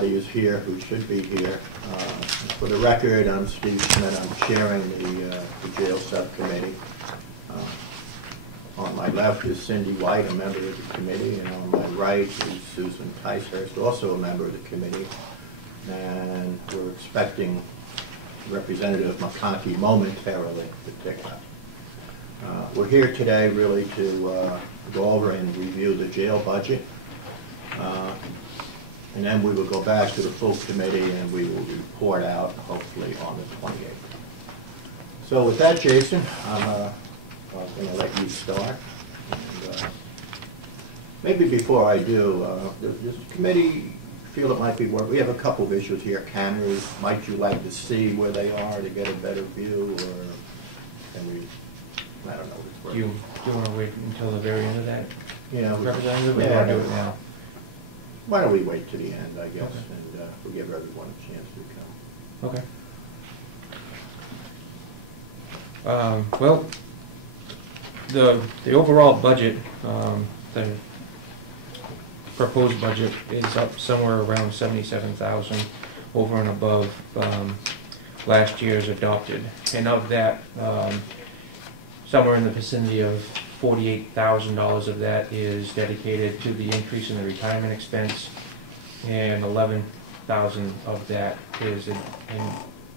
everybody is here who should be here. For the record, I'm Steve Schmitt. I'm chairing the jail subcommittee. On my left is Syndi White, a member of the committee, and on my right is Susan Ticehurst, also a member of the committee. And we're expecting Representative McConkey momentarily to pick up. We're here today really to go over and review the jail budget. And then we will go back to the full committee and we will report out hopefully on the 28th. So with that, Jason, I'm going to let you start. And, maybe before I do, does the committee feel it might be worth? We have a couple of issues here. Cameras, might you like to see where they are to get a better view, or can we? I don't know. Do you want to wait until the very end of that? Yeah, Representative, or do you want to do it now? Why don't we wait to the end, I guess, okay. And we'll give everyone a chance to come. Okay. Well, the overall budget, the proposed budget is up somewhere around $77,000 over and above last year's adopted, and of that, somewhere in the vicinity of $48,000 of that is dedicated to the increase in the retirement expense, and $11,000 of that is in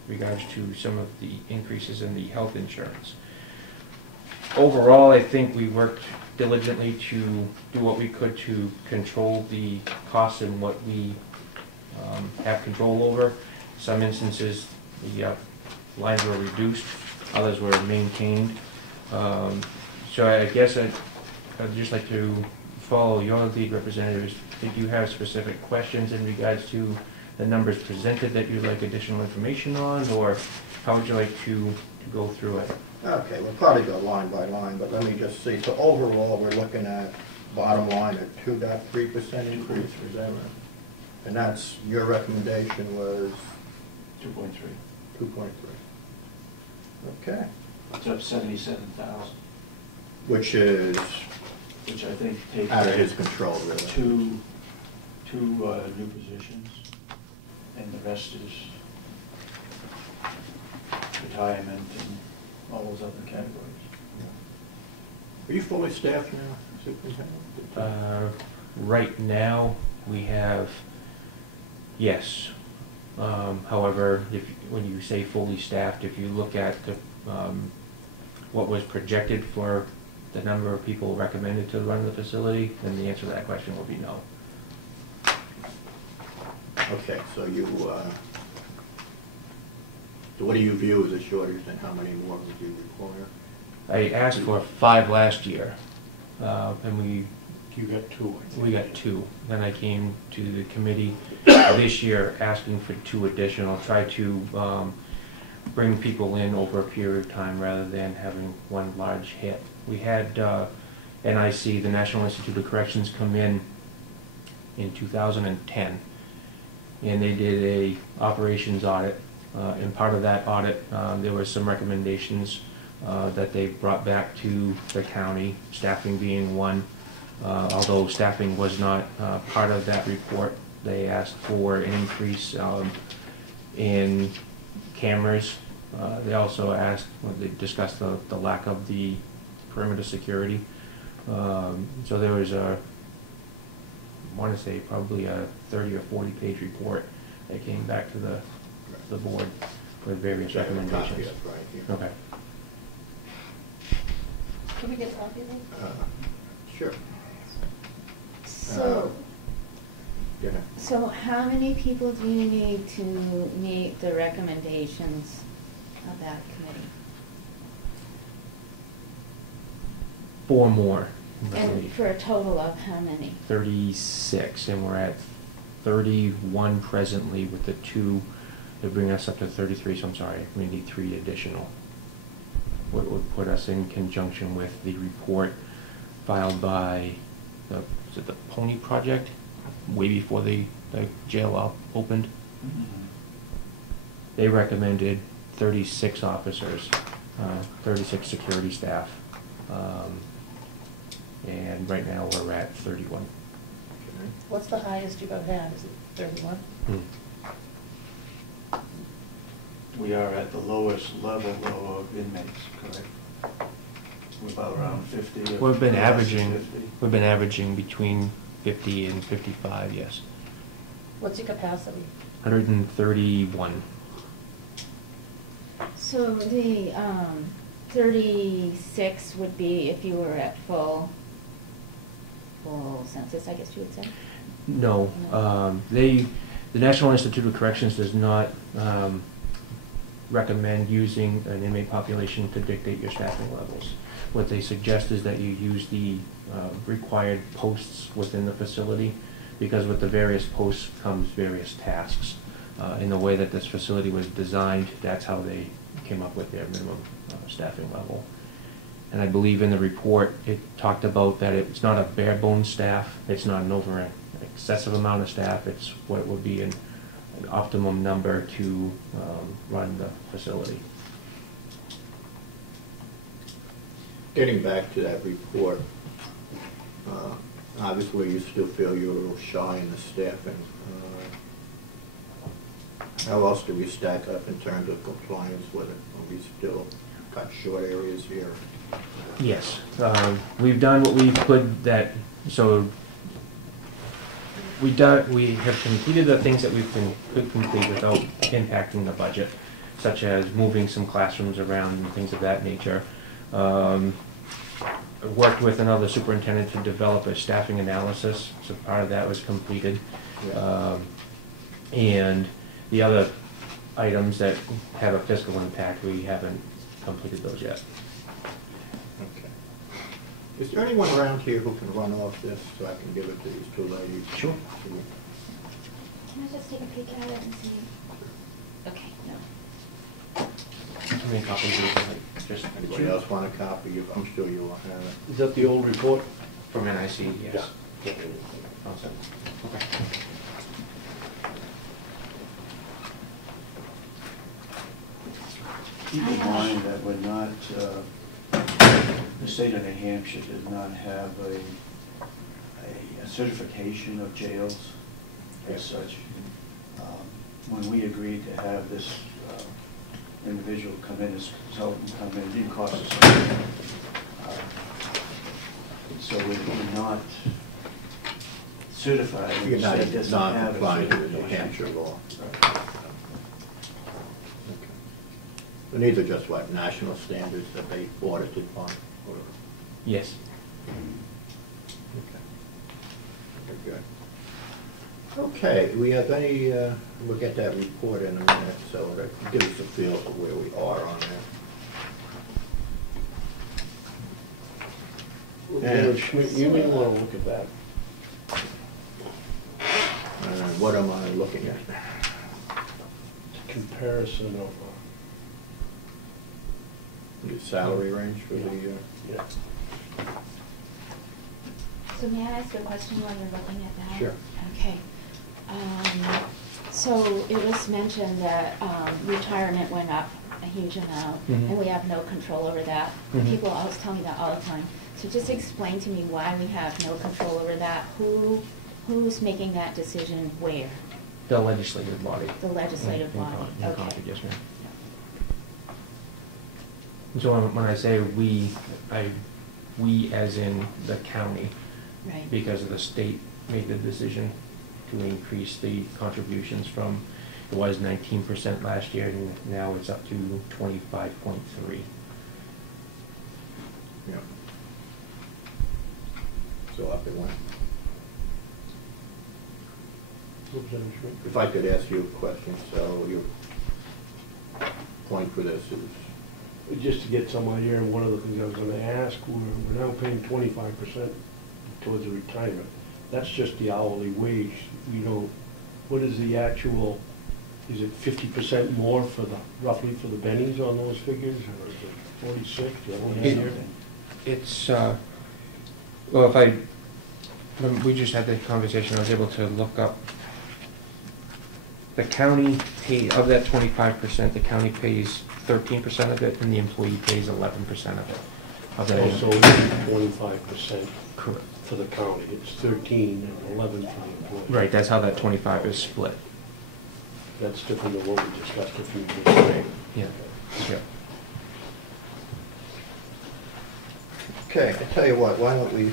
regards to some of the increases in the health insurance. Overall, I think we worked diligently to do what we could to control the costs and what we have control over. Some instances the lines were reduced, others were maintained. So I guess I'd just like to follow your lead, representatives. If you have specific questions in regards to the numbers presented that you'd like additional information on, or how would you like to go through it? Okay, we'll probably go line by line, but let me just see. So overall, we're looking at bottom line at 2.3% increase, is that right? And that's, your recommendation was? 2.3. 2.3. Okay. It's up 77,000. Which is? Which I think takes out of his control, really. Two new positions, and the rest is retirement and all those other categories. Yeah. Are you fully staffed now, Superintendent? Right now, we have, yes. However, when you say fully staffed, if you look at the what was projected for the number of people recommended to run the facility, then the answer to that question will be no. Okay, so you, so what do you view as a shortage, and how many more would you require? I asked for 5 last year, and You got 2, I think. we got 2. Then I came to the committee this year asking for 2 additional, try to bring people in over a period of time rather than having one large hit. We had NIC, the National Institute of Corrections, come in 2010, and they did a operations audit. And part of that audit, there were some recommendations that they brought back to the county, staffing being one. Although staffing was not part of that report, they asked for an increase in cameras. They also asked, they discussed the lack of the perimeter security. So there was I want to say probably a 30 or 40 page report that came back to the board with various recommendations. Right here. Okay. Can we get a copy of that? Sure. So how many people do you need to meet the recommendations of that committee? 4 more. I And believe. for a total of how many? 36, and we're at 31 presently with the 2. They bring us up to 33, so I'm sorry, we need 3 additional. What would put us in conjunction with the report filed by is it the Pony Project, way before the jail opened. Mm-hmm. They recommended 36 officers, 36 security staff, and right now we're at 31. What's the highest you've ever had? Is it 31? We are at the lowest level though of inmates, correct? We're about around 50. We've been less than averaging, 50. we've been averaging between 50 and 55, yes. What's your capacity? 131. So the 36 would be if you were at full census, I guess you would say? No, the National Institute of Corrections does not recommend using an inmate population to dictate your staffing levels. What they suggest is that you use the required posts within the facility, because with the various posts comes various tasks. In the way that this facility was designed, that's how they came up with their minimum staffing level. And I believe in the report, it talked about that it's not a bare bones staff, it's not an excessive amount of staff, it's what would be an optimum number to run the facility. Getting back to that report, obviously you still feel you're a little shy in the staffing. How else do we stack up in terms of compliance with it? Are we still got short areas here? Yes, we've done what we could. So we have completed the things that we could complete without impacting the budget, such as moving some classrooms around and things of that nature. Worked with another superintendent to develop a staffing analysis, so part of that was completed. Yeah. And the other items that have a fiscal impact, we haven't completed those yet. Okay. Is there anyone around here who can run off this so I can give it to these two ladies? Sure. Can I just take a peek at it and see? Okay, no. How many copies do you like? Just Anybody else want a copy? I'm sure you will have it. Is that the old report? from NIC, yes. Yeah. Awesome. Okay. Keep in mind that we're not, the state of New Hampshire does not have a certification of jails as such. When we agreed to have this individual come in as consultant, come in, it didn't cost us anything. So we're not certified. You're not The state doesn't have a non-compliant with New certification. Hampshire law. Okay. And these are just what, national standards that they audited on? Or- Yes. Okay. Very good. Okay, we have any, we'll get that report in a minute, so that gives us a feel for where we are on that. David Schmitt, you may want to look at that. What am I looking at? Comparison of, The salary range for the, yeah. So may I ask a question while you're looking at that? Sure. Okay. So it was mentioned that retirement went up a huge amount, Mhm. and we have no control over that. Mhm. People always tell me that all the time. So just explain to me why we have no control over that. Who's making that decision where? The legislative body. The legislative In body, in okay. Concord, yes, ma'am. So when I say we as in the county, Right. because of the state made the decision to increase the contributions from, it was 19% last year, and now it's up to 25.3. yeah. So up it went. Representative Schmitt. If I could ask you a question, so your point for this is, Just to get some idea, and one of the things I was going to ask, we're now paying 25% towards the retirement. That's just the hourly wage. We don't, what is the actual, is it 50% more for the, roughly for the bennies on those figures, or is it 46? You don't have It- here? It's, well, when we just had the conversation, I was able to look up, the county of that 25%, the county pays 13% of it, and the employee pays 11% of it. Of that. So it's 25% Correct. for the county. It's 13 and 11 for the employee. Right, that's how that 25 is split. That's different than what we discussed a few minutes ago. Yeah, yeah. Okay, I tell you what, why don't we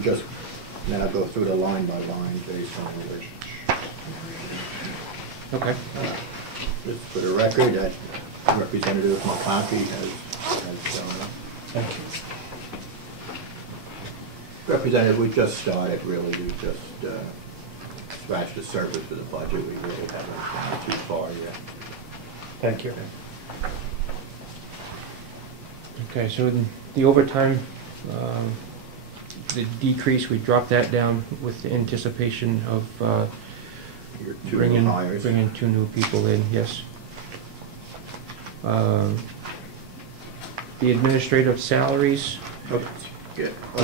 just, then I'll go through the line by line, Jason, which, Okay. just for the record, that Representative McConkey has Thank you. Representative, we just started, really. We just scratched the surface of the budget. We really haven't gone too far yet. Thank you. Okay, so the overtime, the decrease, we dropped that down with the anticipation of Your two bringing new hires. 2 new people in, yes. The administrative salaries, Are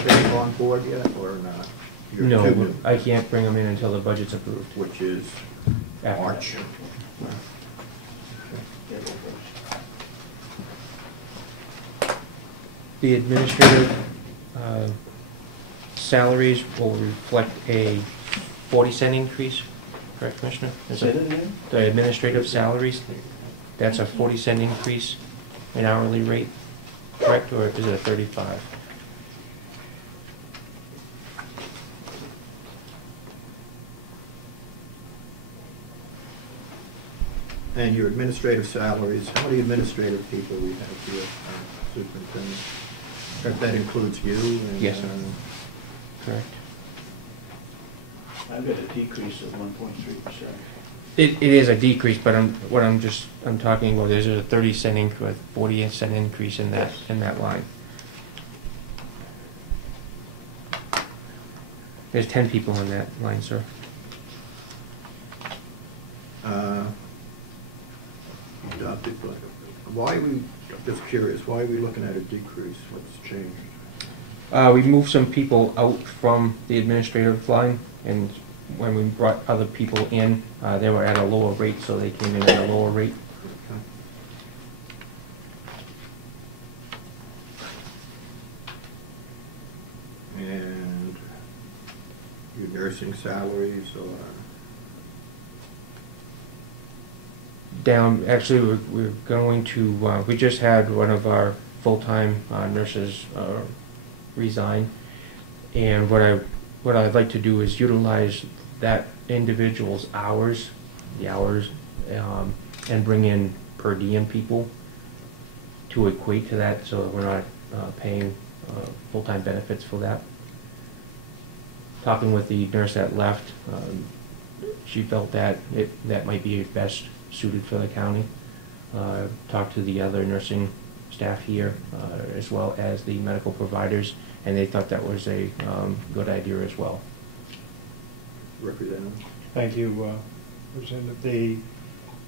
they on board yet, or not? Your two no, new, I can't bring them in until the budget's approved. which is After March. The administrative salaries will reflect a 40-cent increase, correct, Commissioner? Say that again? The administrative salaries, that's a 40-cent increase in hourly rate, correct, or is it a 35? And your administrative salaries, how many administrative people we have here, Superintendent? That includes you and... Yes, sir. Correct. I've got a decrease of 1.3%. It is a decrease, but I'm talking about, there's a 30-cent increase, 40-cent increase in that line. There's 10 people in that line, sir. Adopted, but why are we, just curious, why are we looking at a decrease? What's changed? We moved some people out from the administrative line, and when we brought other people in, they were at a lower rate, so they came in at a lower rate. Okay. And your nursing salaries, or? Down, actually, we're going to, we just had one of our full-time nurses resign, and what I'd like to do is utilize that individual's hours, and bring in per diem people to equate to that, so that we're not paying full-time benefits for that. Talking with the nurse that left, she felt that that might be best suited for the county. Talked to the other nursing staff here, as well as the medical providers, and they thought that was a good idea as well. Representative? Thank you, Representative.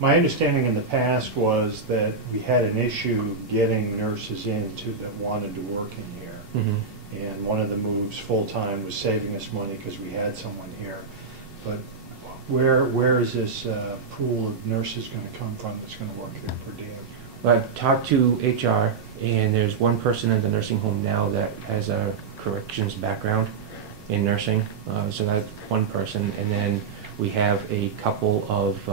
My understanding in the past was that we had an issue getting nurses in that wanted to work in here. Mm-hmm. And one of the moves full-time was saving us money because we had someone here. But where is this pool of nurses going to come from that's going to work here per diem? Well, I've talked to HR, and there's one person in the nursing home now that has a corrections background in nursing, so that's one person, and then we have a couple of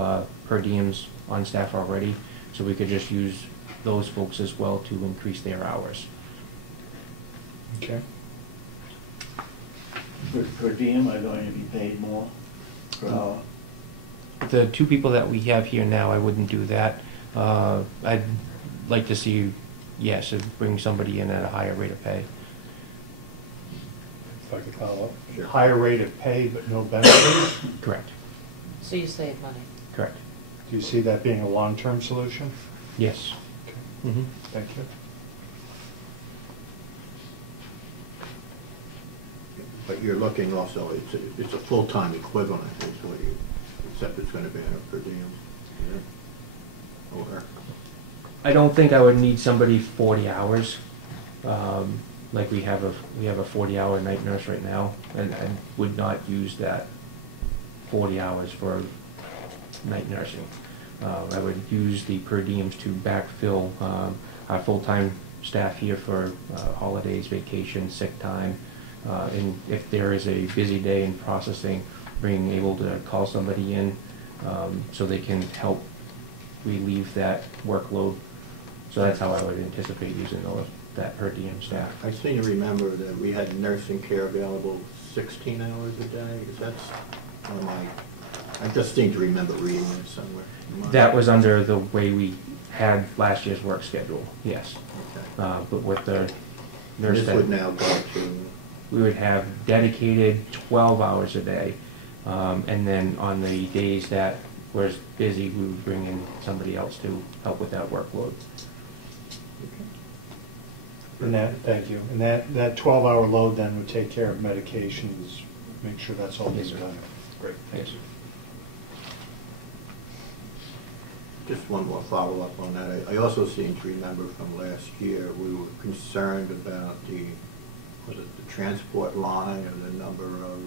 per diems on staff already, so we could just use those folks as well to increase their hours. Okay. Per diem are going to be paid more per hour? The 2 people that we have here now, I wouldn't do that. I'd like to see, yes, bring somebody in at a higher rate of pay. If I could follow up. Sure. Higher rate of pay but no benefits? Correct. So you save money. Correct. Do you see that being a long-term solution? Yes. Okay. Mm-hmm. Thank you. But you're looking also, it's a full-time equivalent, is what you, except it's going to be in a per diem. Yeah. Or, I don't think I would need somebody 40 hours. Like we have a 40-hour night nurse right now, and I would not use that 40 hours for night nursing. I would use the per diems to backfill our full-time staff here for holidays, vacation, sick time, And if there is a busy day in processing, being able to call somebody in so they can help relieve that workload. So that's how I would anticipate using that per diem staff. I seem to remember that we had nursing care available 16 hours a day. Is that on my? I just seem to remember reading it somewhere. That was under the way we had last year's work schedule, yes. Okay. But with the nurse This that would now go to. we would have dedicated 12 hours a day. And then on the days that was busy, we would bring in somebody else to help with that workload. And that, thank you. And that 12-hour load then would take care of medications, make sure that's all Yes, being sir. done. Great, thank Yes. you. Just one more follow-up on that. I also seem to remember from last year, we were concerned about was it the transport line or the number of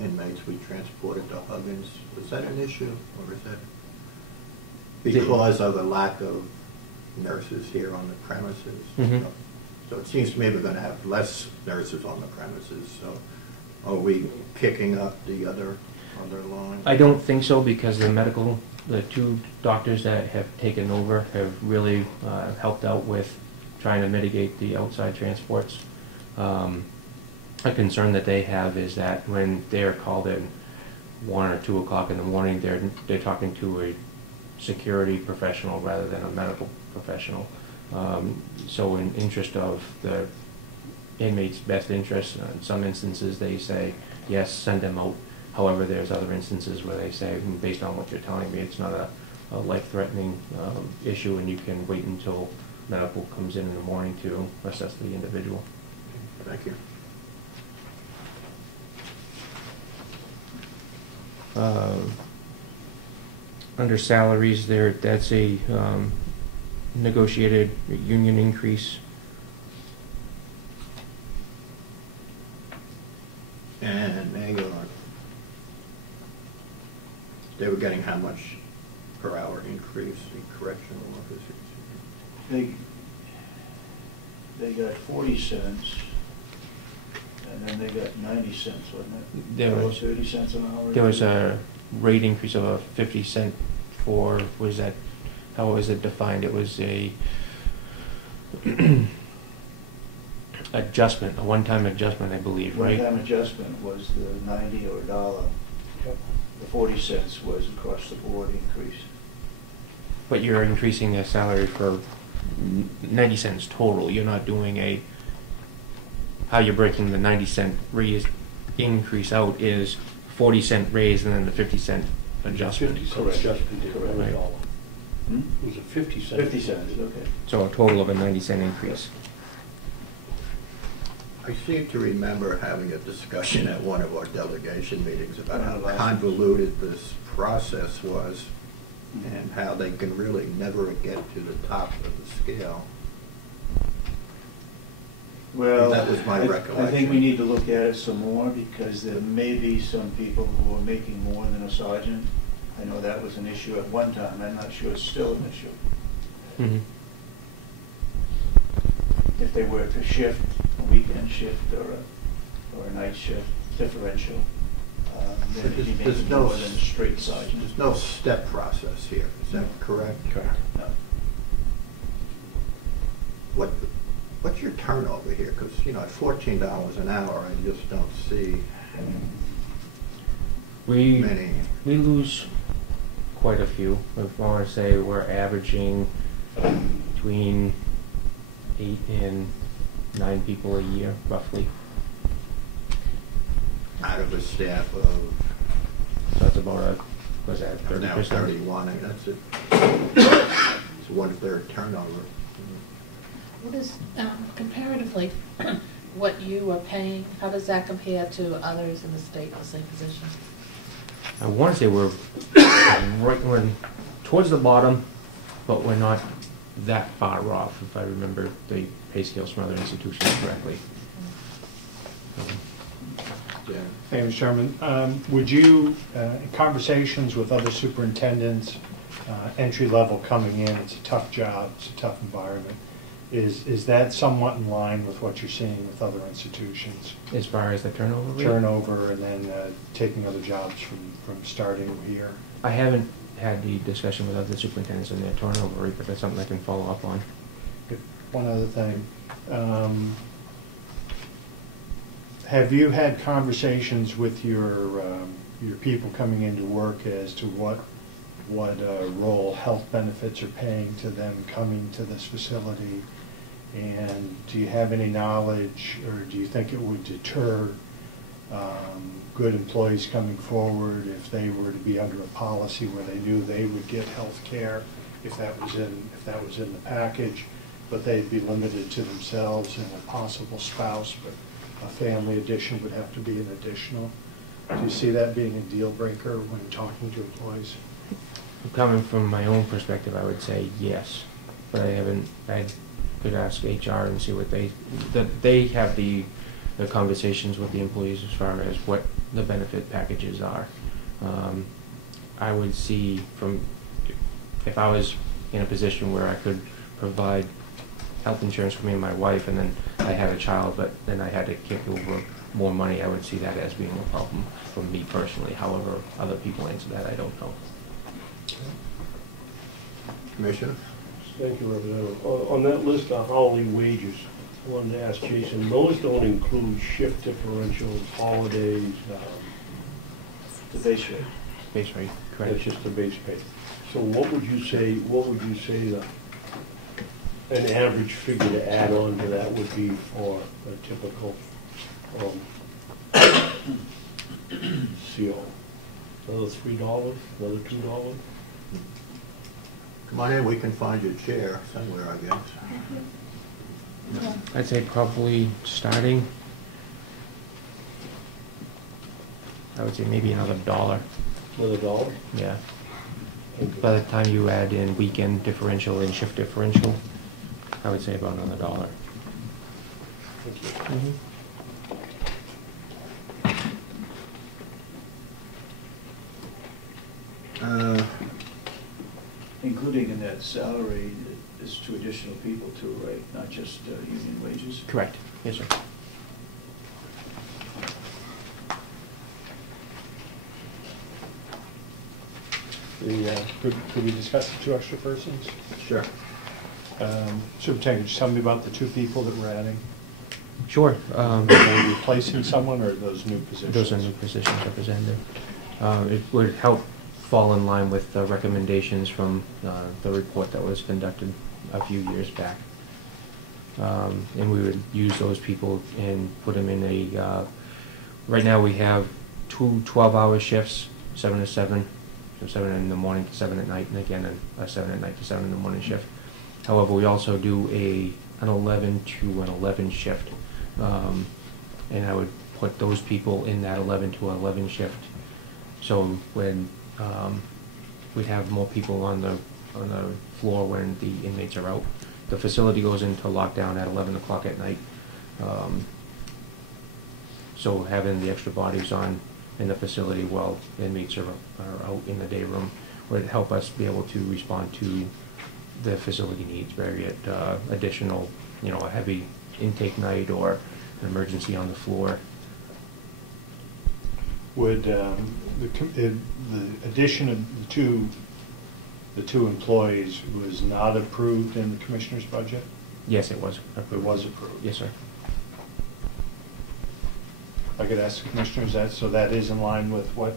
inmates we transported to Huggins. Was that an issue, or is that because of a lack of nurses here on the premises? Mhm. So it seems to me we're going to have less nurses on the premises. So are we picking up the other line? I don't think so, because the two doctors that have taken over have really helped out with trying to mitigate the outside transports. A concern that they have is that when they're called in 1 or 2 o'clock in the morning, they're talking to a security professional rather than a medical professional. So in interest of the inmates' best interest, in some instances they say, yes, send them out. However, there's other instances where they say, based on what you're telling me, it's not a life-threatening issue, and you can wait until medical comes in the morning to assess the individual. Thank you. Under salaries, that's a negotiated union increase. And they were getting how much per hour increase in correctional officers? They got 40 cents, and then they got 90 cents, wasn't it? There was 30 cents an hour. There was a rate increase of a 50 cent for, how was it defined? It was a adjustment, a one-time adjustment, I believe, right? One-time adjustment was the 90 or $1. Yep. The 40 cents was across the board increase. But you're increasing their salary for 90 cents total. You're not doing how you're breaking the 90 cent raise increase out is 40 cent raise and then the 50 cent adjustment. 50 cent Correct. adjustment to every Right. dollar. Hmm? It was a 50 cent. 50 cents, okay. So a total of a 90 cent increase. I seem to remember having a discussion at one of our delegation meetings about how Last convoluted this process was and how they can really never get to the top of the scale. Well, That was my I think recollection. we need to look at it some more, because there may be some people who are making more than a sergeant. I know that was an issue at one time. I'm not sure it's still an issue. Mm-hmm. If they work a shift, a weekend shift, or a night shift differential, then But they'd be there's making no more than a straight sergeant. There's no step process here, is that correct? Correct. No. What's your turnover here? Because, at $14 an hour, I just don't see We many. lose quite a few. If I want to say we're averaging between 8 and 9 people a year, roughly. Out of a staff of So that's about was that now 30%? 31, and that's it. It's 1/3 turnover. What is, comparatively, what you are paying, how does that compare to others in the state in the same position? I want to say we're towards the bottom, but we're not that far off, if I remember the pay scales from other institutions correctly. Yeah. Thank you, Mr. Chairman. Would you, in conversations with other superintendents, entry level coming in, it's a tough job, it's a tough environment. Is that somewhat in line with what you're seeing with other institutions? As far as the turnover rate? Turnover and then taking other jobs from starting here? I haven't had the discussion with other superintendents on their turnover rate, but that's something I can follow up on. One other thing. Have you had conversations with your people coming into work as to what role health benefits are paying to them coming to this facility? And do you have any knowledge, or do you think it would deter good employees coming forward if they were to be under a policy where they knew they would get health care if that was in the package, but they'd be limited to themselves and a possible spouse, but a family addition would have to be an additional? Do you see that being a deal breaker when talking to employees? Coming from my own perspective, I would say yes, but I could ask HR and see what they have the conversations with the employees as far as what the benefit packages are. I would see if I was in a position where I could provide health insurance for me and my wife, and then I had a child, but then I had to kick over more money, I would see that as being a problem for me personally. However, other people answer that, I don't know. Commissioner? Thank you, Representative. On that list of hourly wages, I wanted to ask Jason, those don't include shift differentials, holidays, The base rate. Base rate, correct? that's just the base pay. So what would you say an average figure to add on to that would be for a typical CO? Another $3, another $2? Come on in, we can find you a chair somewhere, I guess. I'd say probably starting, I would say maybe another $1. Another $1? Yeah. Okay. By the time you add in weekend differential and shift differential, I would say about another $1. Thank you. Including in that salary is 2 additional people too, right? Not just union wages? Correct. Yes, sir. Could we discuss the 2 extra persons? Sure. Superintendent, just tell me about the 2 people that we're adding. Sure. Are we replacing someone, or are those new positions? Those are new positions, Representative. It would help fall in line with the recommendations from the report that was conducted a few years back. And we would use those people and put them in a, right now we have 2 12-hour shifts, 7 to 7, so 7 in the morning to 7 at night, and again a 7 at night to 7 in the morning shift. However, we also do an 11 to an 11 shift, and I would put those people in that 11 to 11 shift. So when we'd have more people on the floor when the inmates are out. The facility goes into lockdown at 11 o'clock at night. So having the extra bodies on in the facility while inmates are out in the day room would help us be able to respond to the facility needs, whether it additional, a heavy intake night or an emergency on the floor. Would the addition of the two employees was not approved in the commissioner's budget? Yes, it was approved. It was approved. Yes, sir. If I could ask the commissioners that, so that is in line with what?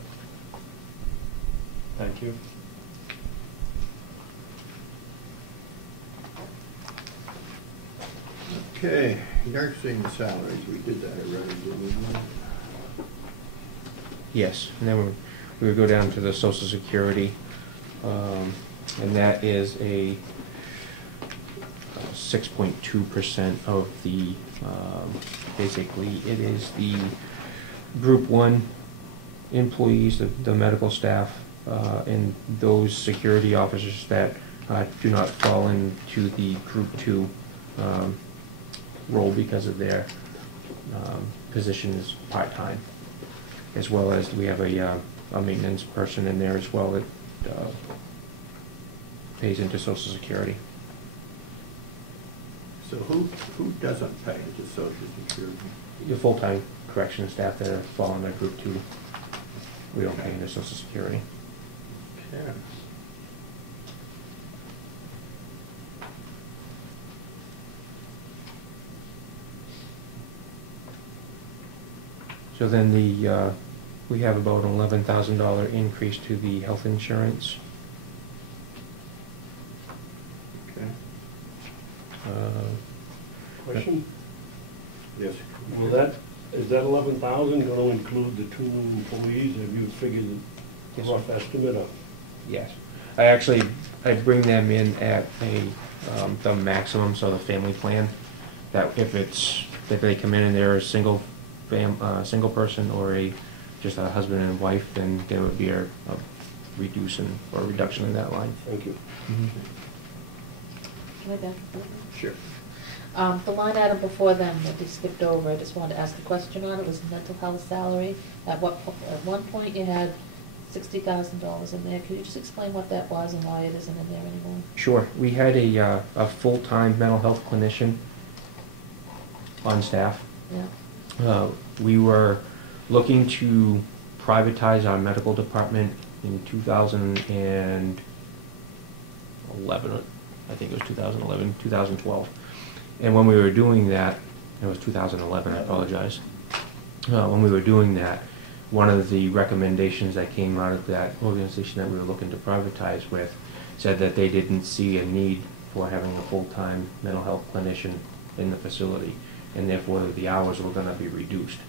Thank you. Okay, nursing salaries, we did that already, didn't we? Yes, and then we would go down to the Social Security, and that is a 6.2% of the, basically it is the Group 1 employees, the medical staff, and those security officers that do not fall into the Group 2 role because of their position is part-time. As well as we have a maintenance person in there as well that pays into Social Security. So who doesn't pay into Social Security? Your full-time correction staff that fall under Group 2, we don't pay into Social Security. Okay. So then we have about an $11,000 increase to the health insurance. Okay. Question? Yes. Is that 11,000 going to include the 2 new employees? Have you figured a Yes, rough estimate of? Yes. I bring them in at the maximum, so the family plan, that if they come in and they're a single person or just a husband and wife, then there would be a reduction in that line. Thank you. Can I back up? Sure. The line item before them that they skipped over, I just wanted to ask a question on it, was mental health salary. At one point you had $60,000 in there. Could you just explain what that was and why it isn't in there anymore? Sure. We had a full-time mental health clinician on staff. Yeah. We were looking to privatize our medical department in 2011, I think it was 2011, 2012. And when we were doing that, it was 2011, I apologize. When we were doing that, one of the recommendations that came out of that organization that we were looking to privatize with said that they didn't see a need for having a full-time mental health clinician in the facility, and therefore the hours were going to be reduced.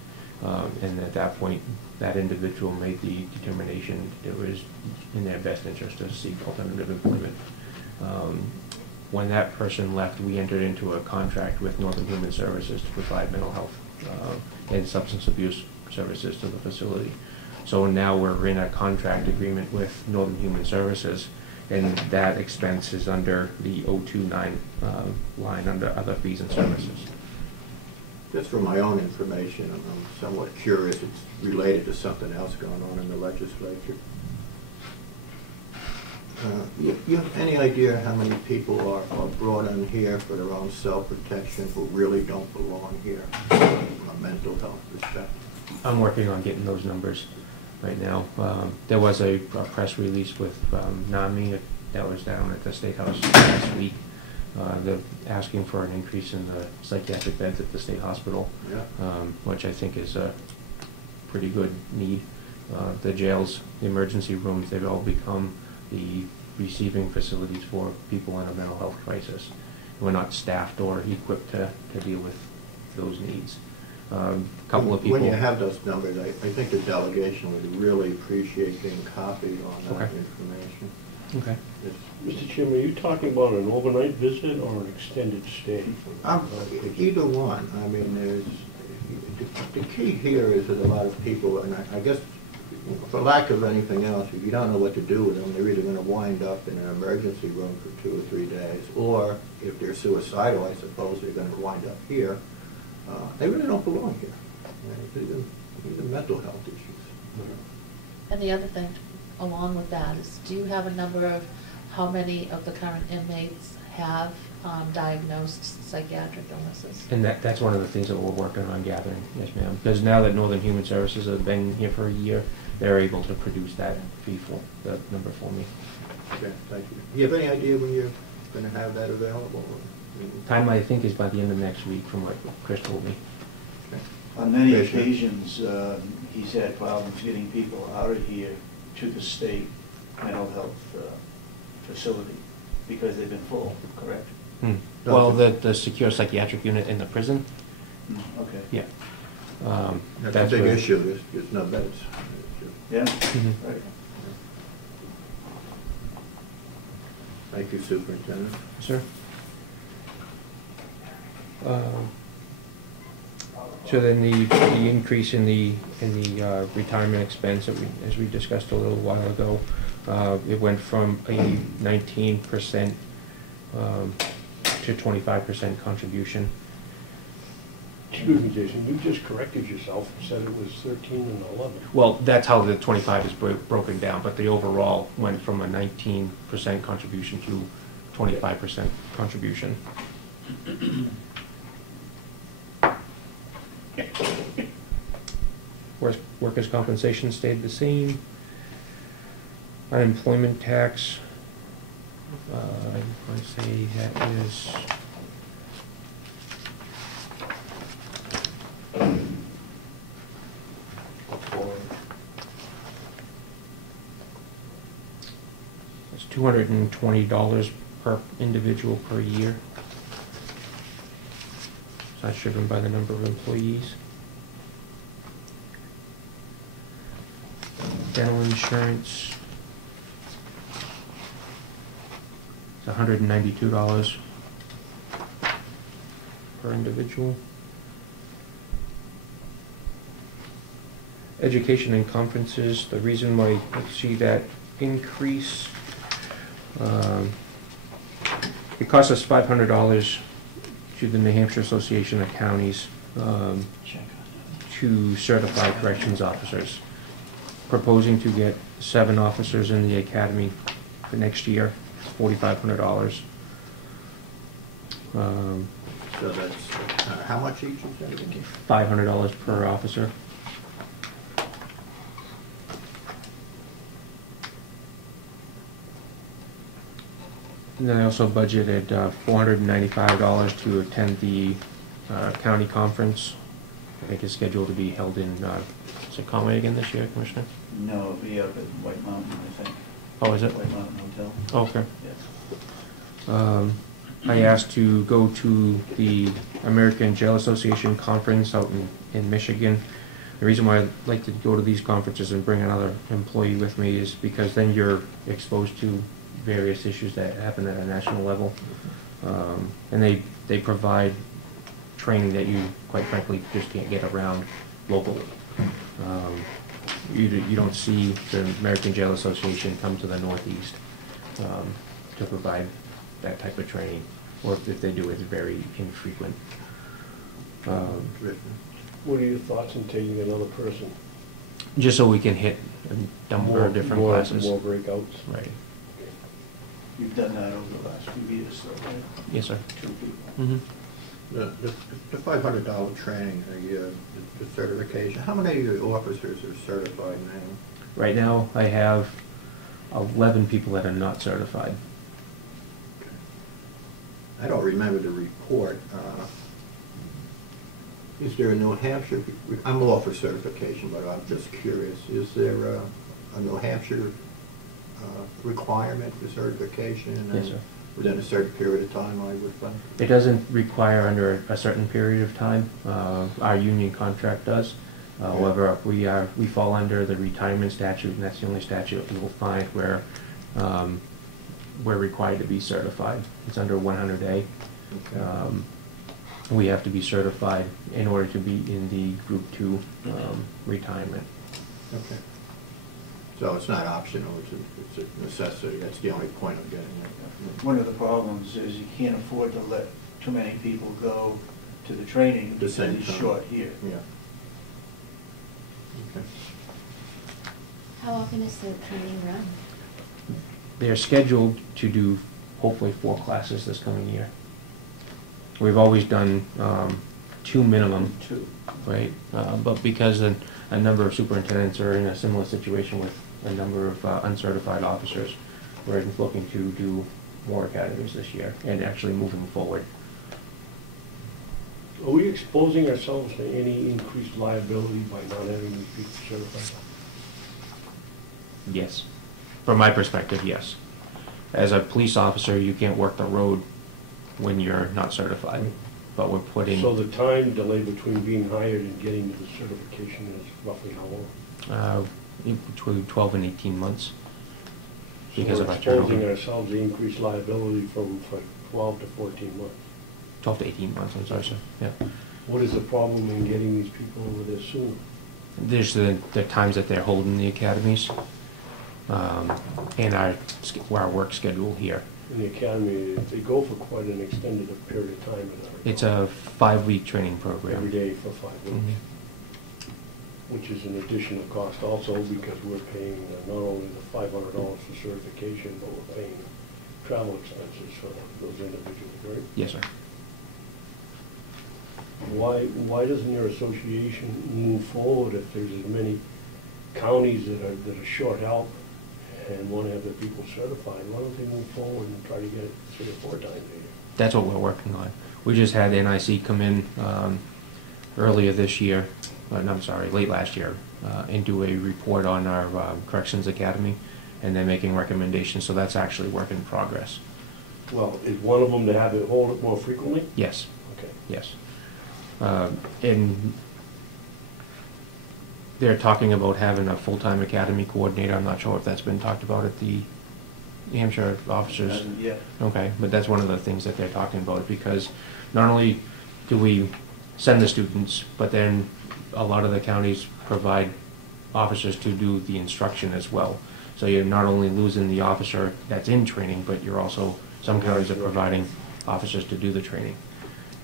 And at that point, that individual made the determination it was in their best interest to seek alternative employment. When that person left, we entered into a contract with Northern Human Services to provide mental health and substance abuse services to the facility. So now we're in a contract agreement with Northern Human Services, and that expense is under the 029 line under other fees and services. Just for my own information, I'm somewhat curious. It's related to something else going on in the legislature. You have any idea how many people are brought in here for their own self-protection who really don't belong here from a mental health perspective? I'm working on getting those numbers right now. There was a press release with NAMI that was down at the State House last week. They're asking for an increase in the psychiatric beds at the state hospital, Yeah. Which I think is a pretty good need. The jails, the emergency rooms, they've all become the receiving facilities for people in a mental health crisis. We're not staffed or equipped to deal with those needs. A couple of people... When you have those numbers, I think the delegation would really appreciate being copied on that information. Okay. Mr. Chairman, are you talking about an overnight visit or an extended stay? Either one. I mean, the key here is that a lot of people, and I guess for lack of anything else, if you don't know what to do with them, they're either going to wind up in an emergency room for 2 or 3 days, or if they're suicidal, I suppose they're going to wind up here. They really don't belong here. These are mental health issues. And the other thing along with that is, do you have a number of how many of the current inmates have diagnosed psychiatric illnesses? And that's one of the things that we're working on gathering, yes ma'am. Because now that Northern Human Services have been here for a year, they're able to produce that the number for me. Okay, thank you. Do you have any idea when you're going to have that available? Time, I think, is by the end of next week from what Chris told me. Okay. On many occasions, he's had problems getting people out of here to the state mental health facility because they've been full, correct? Well, the secure psychiatric unit in the prison? Okay. Yeah. That's a big issue. There's no beds. Yeah, Mm-hmm. right. Thank you, Superintendent. Sir? So then the increase in the retirement expense that as we discussed a little while ago, it went from a 19% to 25% contribution. Excuse me, Jason, you just corrected yourself and said it was 13 and 11. Well, that's how the 25 is broken down, but the overall went from a 19% contribution to 25% contribution. Workers' compensation stayed the same. Unemployment tax, I say that is it's $220 per individual per year. So that's driven by the number of employees. Dental insurance, it's $192 per individual. Education and conferences, the reason why you see that increase, it costs us $500 to the New Hampshire Association of Counties to certify corrections officers. Proposing to get 7 officers in the academy for next year. It's $4,500. So that's, how much each is that again? $500 per officer. And then I also budgeted $495 to attend the county conference. I think it's scheduled to be held in, is it Conway again this year, Commissioner? No, it'll be up at White Mountain, I think. Oh, is it? White Mountain Hotel. Oh, okay. Yes. I asked to go to the American Jail Association conference out in Michigan. The reason why I like to go to these conferences and bring another employee with me is because then you're exposed to various issues that happen at a national level. And they provide training that you, quite frankly, just can't get around locally. You don't see the American Jail Association come to the Northeast to provide that type of training, or if they do, it's very infrequent. What are your thoughts on taking another person? Just so we can hit a number of different classes. More breakouts? Right. You've done that over the last few years, so, right? Yes, sir. 2 people. Mm-hmm. The $500 training, the certification, how many officers are certified now? Right now, I have 11 people that are not certified. I don't remember the report. Is there a New Hampshire, I'm all for certification, but I'm just curious, is there a New Hampshire requirement for certification? Yes, sir. Within a certain period of time, I would think? It doesn't require under a certain period of time. Our union contract does. However, we fall under the retirement statute, and that's the only statute you will find where we're required to be certified. It's under 100A. Okay. We have to be certified in order to be in the Group 2 retirement. Okay. So it's not optional, it's a necessity. That's the only point I'm getting at. One of the problems is you can't afford to let too many people go to the training The because same he's time. short here. Yeah. Okay. How often is the training run? They're scheduled to do hopefully 4 classes this coming year. We've always done 2 minimum, 2. right? But because a number of superintendents are in a similar situation with a number of uncertified officers, we're looking to do more academies this year and actually moving forward. Are we exposing ourselves to any increased liability by not having these people certified? Yes. From my perspective, yes. As a police officer, you can't work the road when you're not certified. But we're putting... So the time delay between being hired and getting to the certification is roughly how long? Between 12 and 18 months. So Because we're of our exposing turnover. ourselves to increased liability from 12 to 14 months. 12 to 18 months, I'm sorry, sir. Yeah. What is the problem in getting these people over there sooner? There's the times that they're holding the academies, and our work schedule here. In the academy, they go for quite an extended period of time. It's a 5-week training program. Every day for 5 weeks. Mhm. Which is an additional cost also because we're paying not only the $500 for certification, but we're paying travel expenses for those individuals, right? Yes, sir. why doesn't your association move forward if there's as many counties that are short help and want to have their people certified? Why don't they move forward and try to get it 3 or 4 times a year? That's what we're working on. We just had NIC come in earlier this year, I'm sorry, late last year, and do a report on our Corrections Academy, and they're making recommendations, so that's actually work in progress. Well, is one of them to have it hold it more frequently? Yes, Okay. yes. And they're talking about having a full-time academy coordinator. I'm not sure if that's been talked about at the New Hampshire officers. Hasn't yet. Okay, but that's one of the things that they're talking about, because not only do we send the students, but then a lot of the counties provide officers to do the instruction as well. So you're not only losing the officer that's in training, but you're also, some counties are providing officers to do the training.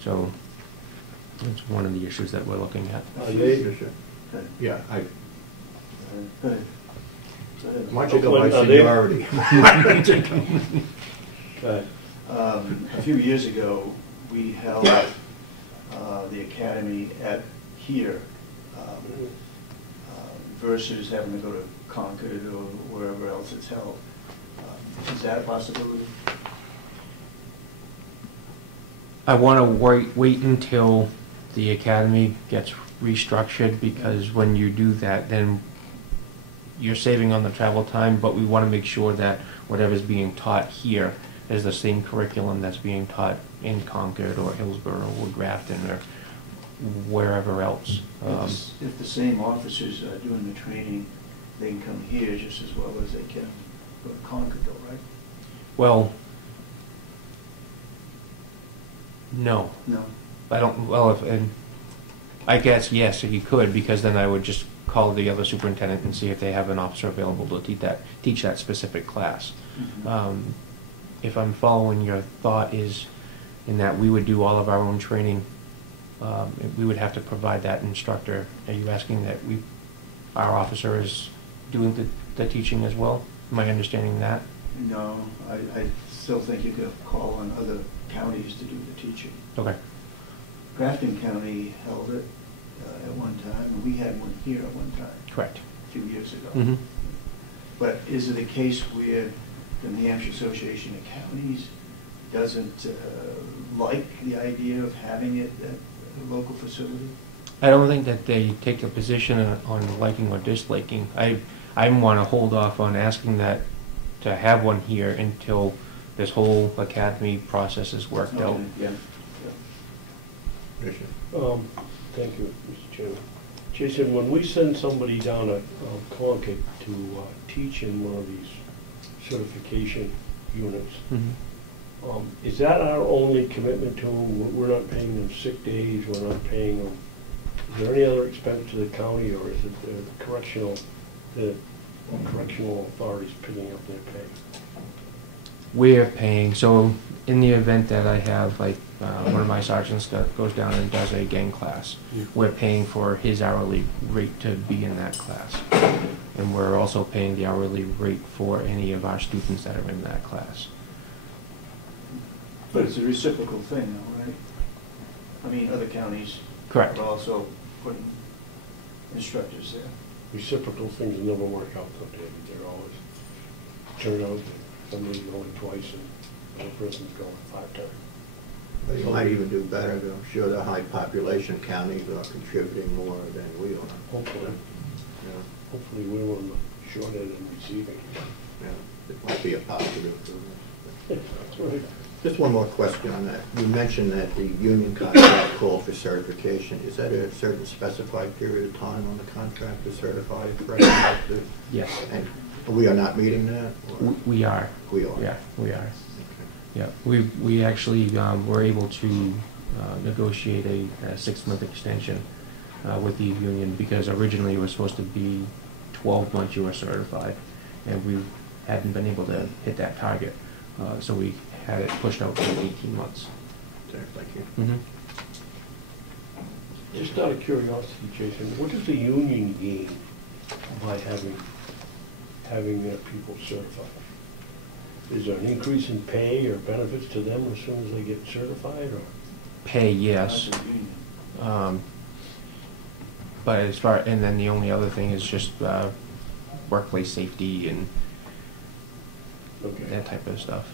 So it's one of the issues that we're looking at. Yeah, Go ahead. why don't you go by Are seniority? Okay. A few years ago, we held the academy at here versus having to go to Concord or wherever else it's held. Is that a possibility? I want to wait until the academy gets restructured, because when you do that, then you're saving on the travel time, but we want to make sure that whatever's being taught here is the same curriculum that's being taught in Concord or Hillsborough or Grafton or wherever else. If the same officers are doing the training, they can come here just as well as they can go to Concord though, right? Well, no. No. I don't, well, and I guess, yes, if you could, because then I would just call the other superintendent and see if they have an officer available to teach that specific class. Mhm. If I'm following your thought, is in that we would do all of our own training, we would have to provide that instructor. Are you asking that our officer is doing the teaching as well? Am I understanding that? No, I still think you could call on other counties to do the teaching. Okay. Grafton County held it at one time, and we had one here at one time, Correct. a few years ago. Mm-hmm. But is it a case where the New Hampshire Association of Counties doesn't like the idea of having it at a local facility? I don't think that they take a position on liking or disliking. I want to hold off on asking that to have one here until this whole academy process is worked out. Okay, yeah. Thank you, Mr. Chairman. Jason, when we send somebody down to Concord to teach in one of these certification units, Mm-hmm. Is that our only commitment to them? We're not paying them sick days, we're not paying them, is there any other expense to the county, or is it the correctional authorities picking up their pay? We're paying, so in the event that I have, like, one of my sergeants that goes down and does a gang class, we're paying for his hourly rate to be in that class. And we're also paying the hourly rate for any of our students that are in that class. But it's a reciprocal thing though, right? I mean, other counties Correct. are also putting instructors there. Reciprocal things never work out though, David. They're always turn out somebody's going twice and the other person's going 5 times. They might even do better. I'm sure the high population counties are contributing more than we are. Hopefully. Yeah, Hopefully we're on the short end and receiving. yeah. It might be a positive for us. That's right. Just one more question on that. You mentioned that the union contract called for certification. Is that a certain specified period of time on the contract to certify representatives? Yes. And we are not meeting that? or- We are. We are? Yeah, we are. Okay. Yeah, we actually were able to negotiate a 6-month extension with the union, because originally it was supposed to be 12 months you were certified, and we hadn't been able to hit that target. So we had it pushed out to 18 months. There, thank you. Mm-hmm. Just out of curiosity, Jason, what does the union gain by having their people certified? Is there an increase in pay or benefits to them as soon as they get certified, or? Pay, yes. Not the union. But and then the only other thing is just workplace safety and Okay. that type of stuff.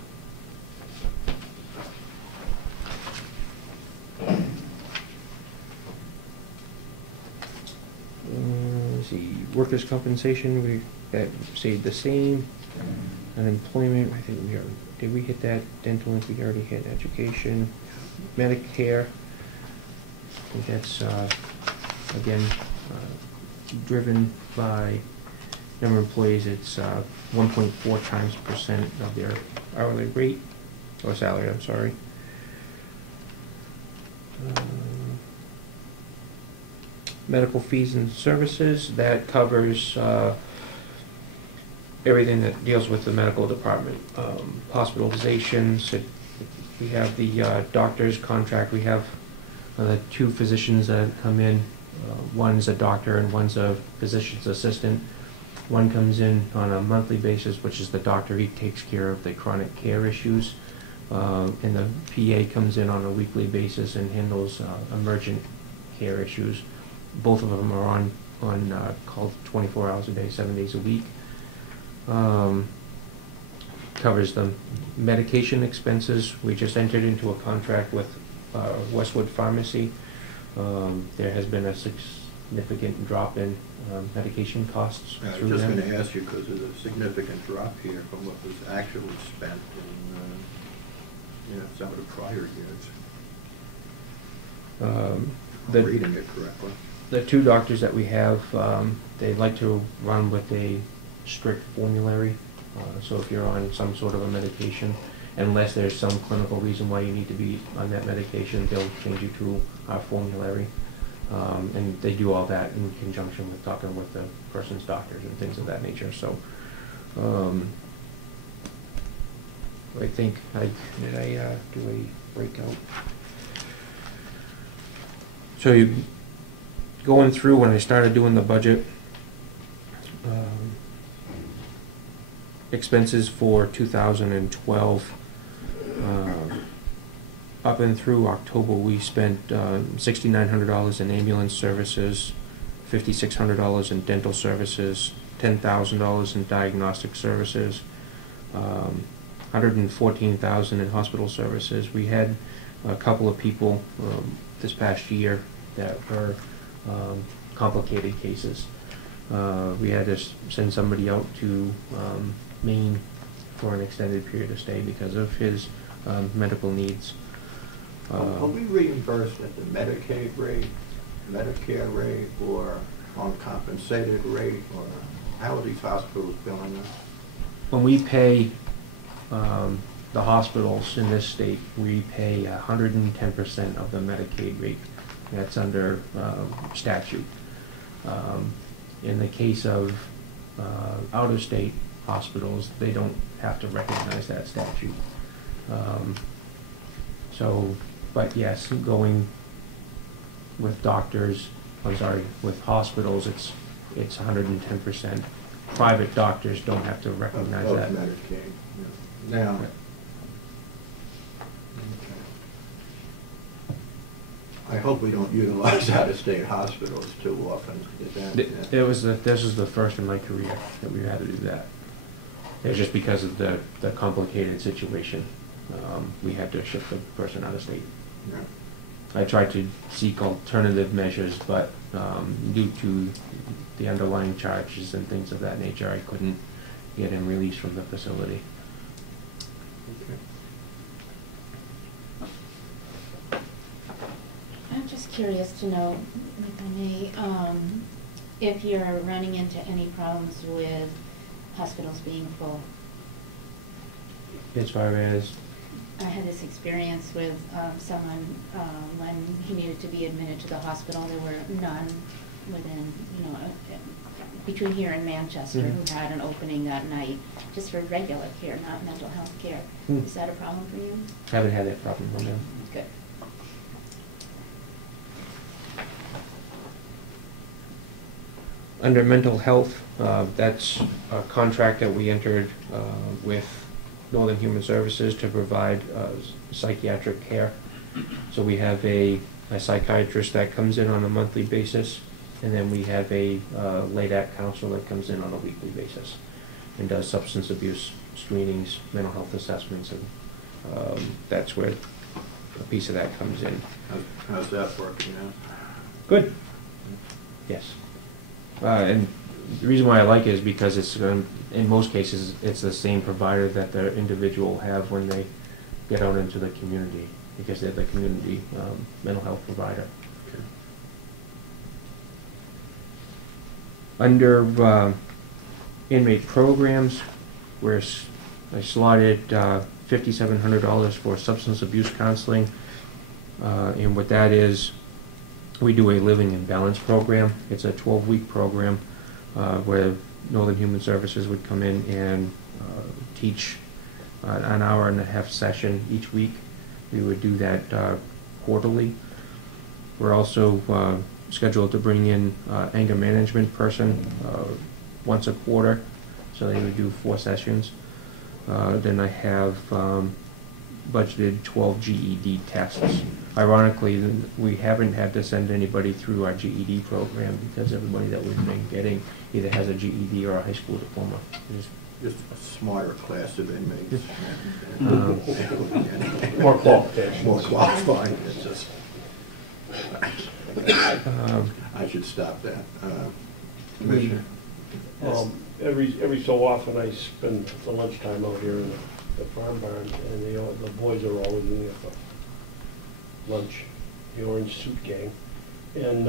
Let's see, workers' compensation, we stayed the same. Unemployment, I think did we hit that? Dental, we already hit. Education, Medicare, I think that's, again, driven by number of employees. It's 1.4 times percent of their hourly rate, or salary, I'm sorry. Medical fees and services, that covers everything that deals with the medical department. Hospitalizations, we have the doctor's contract. We have the 2 physicians that come in. One's a doctor and one's a physician's assistant. One comes in on a monthly basis, which is the doctor. He takes care of the chronic care issues. And the PA comes in on a weekly basis and handles emergent care issues. Both of them are on call 24 hours a day, 7 days a week. Covers the medication expenses. We just entered into a contract with Westwood Pharmacy. There has been a significant drop in medication costs I was through just them. going to ask you, because there's a significant drop here from what was actually spent in some of the prior years. I'm reading it correctly. The 2 doctors that we have, they like to run with a strict formulary. So if you're on some sort of a medication, unless there's some clinical reason why you need to be on that medication, they'll change you to our formulary. And they do all that in conjunction with talking with the person's doctors and things of that nature. So I think did I do a breakout? So you going through when I started doing the budget, expenses for 2012, up and through October we spent $6,900 in ambulance services, $5,600 in dental services, $10,000 in diagnostic services, $114,000 in hospital services. We had a couple of people this past year that were complicated cases. We had to send somebody out to Maine for an extended period of stay because of his medical needs. Are we reimbursed at the Medicaid rate, Medicare rate, or uncompensated rate, or how are these hospitals billing us? When we pay the hospitals in this state, we pay 110% of the Medicaid rate. That's under statute. In the case of out-of-state hospitals, they don't have to recognize that statute. But yes, going with doctors, with hospitals, it's 110%. Private doctors don't have to recognize that. Medicaid. Yeah. Now, I hope we don't utilize out-of-state hospitals too often. This was the first in my career that we had to do that. It was just because of the complicated situation. We had to ship the person out of state. Yeah. I tried to seek alternative measures, but due to the underlying charges and things of that nature, I couldn't get him released from the facility. Okay. I'm just curious to know, if I may, if you're running into any problems with hospitals being full. As far as? I had this experience with someone when he needed to be admitted to the hospital. There were none within, between here and Manchester who had an opening that night, just for regular care, not mental health care. Is that a problem for you? I haven't had that problem, no. Good. Under mental health, that's a contract that we entered with Northern Human Services to provide psychiatric care. So we have a a psychiatrist that comes in on a monthly basis, and then we have a LADAC counselor that comes in on a weekly basis and does substance abuse screenings, mental health assessments, and that's where a piece of that comes in. How's that working out? Good. Yes. And the reason why I like it is because it's, in most cases, it's the same provider that the individual will have when they get out into the community, because they're the community mental health provider. Okay. Under inmate programs, where I slotted $5,700 for substance abuse counseling, and what that is, we do a living in balance program. It's a 12-week program where Northern Human Services would come in and teach an hour-and-a-half session each week. We would do that quarterly. We're also scheduled to bring in anger management person once a quarter, so they would do 4 sessions. Then I have budgeted 12 GED tests. Ironically, we haven't had to send anybody through our GED program because everybody that we've been getting either has a GED or a high school diploma. Just a smarter class of inmates. More qualifications. More qualified. It's just, I should stop that. Commissioner? Every so often I spend the lunchtime out here in the farm barn, and the boys are always in there for lunch, the Orange Suit Gang. And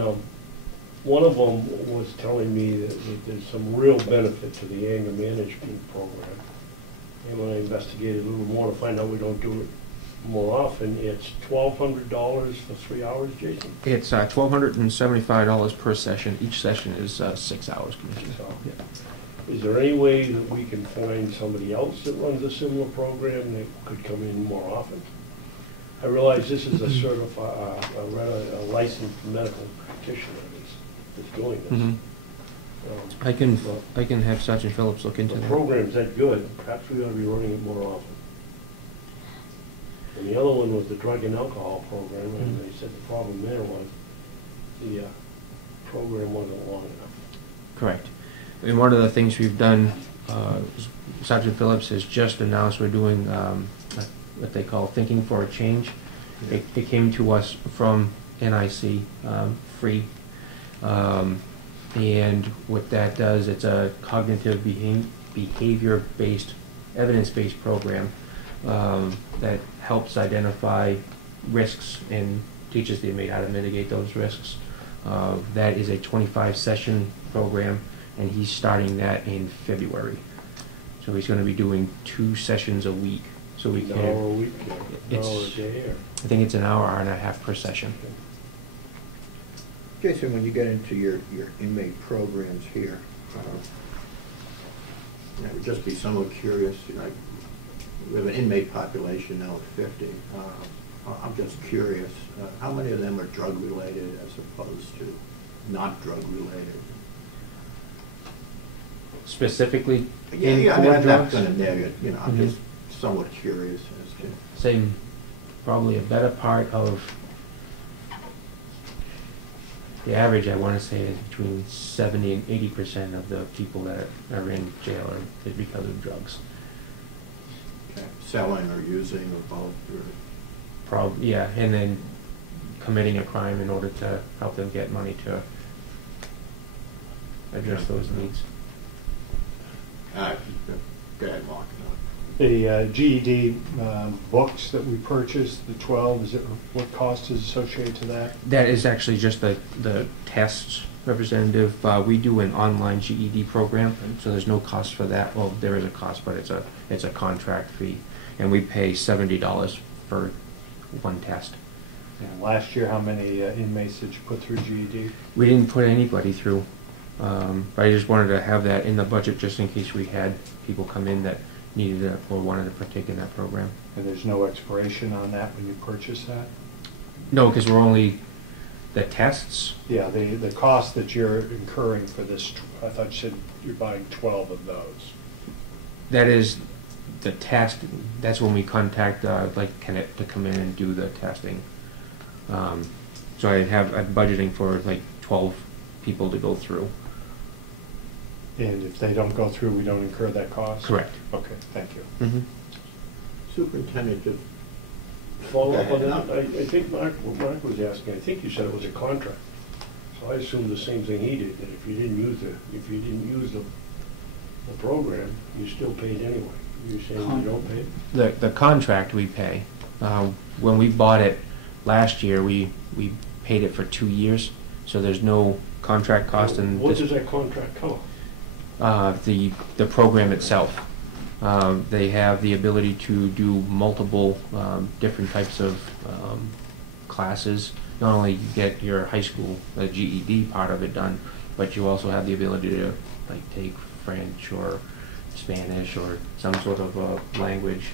one of them was telling me that there's some real benefit to the anger management program. And when I investigated a little more to find out we don't do it more often, it's $1,200 for 3 hours, Jason? It's $1,275 per session. Each session is 6 hours, Commissioner. So, Yeah. is there any way that we can find somebody else that runs a similar program that could come in more often? I realize this is a certified, a licensed medical practitioner that's doing this. I can have Sergeant Phillips look into The that. program's that good, perhaps we ought to be running it more often. And the other one was the drug and alcohol program, and they said the problem there was the program wasn't long enough. Correct. And one of the things we've done, Sergeant Phillips has just announced we're doing what they call Thinking for a Change. It came to us from NIC, free. And what that does, it's a cognitive behavior-based, evidence-based program that helps identify risks and teaches the inmate how to mitigate those risks. That is a 25-session program, and he's starting that in February. So he's going to be doing 2 sessions a week. So we An can. hour a week, an It's- hour a day, or? I think it's an hour and a half per session. Jason, when you get into your inmate programs here, I would just be somewhat curious. We have an inmate population now of 50. I'm just curious, how many of them are drug-related as opposed to not drug-related? Specifically Yeah, I mean, I'm not going to drugs? neg it, I'm Mhm. just somewhat curious as to. Say probably a better part of the average, I want to say, is between 70 and 80% of the people that are in jail is because of drugs. Okay. Selling or using or both? Or? Yeah, and then committing a crime in order to help them get money to address those needs. Go ahead, Mark. The GED books that we purchased, the 12, what cost is associated to that? That is actually just the tests, Representative. We do an online GED program, so there's no cost for that. Well, there is a cost, but it's a contract fee, and we pay $70 for one test. And last year, how many inmates did you put through GED? We didn't put anybody through, but I just wanted to have that in the budget just in case we had people come in that needed it or wanted to partake in that program. And there's no expiration on that when you purchase that? No, because we're only the tests. Yeah, the cost that you're incurring for this, I thought you said you're buying 12 of those. That is the test. That's when we contact like Kenney to come in and do the testing. So I'm budgeting for like 12 people to go through. And if they don't go through, we don't incur that cost? Correct. Okay, thank you. Mm-hmm. Superintendent, just Follow up on that, I think Mark was asking, I think you said it was a contract. So I assumed the same thing he did, that if you didn't use the program, you still paid anyway. You're saying you don't pay? The contract we pay. When we bought it last year, we paid it for 2 years, so there's no contract cost. And what does that contract cover? The program itself. They have the ability to do multiple different types of classes. Not only you get your high school GED part of it done, but you also have the ability to like take French or Spanish or some sort of language.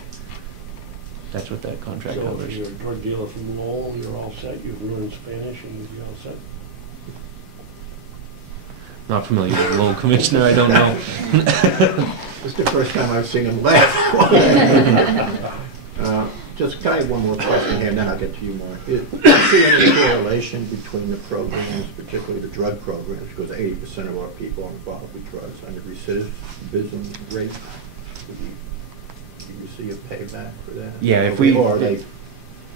That's what that contract So covers. if you're a drug dealer from Lowell, you're all set, you've learned Spanish and you'll be all set? Not familiar with Lowell, Commissioner, I don't know. this is the first time I've seen him laugh. Just can I have one more question here, and then I'll get to you more. Do you see any correlation between the programs, particularly the drug programs, because 80% of our people are involved with drugs, and the recidivism rate? Do you see a payback for that? Yeah, if we... Or they,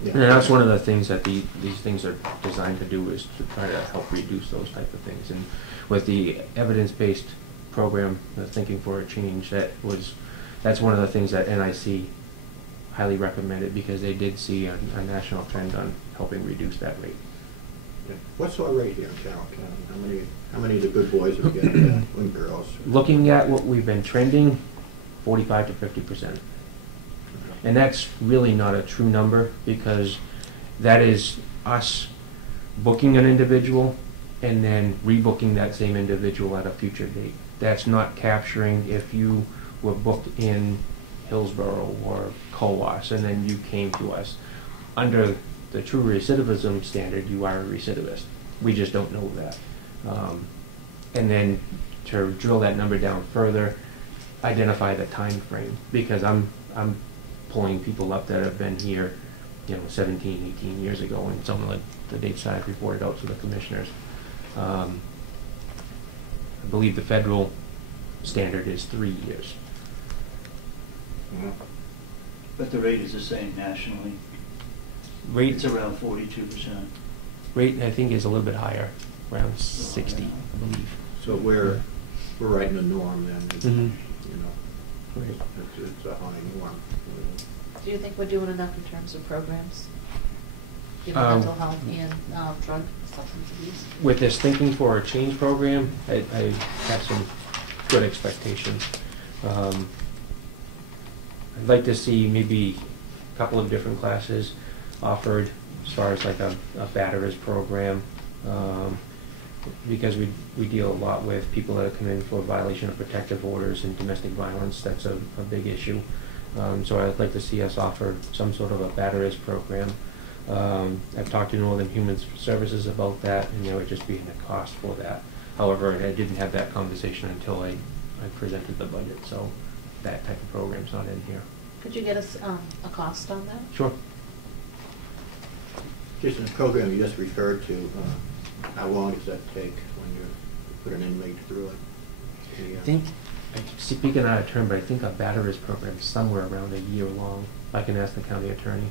yeah. And that's one of the things that these things are designed to do, is to try to help reduce those type of things. And with the evidence-based program, the Thinking for a Change, that's one of the things that NIC highly recommended, because they did see a national trend on helping reduce that rate. Yeah. What's our rate here in Carroll County? How many of the good boys are getting that, and girls? Looking at what we've been trending, 45 to 50%. And that's really not a true number, because that is us booking an individual and then rebooking that same individual at a future date. That's not capturing if you were booked in Hillsborough or Cowas and then you came to us. Under the true recidivism standard, you are a recidivist. We just don't know that. And then to drill that number down further, identify the time frame, because I'm pulling people up that have been here, 17, 18 years ago, and some of the dates that I've reported out to the commissioners. I believe the federal standard is 3 years. But the rate is the same nationally. It's around 42%. Rate, I think, is a little bit higher, around 60, I believe. So we're right in the norm then. Mm-hmm. Right. It's a high norm. Do you think we're doing enough in terms of programs? Mental health and drug substance abuse? With this Thinking for a Change program, I have some good expectations. I'd like to see maybe a couple of different classes offered, as far as like a batterers program, because we deal a lot with people that have come in for violation of protective orders and domestic violence. That's a big issue. So I'd like to see us offer some sort of a batterers program. I've talked to Northern Human Services about that, and there would just be a cost for that. However, I didn't have that conversation until I presented the budget, so that type of program's not in here. Could you get us a cost on that? Sure. Just in the program you just referred to, how long does that take when you put an inmate through it? I think, speaking out of turn, but I think a batterers program is somewhere around a year long. I can ask the county attorney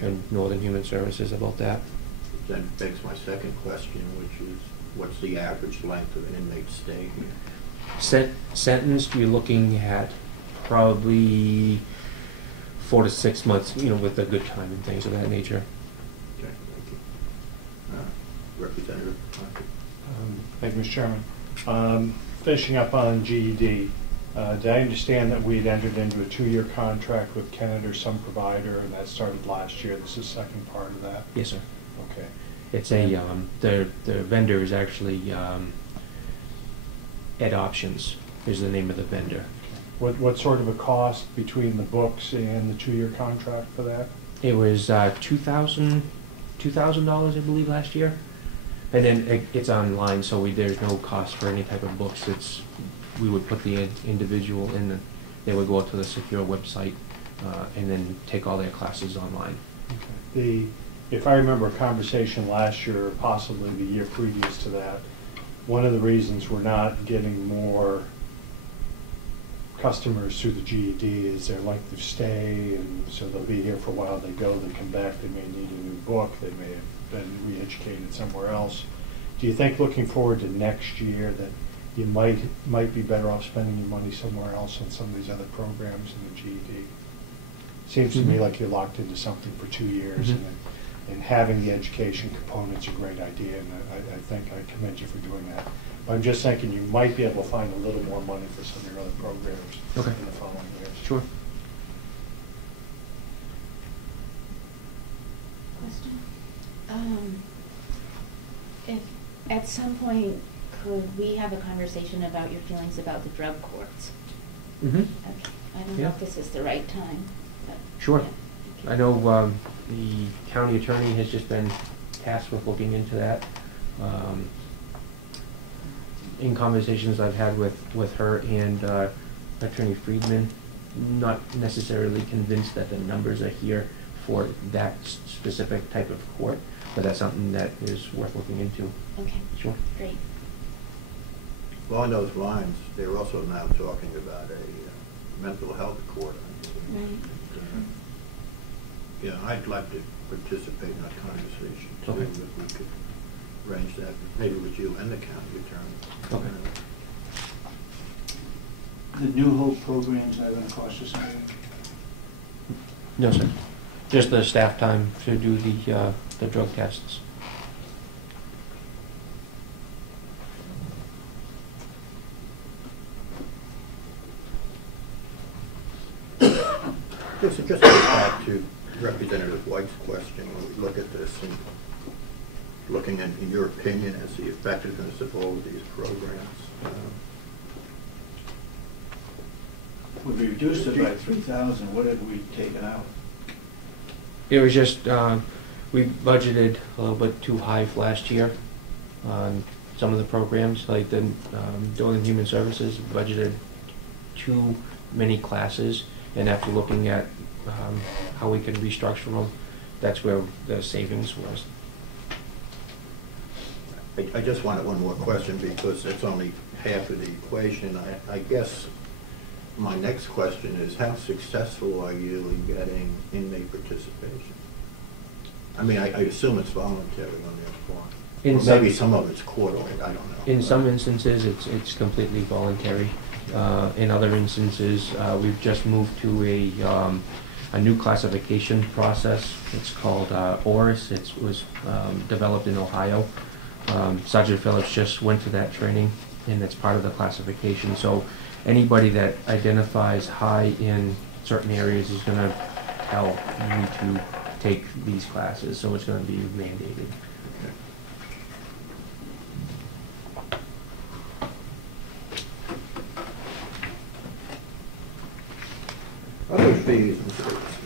and Northern Human Services about that. That begs my second question, which is, what's the average length of an inmate stay here? Sentenced, you're looking at probably 4 to 6 months, with a good time and things of that nature. Okay, thank you. Representative. Thank you, Mr. Chairman. Finishing up on GED, did I understand that we had entered into a 2-year contract with Kenney or some provider, and that started last year? This is the second part of that? Yes, sir. Okay. It's a, the vendor is actually Ed Options is the name of the vendor. What sort of a cost between the books and the 2-year contract for that? It was $2,000, I believe, last year. And then it's online, so there's no cost for any type of books. We would put the individual in, they would go out to the secure website and then take all their classes online. Okay. if I remember a conversation last year, or possibly the year previous to that, one of the reasons we're not getting more customers through the GED is their length of stay, and so they'll be here for a while, they go, they come back, they may need a new book, they may have been re-educated somewhere else. Do you think looking forward to next year that you might be better off spending your money somewhere else on some of these other programs in the GED? Seems to me like you're locked into something for 2 years, and having the education component's a great idea, and I think I commend you for doing that. But I'm just thinking you might be able to find a little more money for some of your other programs in the following years. Sure. Question? If at some point could we have a conversation about your feelings about the drug courts? Mm-hmm. Okay. I don't know Yeah. if this is the right time. But Sure. yeah. Okay. I know the county attorney has just been tasked with looking into that. In conversations I've had with her and Attorney Friedman, not necessarily convinced that the numbers are here for that specific type of court, but that's something that is worth looking into. Okay. Sure. Great. Along those lines, they're also now talking about a mental health court. Right. Yeah, I'd like to participate in that conversation too, Okay. if we could arrange that, maybe with you and the county attorney. Okay. The New Hope programs are going to cost us anything? No, sir. Just the staff time to do the drug tests. Just to get back to Representative White's question, when we look at this and looking in your opinion as the effectiveness of all of these programs. We've reduced it by 3,000. What have we taken out? It was just, we budgeted a little bit too high for last year on some of the programs, like the Building and Human Services budgeted too many classes, and after looking at how we could restructure them, that's where the savings was. I just wanted one more question because it's only half of the equation. I guess my next question is, how successful are you in getting inmate participation? I mean, I assume it's voluntary on their part. In Or some- maybe some of it's court-ordered, I don't know. In some instances, it's completely voluntary. In other instances, we've just moved to a new classification process. It's called ORIS. It was developed in Ohio. Sergeant Phillips just went to that training, and it's part of the classification. So anybody that identifies high in certain areas is going to tell you to take these classes, so it's going to be mandated. Other fees and services.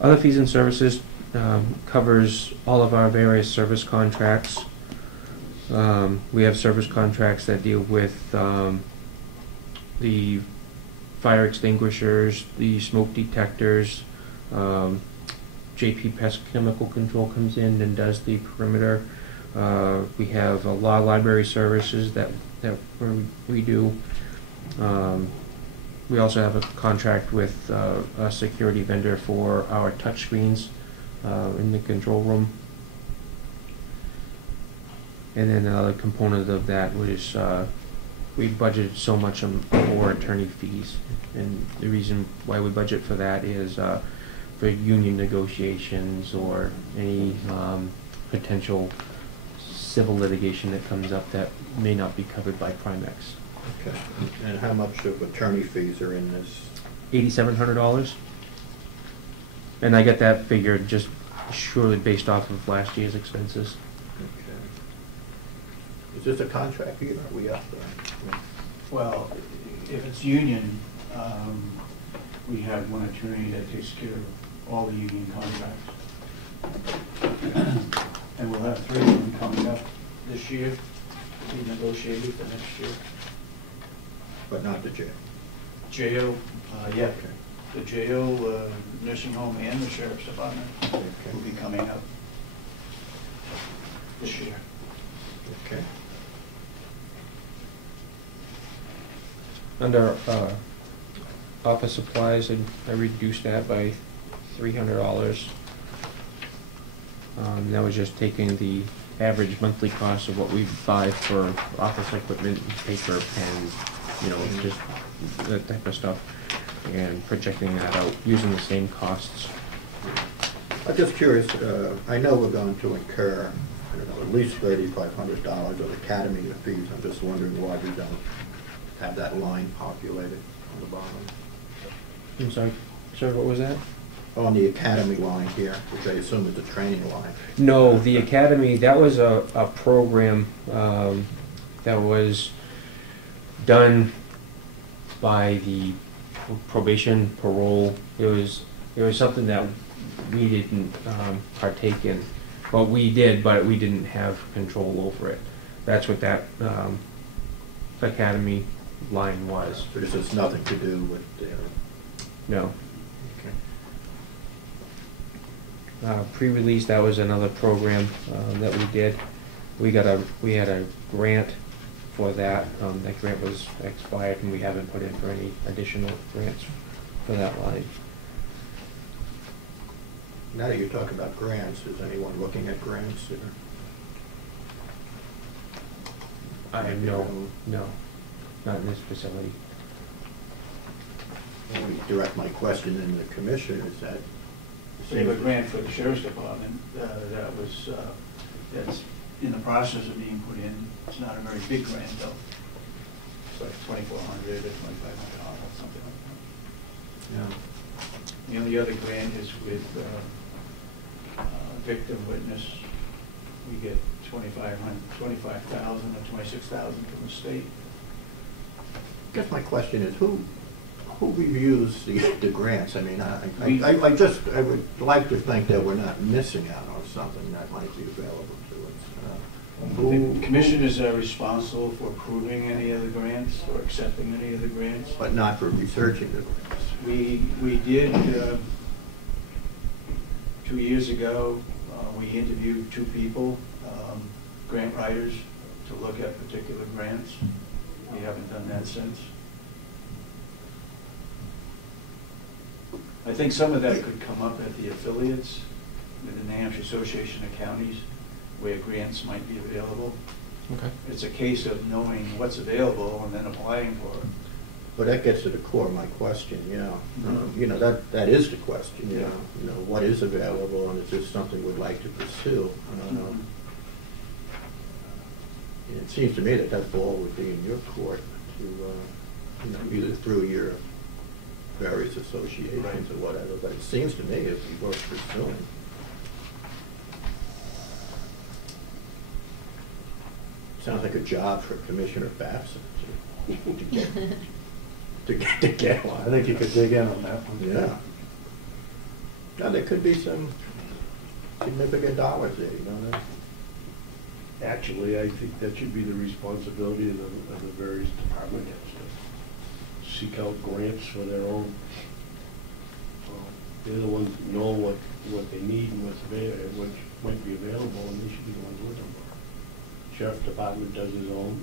Other fees and services covers all of our various service contracts. We have service contracts that deal with the fire extinguishers, the smoke detectors. JP Pest Chemical Control comes in and does the perimeter. We have law library services that we do. We also have a contract with a security vendor for our touchscreens in the control room. And then another component of that was we budgeted so much for attorney fees. And the reason why we budget for that is for union negotiations or any potential civil litigation that comes up that may not be covered by Primex. Okay. And how much of attorney fees are in this? $8,700. And I get that figure just surely based off of last year's expenses. Okay. Is this a contract year? Are we up there? Well, if it's union, we have one attorney that takes care of all the union contracts. And we'll have 3 of them coming up this year to be negotiated for next year. But not the jail? Jail, yeah. Okay. the jail, nursing home, and the sheriff's department will be coming up this year. Okay. Under office supplies, I reduced that by $300. That was just taking the average monthly cost of what we buy for office equipment, paper, pen, you know, just that type of stuff, and projecting that out using the same costs. I'm just curious, I know we're going to incur, I don't know, at least $3,500 of academy fees. I'm just wondering why we don't have that line populated on the bottom. I'm sorry, sir, what was that? On the academy line here, which I assume is the training line. No, the academy, that was a program that was done by the probation, parole. It was something that we didn't partake in. Well, we did, but we didn't have control over it. That's what that academy line was. So this has nothing to do with No. Okay. Pre-release, that was another program that we did. We had a grant for that. That grant was expired, and we haven't put in for any additional grants for that line. Now that you talk about grants, is anyone looking at grants? No, not in this facility. Let me direct my question in the commission, is that... We have a grant for the sheriff's department that's in the process of being put in. It's not a very big grant though. It's like $2,400 or $2,500, something like that. Yeah. The only other grant is with victim witness. We get $25,000 or $26,000 from the state. I guess my question is, who reviews the grants? I mean, I would like to think that we're not missing out on something that might be available to us. The commissioners are responsible for approving any of the grants or accepting any of the grants. But not for researching the grants. We did, 2 years ago, we interviewed 2 people, grant writers, to look at particular grants. We haven't done that since. I think some of that could come up at the affiliates with the New Hampshire Association of Counties, where grants might be available. Okay. It's a case of knowing what's available and then applying for it. But that gets to the core of my question, that is the question, you know, what is available, and is this something we'd like to pursue? It seems to me that ball would be in your court to, either through your various associations or whatever, but it seems to me it'd be worth pursuing. Sounds like a job for Commissioner Babson to get one. I think you could dig in on that one. Yeah. Now, there could be some significant dollars there, you know that? Actually, I think that should be the responsibility of the various department heads to seek out grants for their own. They're the ones that know what they need and what's available, what might be available, and they should be the ones with them. Sheriff's Department does his own.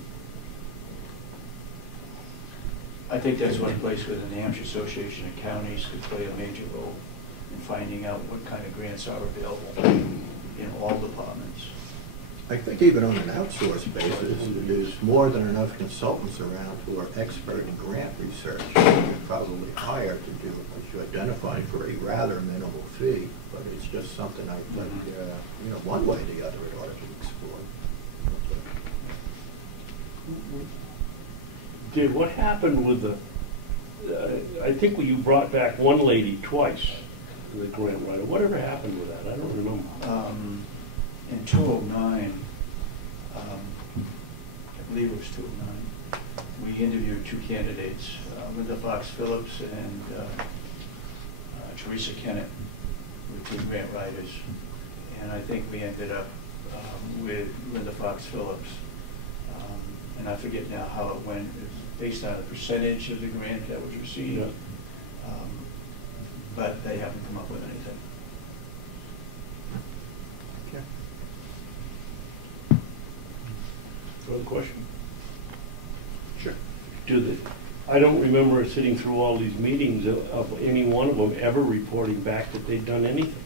I think that's one place where the New Hampshire Association of Counties could play a major role in finding out what kind of grants are available in all departments. I think even on an outsourced basis, there's more than enough consultants around who are expert in grant research. You could probably hire to do what you identified for a rather minimal fee, but it's just something I think, one way or the other it ought to be explored. Did what happened with I think you brought back one lady twice, the grant writer. Whatever happened with that? I don't remember. In 2009, I believe it was 2009, we interviewed 2 candidates, Linda Fox Phillips and Teresa Kenney, were 2 grant writers. And I think we ended up with Linda Fox Phillips. And I forget now how it went. It's based on a percentage of the grant that was received. Yeah. but they haven't come up with anything. Further question? Sure. I don't remember sitting through all these meetings of any one of them ever reporting back that they'd done anything.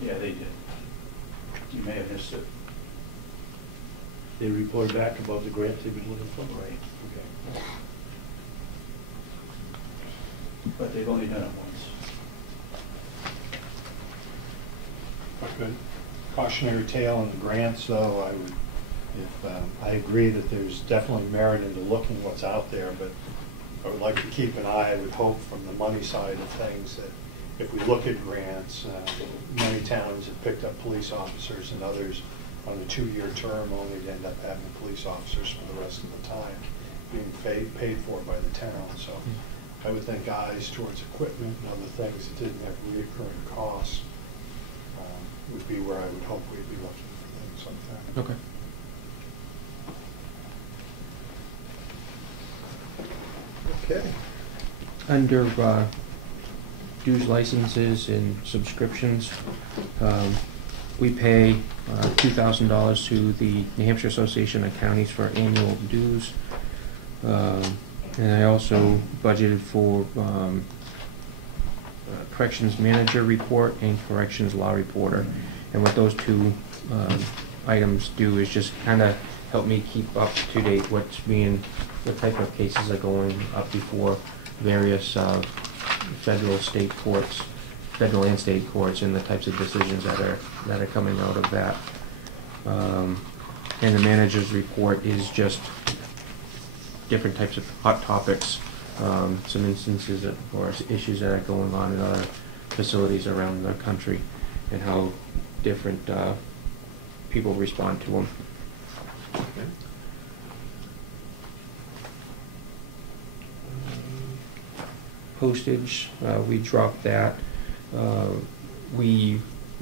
Yeah, they did. You may have missed it. They reported back about the grants they've been looking for? Right. Okay. But they've only done it once. Okay. Cautionary tale on the grants, though, I agree that there's definitely merit into looking what's out there, but I would like to keep an eye, I would hope, from the money side of things, that if we look at grants, many towns have picked up police officers and others on a 2-year term only to end up having police officers for the rest of the time being paid for by the town. So I would think eyes towards equipment and other things that didn't have recurring costs would be where I would hope we'd be looking for things like that. Okay. Okay. Under dues, licenses, and subscriptions, we pay $2,000 to the New Hampshire Association of Counties for annual dues. And I also budgeted for corrections manager report and corrections law reporter. And what those two items do is just kind of help me keep up to date what type of cases are going up before various federal and state courts, and the types of decisions that are coming out of that. And the manager's report is just different types of hot topics, some instances or issues that are going on in other facilities around the country, and how different people respond to them. Okay. Postage, we dropped that. We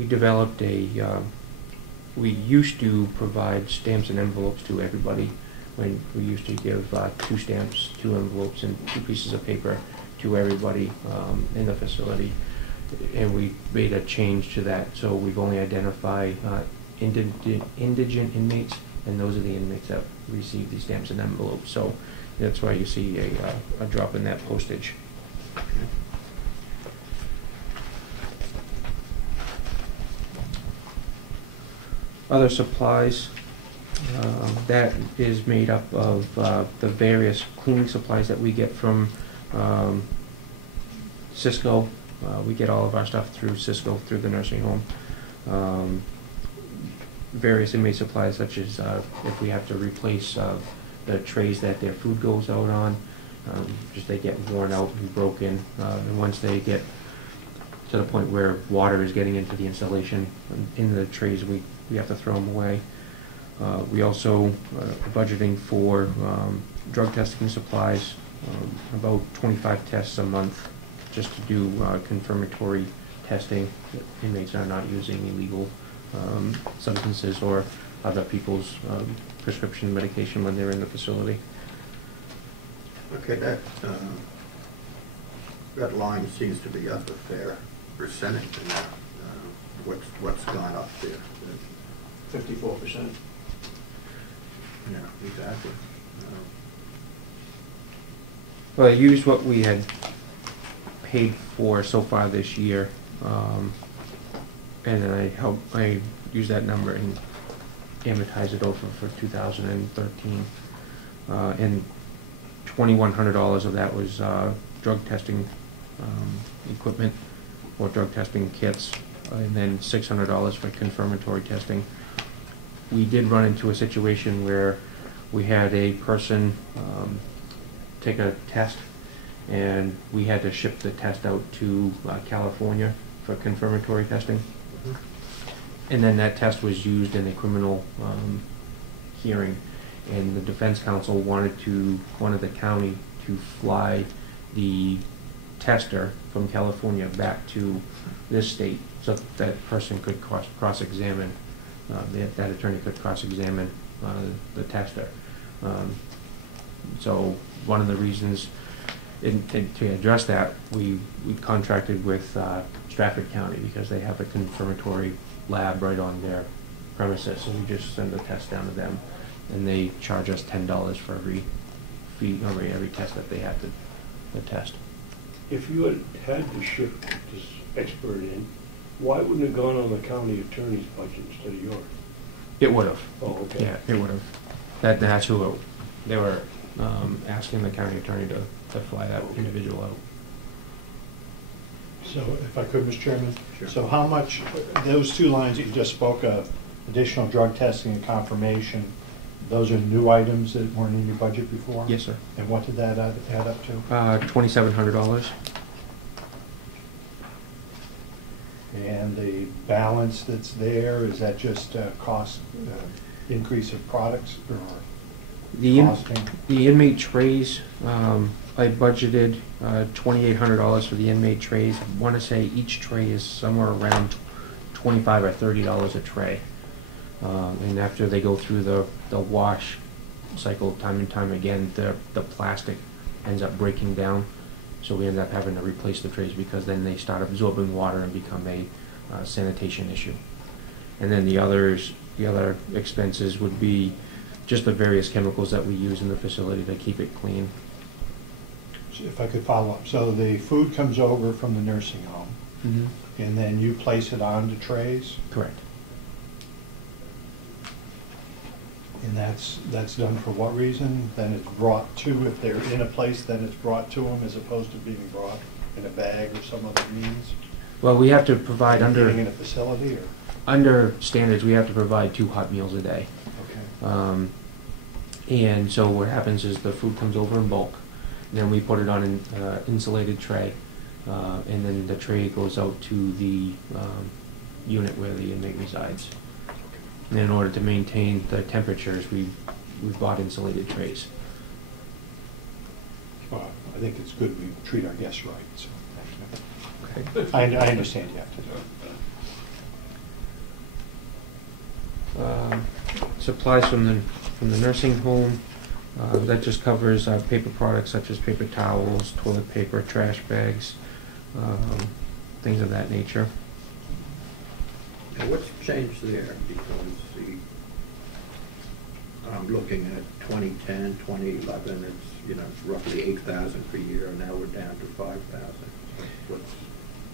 developed we used to provide stamps and envelopes to everybody. When we used to give 2 stamps, 2 envelopes, and 2 pieces of paper to everybody in the facility. And we made a change to that, so we've only identified indigent inmates, and those are the inmates that receive these stamps and envelopes. So that's why you see a drop in that postage. Other supplies, that is made up of the various cleaning supplies that we get from Cisco. We get all of our stuff through Cisco, through the nursing home. Various inmate supplies, such as if we have to replace the trays that their food goes out on, just they get worn out and broken. And once they get to the point where water is getting into the installation in the trays, we have to throw them away. We also are budgeting for drug testing supplies, about 25 tests a month, just to do confirmatory testing. Inmates are not using illegal substances or other people's prescription medication when they're in the facility. Okay, that line seems to be up a fair percentage in that. What's gone up there? 54%. Yeah, exactly. Well, I used what we had paid for so far this year, and then I used that number and amortized it over for 2013, and $2,100 of that was drug testing equipment or drug testing kits, and then $600 for confirmatory testing. We did run into a situation where we had a person take a test, and we had to ship the test out to California for confirmatory testing. Mm-hmm. And then that test was used in a criminal hearing, and the defense counsel wanted the county to fly the tester from California back to this state so that person could cross-examine, that attorney could cross-examine the tester. So one of the reasons to address that, we contracted with Stratford County because they have a confirmatory lab right on their premises. So we just send the test down to them, and they charge us $10 for every test that they have to test. If you had to shift this expert in, why wouldn't it have gone on the county attorney's budget instead of yours? It would have. Oh, okay. Yeah, it would have. That's who they were asking the county attorney to fly that individual out. So if I could, Mr. Chairman? Sure. So how much, those two lines that you just spoke of, additional drug testing and confirmation, those are new items that weren't in your budget before? Yes, sir. And what did that add up to? $2,700. And the balance that's there, is that just cost, increase of products or costing? The inmate trays, I budgeted $2,800 for the inmate trays. I want to say each tray is somewhere around $25 or $30 a tray. And after they go through the wash cycle time and time again, the plastic ends up breaking down. So we end up having to replace the trays because then they start absorbing water and become a sanitation issue. And then the other expenses would be just the various chemicals that we use in the facility to keep it clean. If I could follow up. So the food comes over from the nursing home, and then you place it onto trays? Correct. And that's done for what reason? Then it's brought to, if they're in a place, then it's brought to them as opposed to being brought in a bag or some other means? Well, we have to provide Living in a facility, or? under standards, we have to provide 2 hot meals a day. Okay. And so what happens is the food comes over in bulk, and then we put it on an insulated tray, and then the tray goes out to the unit where the inmate resides. And in order to maintain the temperatures, we bought insulated trays. Well, I think it's good we treat our guests right, so thank you. Okay. I understand you have to do it. Supplies from the nursing home, that just covers paper products such as paper towels, toilet paper, trash bags, things of that nature. Now, what's changed there? Because I'm looking at 2010, 2011, it's roughly 8,000 per year, and now we're down to 5,000.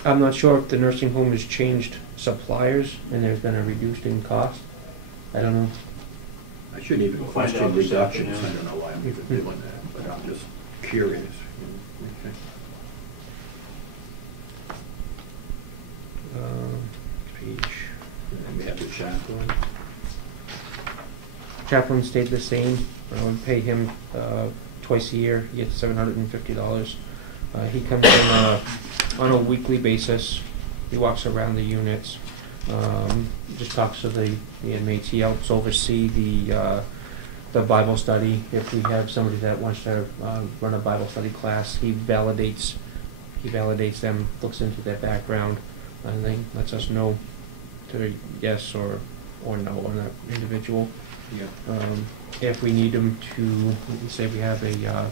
I'm not sure if the nursing home has changed suppliers and there's been a reduced in cost. I don't know. I shouldn't even We'll find question out this reductions. I afternoon. don't know why I'm even doing that, but I'm just curious. Okay. Page. And then we have the chaplain. Chaplain stayed the same. We pay him twice a year. He gets $750. He comes in on a weekly basis. He walks around the units, just talks to the inmates. He helps oversee the Bible study. If we have somebody that wants to run a Bible study class, he validates them, looks into their background, and then lets us know to yes or no on that individual. Yeah. If we need them to, say we have an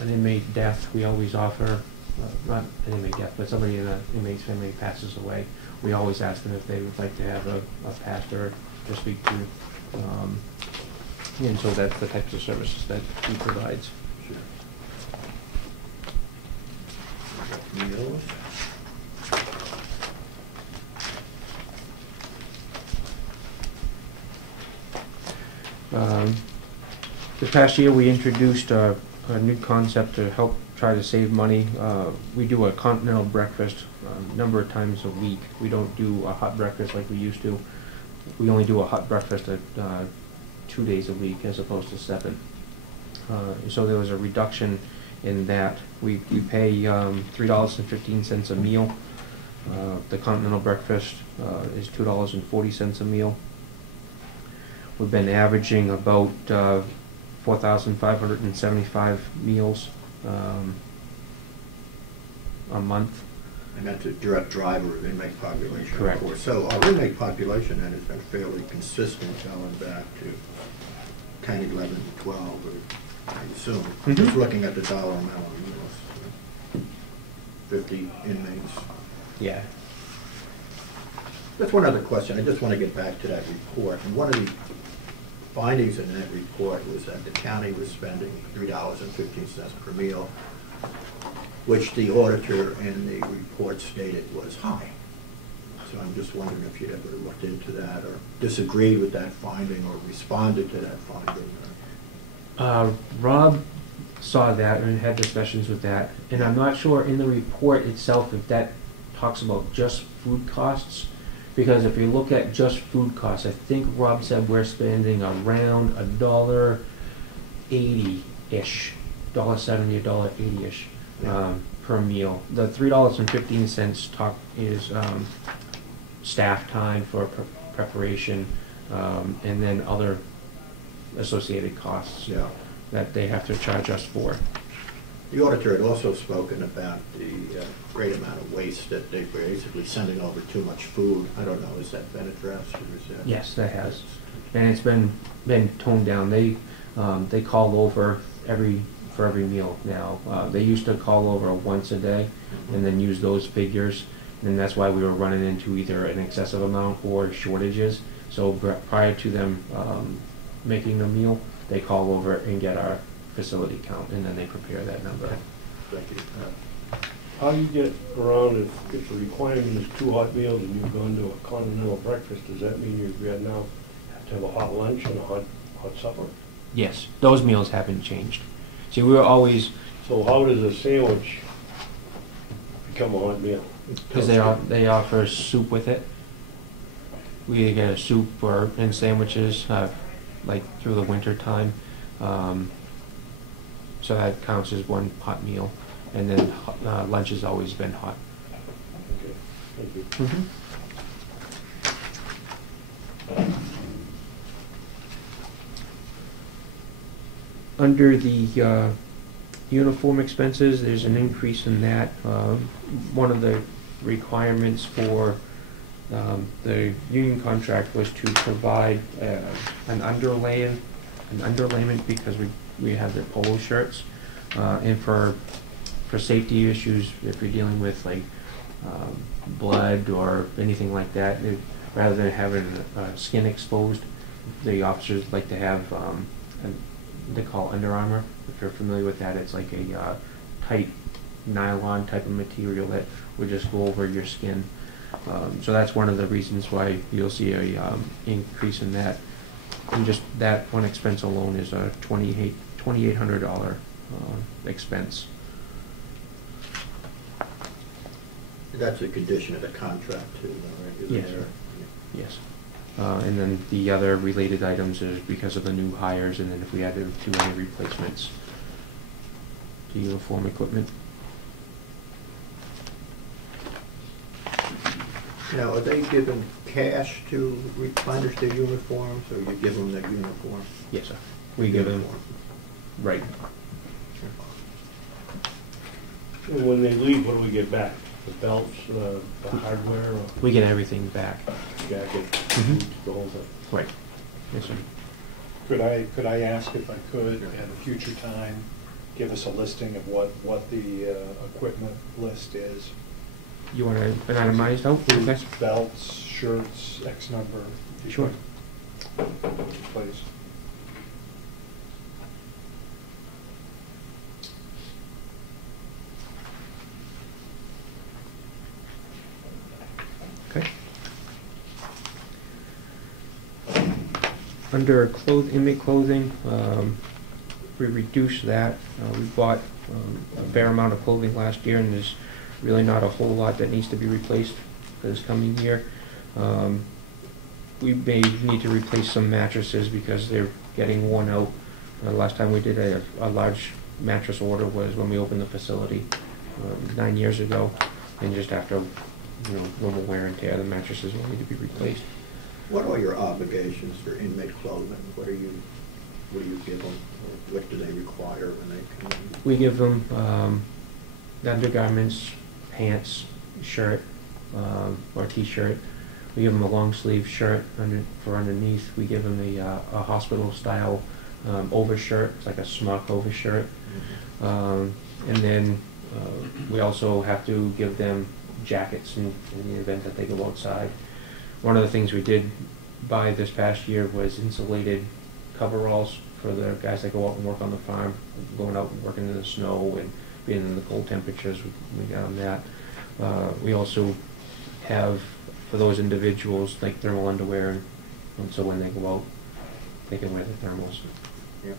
inmate death, we always offer, not an inmate death, but somebody in an inmate's family passes away, we always ask them if they would like to have a pastor to speak to. And so that's the types of services that he provides. Sure. Meals. This past year, we introduced a new concept to help try to save money. We do a continental breakfast a number of times a week. We don't do a hot breakfast like we used to. We only do a hot breakfast at 2 days a week as opposed to 7. So there was a reduction in that. We pay $3.15 a meal. The continental breakfast is $2.40 a meal. We've been averaging about 4,575 meals a month. And that's a direct driver of inmate population. Correct. Of course. So our inmate population then has been fairly consistent going back to 10, 11, 12, or I assume, just looking at the dollar amount on 50 inmates. Yeah. That's one other question. I just want to get back to that report. And one of the findings in that report was that the county was spending $3.15 per meal, which the auditor in the report stated was high. So I'm just wondering if you'd ever looked into that or disagreed with that finding or responded to that finding. Rob saw that and had discussions with that, and I'm not sure in the report itself if that talks about just food costs, because if you look at just food costs, I think Rob said we're spending around $1.80-ish, $1.70, $1.80-ish per meal. The $3.15 talk is staff time for preparation, and then other associated costs Yeah. that they have to charge us for. The auditor had also spoken about the great amount of waste that they're basically sending over too much food. I don't know, has that been addressed or is that? Yes, that has, and it's been toned down. They call over for every meal now. They used to call over once a day and then use those figures, and that's why we were running into either an excessive amount or shortages. So prior to them making the meal, they call over and get our facility count, and then they prepare that number. Thank you. How do you get around if the requirement is 2 hot meals and you've gone to a continental breakfast, does that mean you've got now have to have a hot lunch and a hot supper? Yes, those meals haven't changed. See, we were always, So how does a sandwich become a hot meal? because they offer soup with it. We either get a soup or in sandwiches, like through the winter time. So that counts as one hot meal, and then lunch has always been hot. Okay, thank you. Under the uniform expenses, there's an increase in that. One of the requirements for the union contract was to provide an underlayment because we have the polo shirts, and for safety issues, if you're dealing with like blood or anything like that, rather than having skin exposed, the officers like to have they call Under Armour. If you're familiar with that, it's like a tight nylon type of material that would just go over your skin. So that's one of the reasons why you'll see a increase in that. And just that one expense alone is a $2,800 expense. That's a condition of the contract too, right? Yes. Yes. And then the other related items is because of the new hires, and then if we had to do any replacements to uniform equipment. Now, are they given cash to replenish their uniforms, or you give them their uniform? Yes, sir. We give them, right. And when they leave, what do we get back? The belts, the hardware, or We get everything back. jacket, Mhm. the whole thing? Right. Yes, sir. Could I ask if I could, at a future time, give us a listing of what the equipment list is? You want an itemized out? Okay. Belts, shirts, X number? if you Sure. could, Please. Okay. Under inmate clothing, we reduced that. We bought a fair amount of clothing last year, and there's really not a whole lot that needs to be replaced for this coming year. We may need to replace some mattresses because they're getting worn out. Last time we did a large mattress order was when we opened the facility 9 years ago, and just after normal wear and tear, the mattresses will need to be replaced. What are your obligations for inmate clothing? What do you give them? What do they require when they come in? We give them undergarments, pants, shirt, or t-shirt. We give them a long sleeve shirt for underneath. We give them a hospital style overshirt. It's like a smock overshirt. And then We also have to give them jackets in the event that they go outside. One of the things we did buy this past year was insulated coveralls for the guys that go out and work on the farm, going out and working in the snow and being in the cold temperatures. We got them that. We also have, for those individuals, like thermal underwear, and so when they go out, they can wear the thermals. Yep.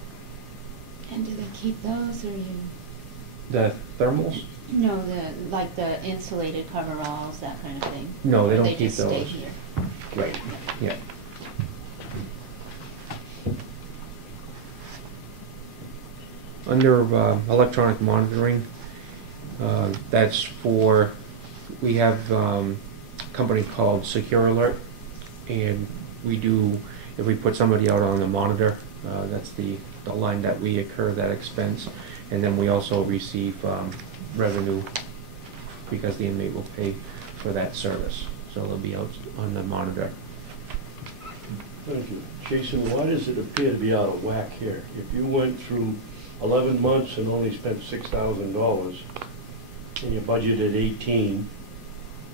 And do they keep those, or you? The thermals? No, like the insulated coveralls, that kind of thing. No, they Or don't they keep just stay those. here. Right. Yeah. Under electronic monitoring, that's for, we have a company called Secure Alert, and we do, if we put somebody out on the monitor, that's the line that we incur that expense, and then we also receive revenue because the inmate will pay for that service, so they'll be out on the monitor. Thank you. Jason, why does it appear to be out of whack here? If you went through 11 months and only spent $6,000, and you budgeted 18,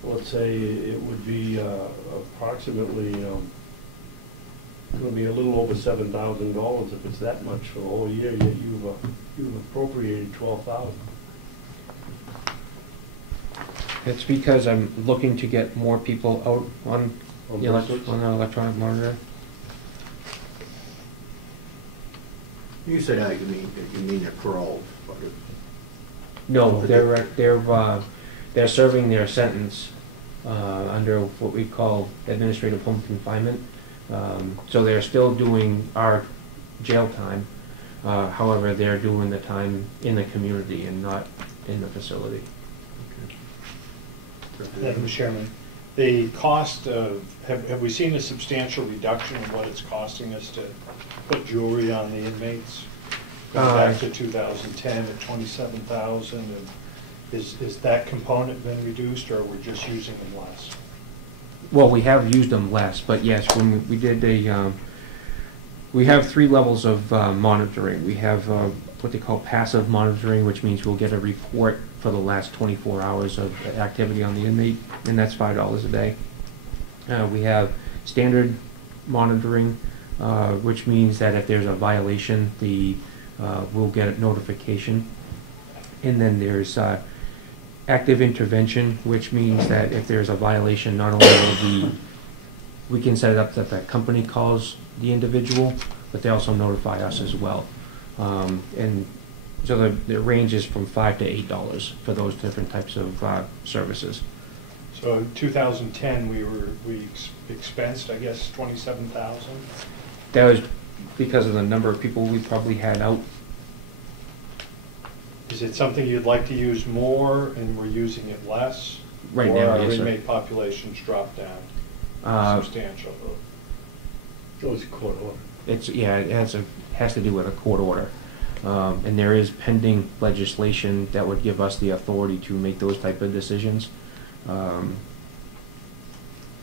let's say it would be approximately, going to be a little over $7,000 if it's that much for the whole year, yet you've appropriated $12,000. It's because I'm looking to get more people out on On the bracelets? on the electronic monitor. You said that, you mean the parole, but No, they're serving their sentence under what we call administrative home confinement. So they're still doing our jail time. However, they're doing the time in the community and not in the facility. Madam Chairman, the cost of, have we seen a substantial reduction in what it's costing us to put jewelry on the inmates? Going back to 2010 at $27,000, and is that component been reduced, or we're just using them less? Well, we have used them less, but yes, when we did we have 3 levels of monitoring. We have what they call passive monitoring, which means we'll get a report for the last 24 hours of activity on the inmate, and that's $5 a day. We have standard monitoring, which means that if there's a violation, we'll get a notification. And then there's active intervention, which means that if there's a violation, not only will we can set it up that the company calls the individual, but they also notify us as well. And so the range is from $5 to $8 for those different types of services. So in 2010, we expensed, I guess, $27,000? That was because of the number of people we probably had out. Is it something you'd like to use more and we're using it less? Right or now, our yes, sir. inmate population's dropped down substantially? So it's a court order. It has to do with a court order. And there is pending legislation that would give us the authority to make those type of decisions. So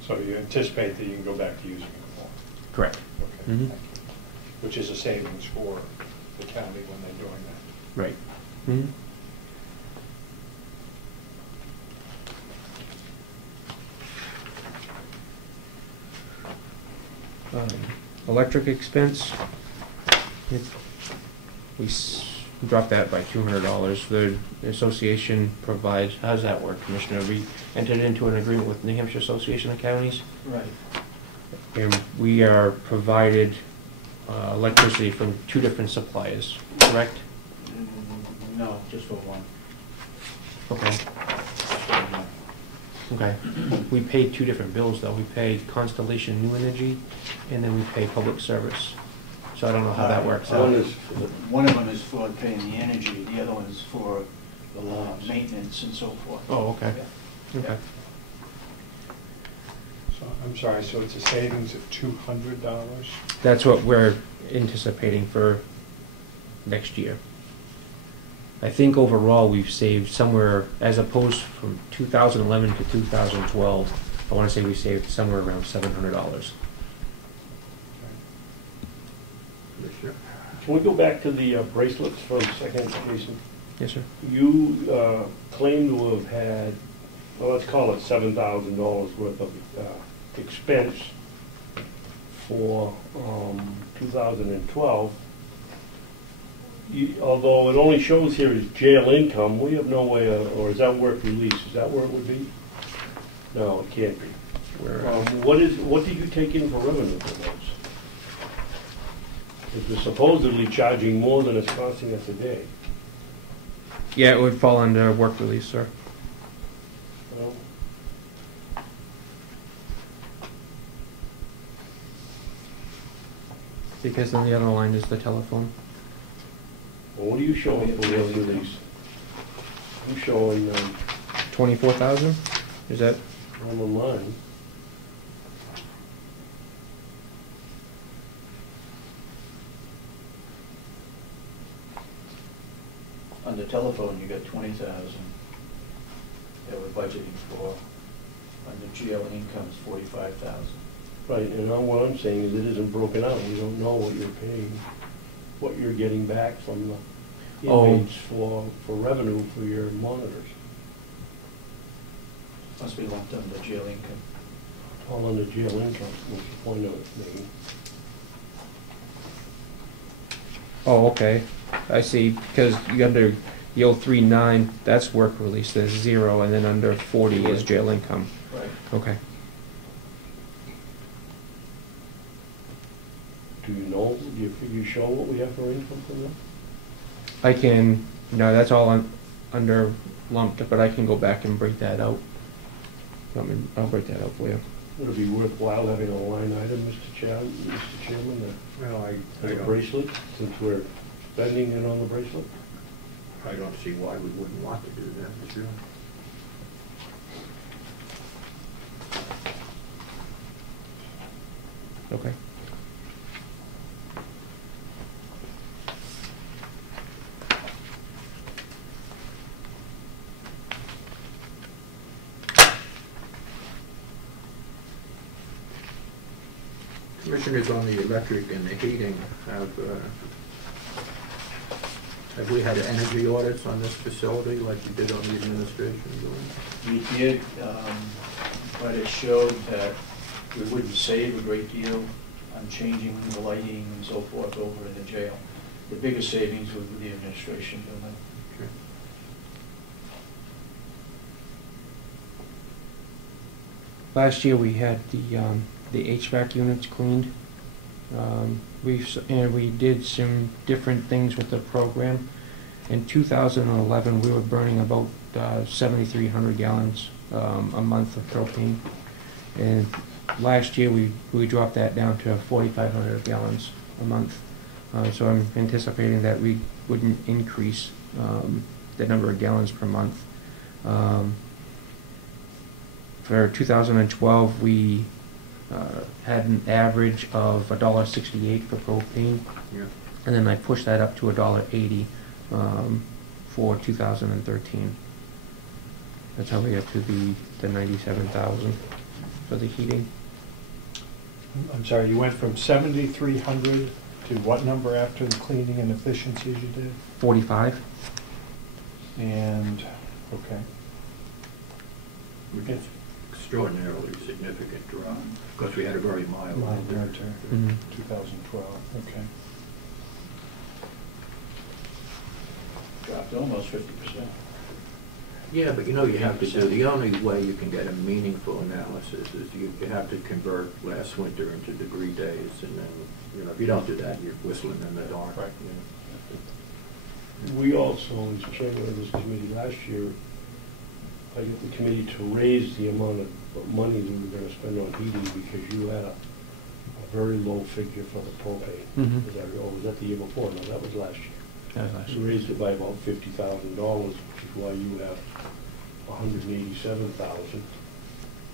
you anticipate that you can go back to using it more? Correct. Okay. Mhm. Thank you. Which is a savings for the county when they're doing that. Right. Mhm. Electric expense, we dropped that by $200. The association provides, how does that work, Commissioner? We entered into an agreement with New Hampshire Association of Counties, Right. and we are provided electricity from 2 different suppliers, correct? No, just for one. Okay. Okay. We pay 2 different bills, though. We pay Constellation New Energy, and then we pay Public Service. So I don't know how that works out. One of them is for paying the energy, the other one is for The loss. maintenance and so forth. Oh, okay. Yeah. Okay. So, I'm sorry, so it's a savings of $200? That's what we're anticipating for next year. I think overall we've saved somewhere, as opposed from 2011 to 2012, I want to say we saved somewhere around $700. Commissioner? Can we go back to the bracelets for a second, Jason? Yes, sir. You claim to have had, well, let's call it $7,000 worth of expense for 2012. Although it only shows here as jail income, we have no way, or is that work release? Is that where it would be? No, it can't be. What did you take in for revenue for those? If we're supposedly charging more than it's costing us a day. Yeah, it would fall under work release, sir. Well, Because on the other line is the telephone. what are you showing for work release? I'm showing 24,000? Is that? on the line. On the telephone, you got 20,000 that we're budgeting for. On the jail income is 45,000. Right, and what I'm saying is it isn't broken out. We don't know what you're paying, what you're getting back from the inmates for revenue for your monitors. Must be lumped under jail income. All under jail income, what's the point of it being? Oh, okay. I see. Because you under the 039, that's work release. There's 0, and then under 40 is jail income. Right. Okay. Do you know, do you show what we have for income from them? I can. No, that's all under lumped, but I can go back and break that out. I'll break that out for you. Would it be worthwhile having a line item, Mr. Chairman, Well, a bracelet, since we're spending it on the bracelet? I don't see why we wouldn't want to do that, sure. Okay. Commissioners, on the electric and the heating, have we had energy audits on this facility like you did on the administration building? We did, but it showed that we wouldn't save a great deal on changing the lighting and so forth over in the jail. The biggest savings would be the administration building. Okay. Last year we had the HVAC units cleaned. We did some different things with the program. In 2011, we were burning about 7,300 gallons a month of propane, and last year we dropped that down to 4,500 gallons a month. So I'm anticipating that we wouldn't increase the number of gallons per month. For 2012, we had an average of $1.68 for propane, Yeah. and then I pushed that up to $1.80 for 2013. That's how we got to the 97,000 for the heating. I'm sorry, you went from 7,300 to what number after the cleaning and efficiencies you did? 45. And, okay. Which is extraordinarily significant drop, because we had a very mild Mild winter. winter, Mhm. 2012, okay. Dropped almost 50%. Yeah, but you know, you have to do, the only way you can get a meaningful analysis is you have to convert last winter into degree days, and then, you know, if you don't do that, you're whistling in the dark. Right. We also, as chairman of this committee last year, I got the committee to raise the amount of money we were going to spend on heating because you had a very low figure for the propane. Mhm. Was that the year before? No, that was last year. That was last You year. raised it by about $50,000, which is why you have $187,000.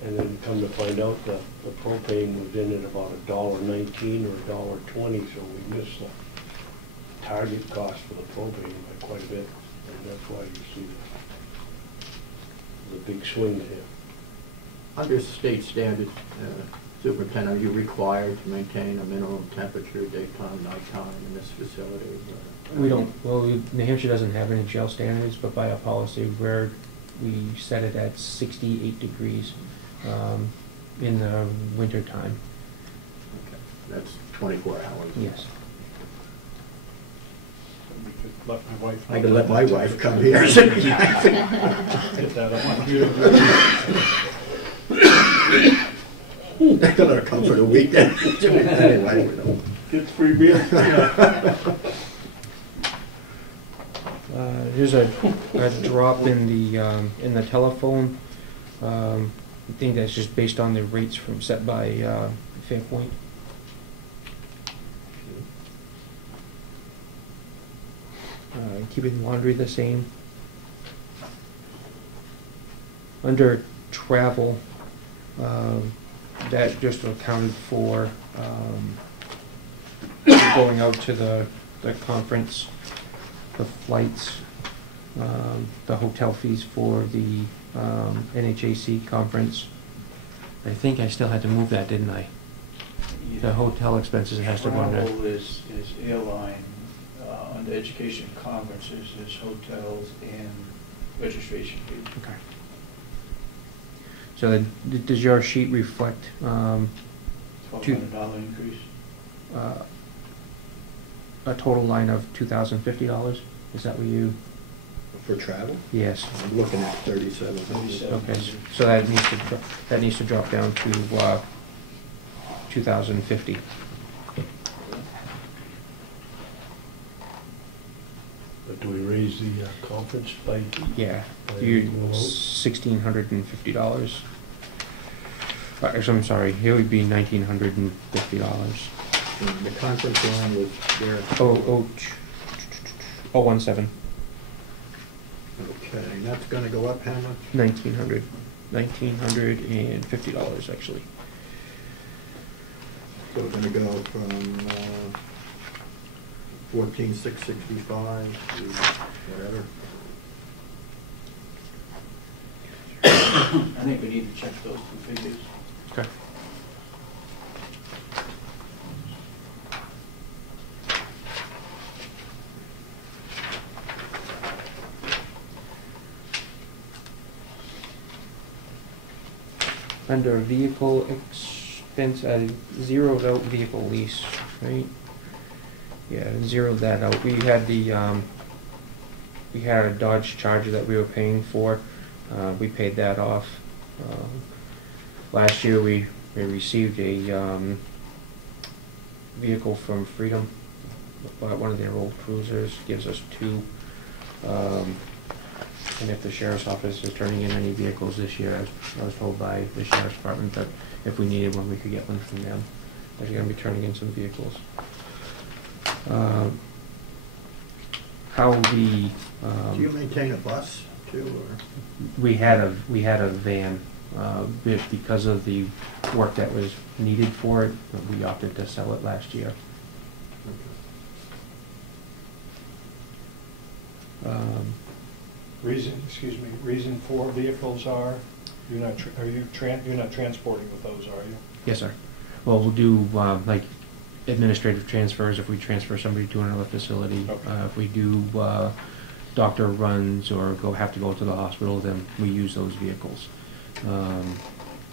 And then come to find out the propane was in at about $1.19 or $1.20, so we missed the target cost for the propane by quite a bit. And that's why you see the big swing there. Under state standards, Superintendent, are you required to maintain a minimum temperature daytime, nighttime in this facility? We don't, well, New Hampshire doesn't have any jail standards, but by our policy, we set it at 68 degrees in the winter time. Okay, that's 24 hours. Yes. Let my wife. I could let my wife come here. Get that on my computer. They're gonna come for the weekend. Anyway, Get free beer. There's a drop in the telephone. I think that's just based on the rates set by Fairpoint. Keeping laundry the same. Under travel, that just accounted for going out to the conference, the flights, the hotel fees for the NHAC conference. I think I still had to move that, didn't I? The hotel expenses has to go under. Travel is airline, under education conferences, is hotels and registration fees. Okay. So then, does your sheet reflect $1,200 increase. a total line of $2,050? Is that what you? for travel? Yes. I'm looking at 3700. Okay, so that needs to drop down to 2,050. But do we raise the conference by? Yeah, by you equal amount? $1,650. Actually, I'm sorry, here would be $1,950. The conference line was there. 017. Okay, and that's gonna go up how much? $1,950 actually. So we're gonna go from 14,665 to whatever. I think we need to check those two figures. Okay. Under vehicle expense, zeroed out vehicle lease, right? Yeah, zeroed that out. We had we had a Dodge Charger that we were paying for. We paid that off. Last year we received a vehicle from Freedom, one of their old cruisers, gives us two. And if the sheriff's office is turning in any vehicles this year, I was told by the sheriff's department that if we needed one, we could get one from them. They're going to be turning in some vehicles. Do you maintain a bus too, or? We had a van, because of the work that was needed for it. We opted to sell it last year. Reason for vehicles are, you're not transporting with those, are you? Yes, sir. Well, we'll do like administrative transfers if we transfer somebody to another facility. Okay. If we do doctor runs or have to go to the hospital, then we use those vehicles.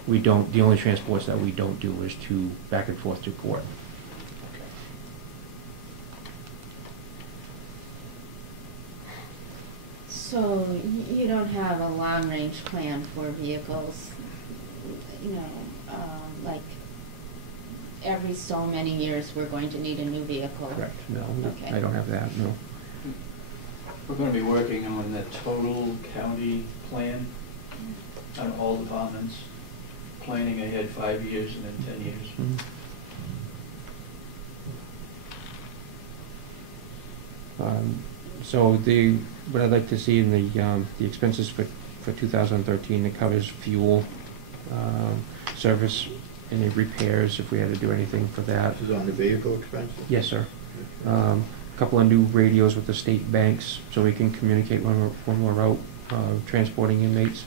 We don't. The only transports that we don't do is back and forth to court. So you don't have a long-range plan for vehicles, you know, like every so many years we're going to need a new vehicle? Correct. No, Okay. I don't have that. No. We're going to be working on the total county plan on all departments, planning ahead 5 years and then 10 years. So what I'd like to see in the expenses for 2013, it covers fuel, service, any repairs if we had to do anything for that. This is on the vehicle expenses? Yes, sir. A couple of new radios with the state banks so we can communicate when we're out transporting inmates.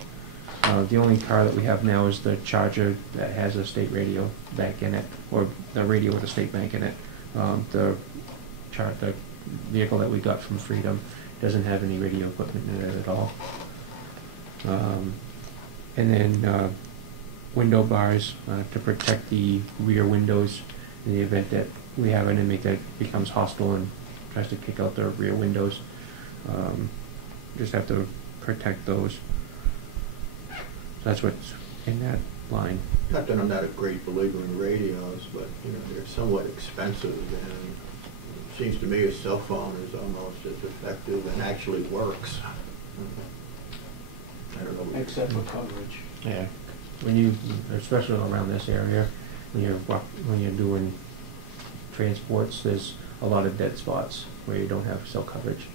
The only car that we have now is the Charger that has a state radio bank in it, or the radio with a state bank in it. The vehicle that we got from Freedom doesn't have any radio equipment in it at all. And then window bars to protect the rear windows in the event that we have an inmate that becomes hostile and tries to kick out their rear windows. Just have to protect those. That's what's in that line. Not that I'm not a great believer in radios, but they're somewhat expensive, and it seems to me a cell phone is almost as effective and actually works. I don't know. Except for coverage. Yeah. When you, especially around this area, when you're doing transports, there's a lot of dead spots where you don't have cell coverage.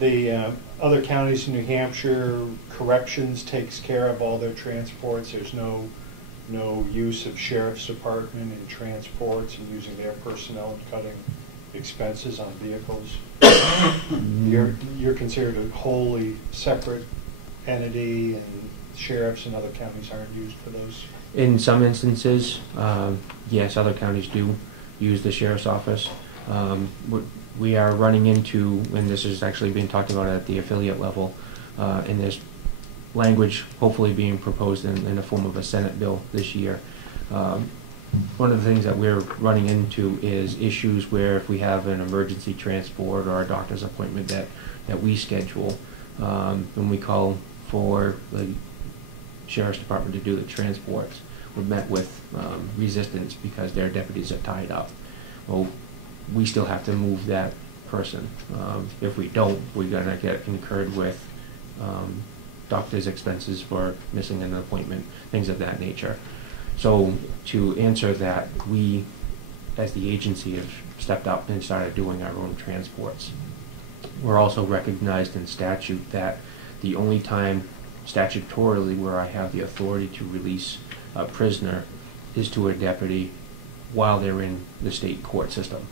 The other counties in New Hampshire, corrections takes care of all their transports. There's no use of sheriff's department in transports and using their personnel and cutting expenses on vehicles. You're considered a wholly separate entity, and sheriffs in other counties aren't used for those. In some instances, yes, other counties do use the sheriff's office. We are running into, and this is actually being talked about at the affiliate level, and there's language hopefully being proposed in the form of a Senate bill this year. One of the things that we're running into is issues where if we have an emergency transport or a doctor's appointment that we schedule, when we call for the sheriff's department to do the transports, we're met with resistance because their deputies are tied up. Well, we still have to move that person. If we don't, we're gonna get incurred with doctor's expenses for missing an appointment, things of that nature. So to answer that, we, as the agency, have stepped up and started doing our own transports. We're also recognized in statute that the only time statutorily where I have the authority to release a prisoner is to a deputy while they're in the state court system.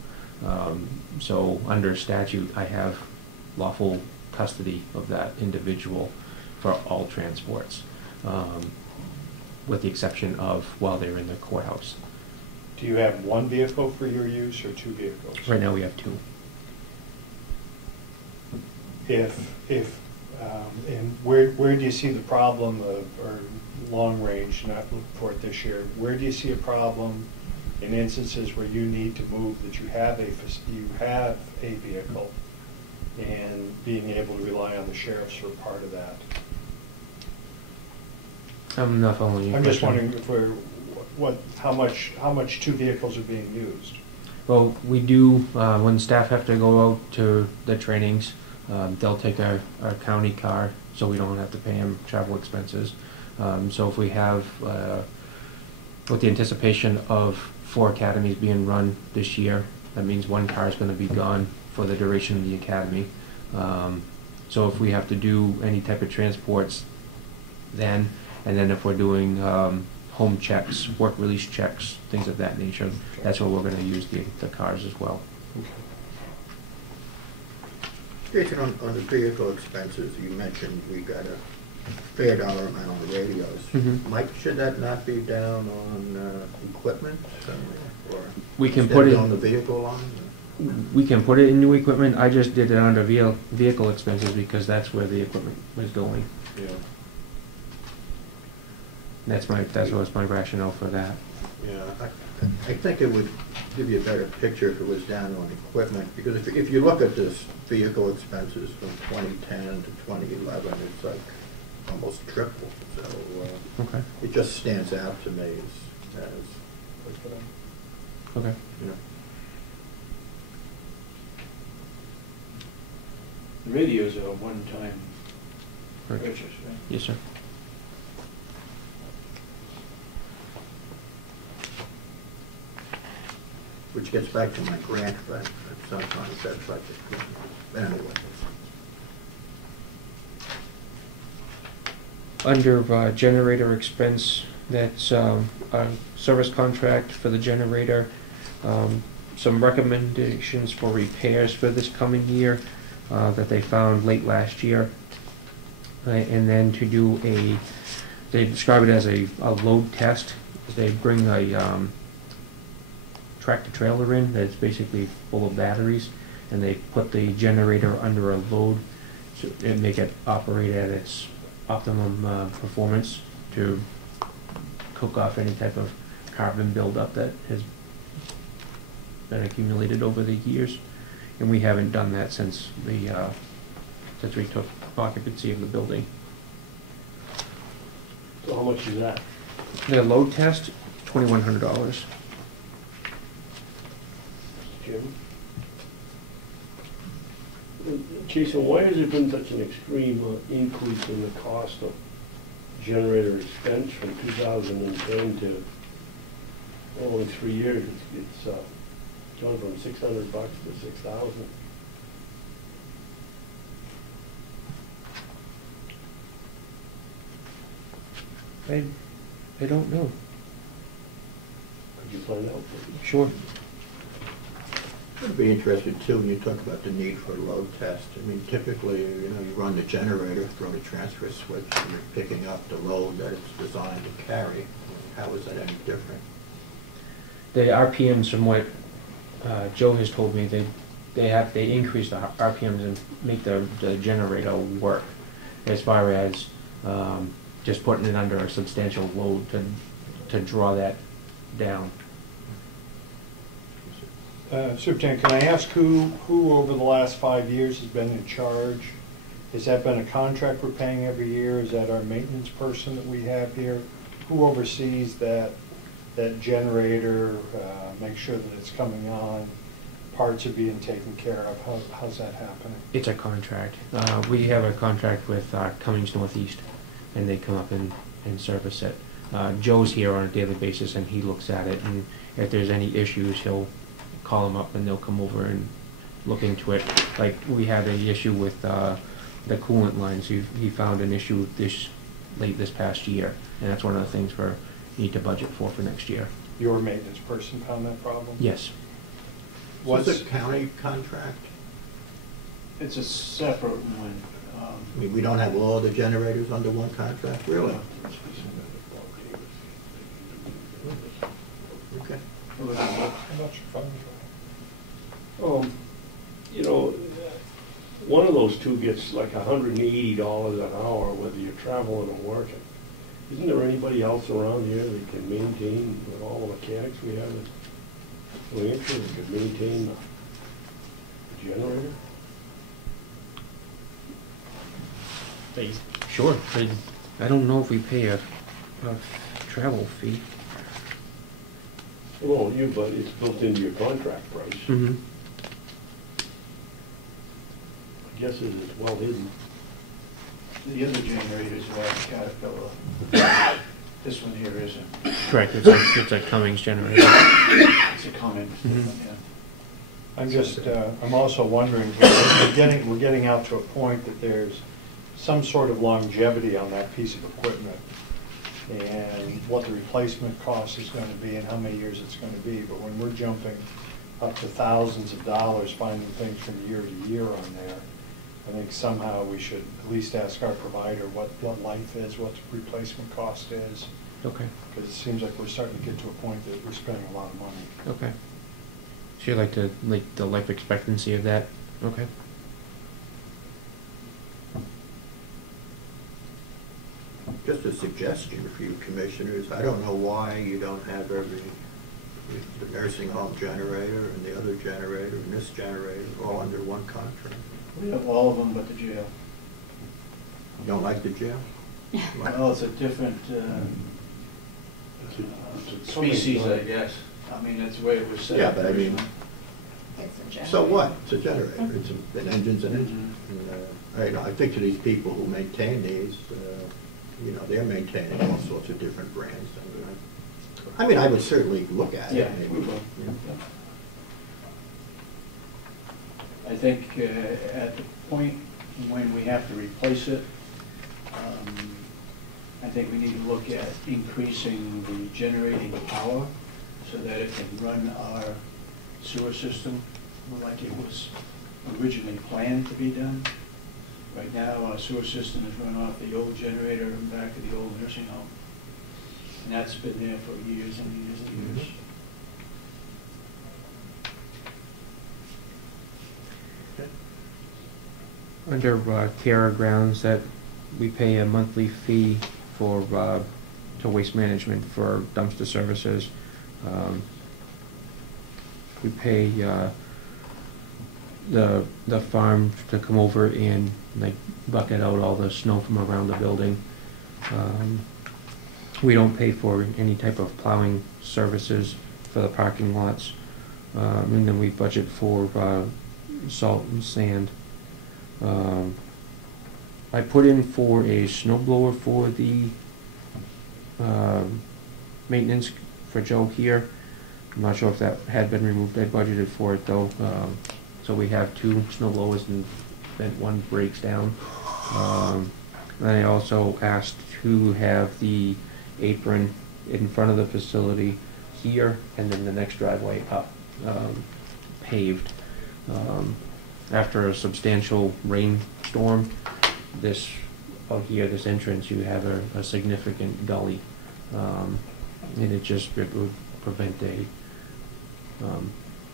So under statute, I have lawful custody of that individual for all transports, with the exception of while they're in the courthouse. Do you have one vehicle for your use or two vehicles? Right now we have two. And where do you see the problem of, or long range, not looking for it this year, where do you see a problem in instances where you need to move, that you have a vehicle and being able to rely on the sheriffs for part of that? I'm not following you. I'm just wondering if how much two vehicles are being used. Well, we do, when staff have to go out to the trainings, they'll take our county car, so we don't have to pay them travel expenses. So if we have, with the anticipation of 4 academies being run this year, that means one car is going to be gone for the duration of the academy. So if we have to do any type of transports then, and then if we're doing home checks, work release checks, things of that nature, that's where we're going to use the cars as well. Jason, on the vehicle expenses, you mentioned we got a fair dollar amount on the radios. Mm-hmm. Mike, should that not be down on equipment somewhere? Or we can put it on the vehicle line? We can put it in new equipment. I just did it under vehicle expenses because that's where the equipment was going. Yeah. That was my rationale for that. Yeah, I think it would give you a better picture if it was down on equipment, because if you look at this vehicle expenses from 2010 to 2011, it's like almost triple. So Okay. it just stands out to me as Okay. you know. The radios are a one-time Right. purchase, right? Yes, sir. Which gets back to my grant fund. Sometimes that's like it. Anyway. Under generator expense, that's a service contract for the generator. Some recommendations for repairs for this coming year that they found late last year. and then to do they describe it as a load test. They bring a tractor trailer in that's basically full of batteries, and they put the generator under a load and make it operate at its optimum performance to cook off any type of carbon buildup that has been accumulated over the years. And we haven't done that since we took occupancy of the building. So how much is that? The load test, $2,100. Jim? Jason, why has there been such an extreme increase in the cost of generator expense from 2010 to only 3 years? It's gone from $600 to $6,000. I don't know. Could you find out? Sure. I'd be interested too when you talk about the need for a load test. I mean, typically, you run the generator, throw the transfer switch, and you're picking up the load that it's designed to carry. How is that any different? The RPMs, from what Joe has told me, they increase the RPMs and make the generator work, as far as just putting it under a substantial load to draw that down. Superintendent, can I ask who over the last 5 years has been in charge? Has that been a contract we're paying every year? Is that our maintenance person that we have here? Who oversees that generator, make sure that it's coming on, parts are being taken care of? How's that happening? It's a contract. We have a contract with Cummings Northeast, and they come up and service it. Joe's here on a daily basis, and he looks at it, and if there's any issues, he'll call them up and they'll come over and look into it. Like, we had an issue with the coolant lines. He found an issue late this past year, and that's one of the things we need to budget for next year. Your maintenance person found that problem? Yes. What's a county contract? It's a separate one. I mean, we don't have all the generators under one contract, really? Okay. How much funds? One of those two gets like $180 an hour, whether you're traveling or working. Isn't there anybody else around here that can maintain, with all the mechanics we have in New Hampshire, that can maintain the generator? Sure. I don't know if we pay a travel fee. Well, but it's built into your contract price. Mm-hmm. I guess it is well hidden. The other generators are Caterpillar. This one here isn't. Correct. It's a Cummings generator. It's a Cummins. Yeah. I'm also wondering, we're getting out to a point that there's some sort of longevity on that piece of equipment, and what the replacement cost is going to be and how many years it's going to be. But when we're jumping up to thousands of dollars finding things from year to year on there, I think somehow we should at least ask our provider what life is, what the replacement cost is. Okay. Because it seems like we're starting to get to a point that we're spending a lot of money. Okay. So you'd like the life expectancy of that? Okay. Just a suggestion for you commissioners. I don't know why you don't have the nursing home generator and the other generator and this generator all under one contract. We have all of them but the jail. You don't like the jail? Well, it's a different species, I guess. I mean, that's the way it was set. Yeah, but I mean, It's a generator. so what? It's a generator. It's an engine's an engine. And, I think to these people who maintain these, they're maintaining all sorts of different brands. I mean, I would certainly look at it. Yeah, maybe. we will. Yeah. I think at the point when we have to replace it, I think we need to look at increasing the generating power so that it can run our sewer system like it was originally planned to be done. Right now, our sewer system is run off the old generator in back of the old nursing home. And that's been there for years and years and years. Under Carroll grounds, that we pay a monthly fee for to Waste Management for dumpster services. We pay the farm to come over and like bucket out all the snow from around the building. We don't pay for any type of plowing services for the parking lots, and then we budget for salt and sand. I put in for a snow blower for the maintenance for Joe here. I'm not sure if that had been removed. I budgeted for it though. So we have 2 snow blowers and then one breaks down. And I also asked to have the apron in front of the facility here and then the next driveway up paved. After a substantial rainstorm, this out here, this entrance, you have a significant gully, and it would prevent a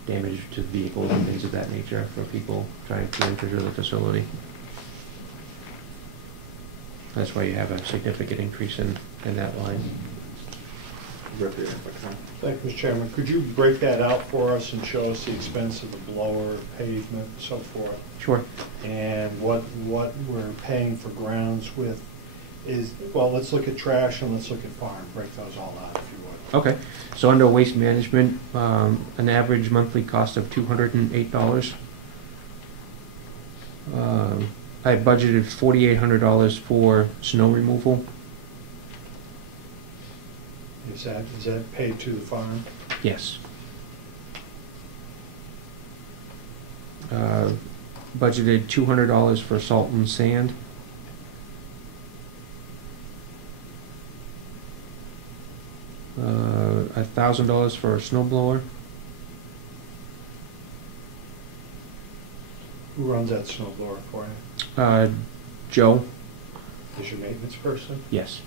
damage to vehicles and things of that nature for people trying to enter the facility. That's why you have a significant increase in that line. Thank you, Mr. Chairman. Could you break that out for us and show us the expense of the blower, pavement, and so forth? Sure. And what we're paying for grounds with is, well, let's look at trash and let's look at farm. Break those all out, if you would. Okay. So under Waste Management, an average monthly cost of $208. I budgeted $4,800 for snow removal. Is that paid to the farm? Yes. Budgeted $200 for salt and sand. $1,000 for a snow blower. Who runs that snow blower for you? Joe? Is your maintenance person? Yes.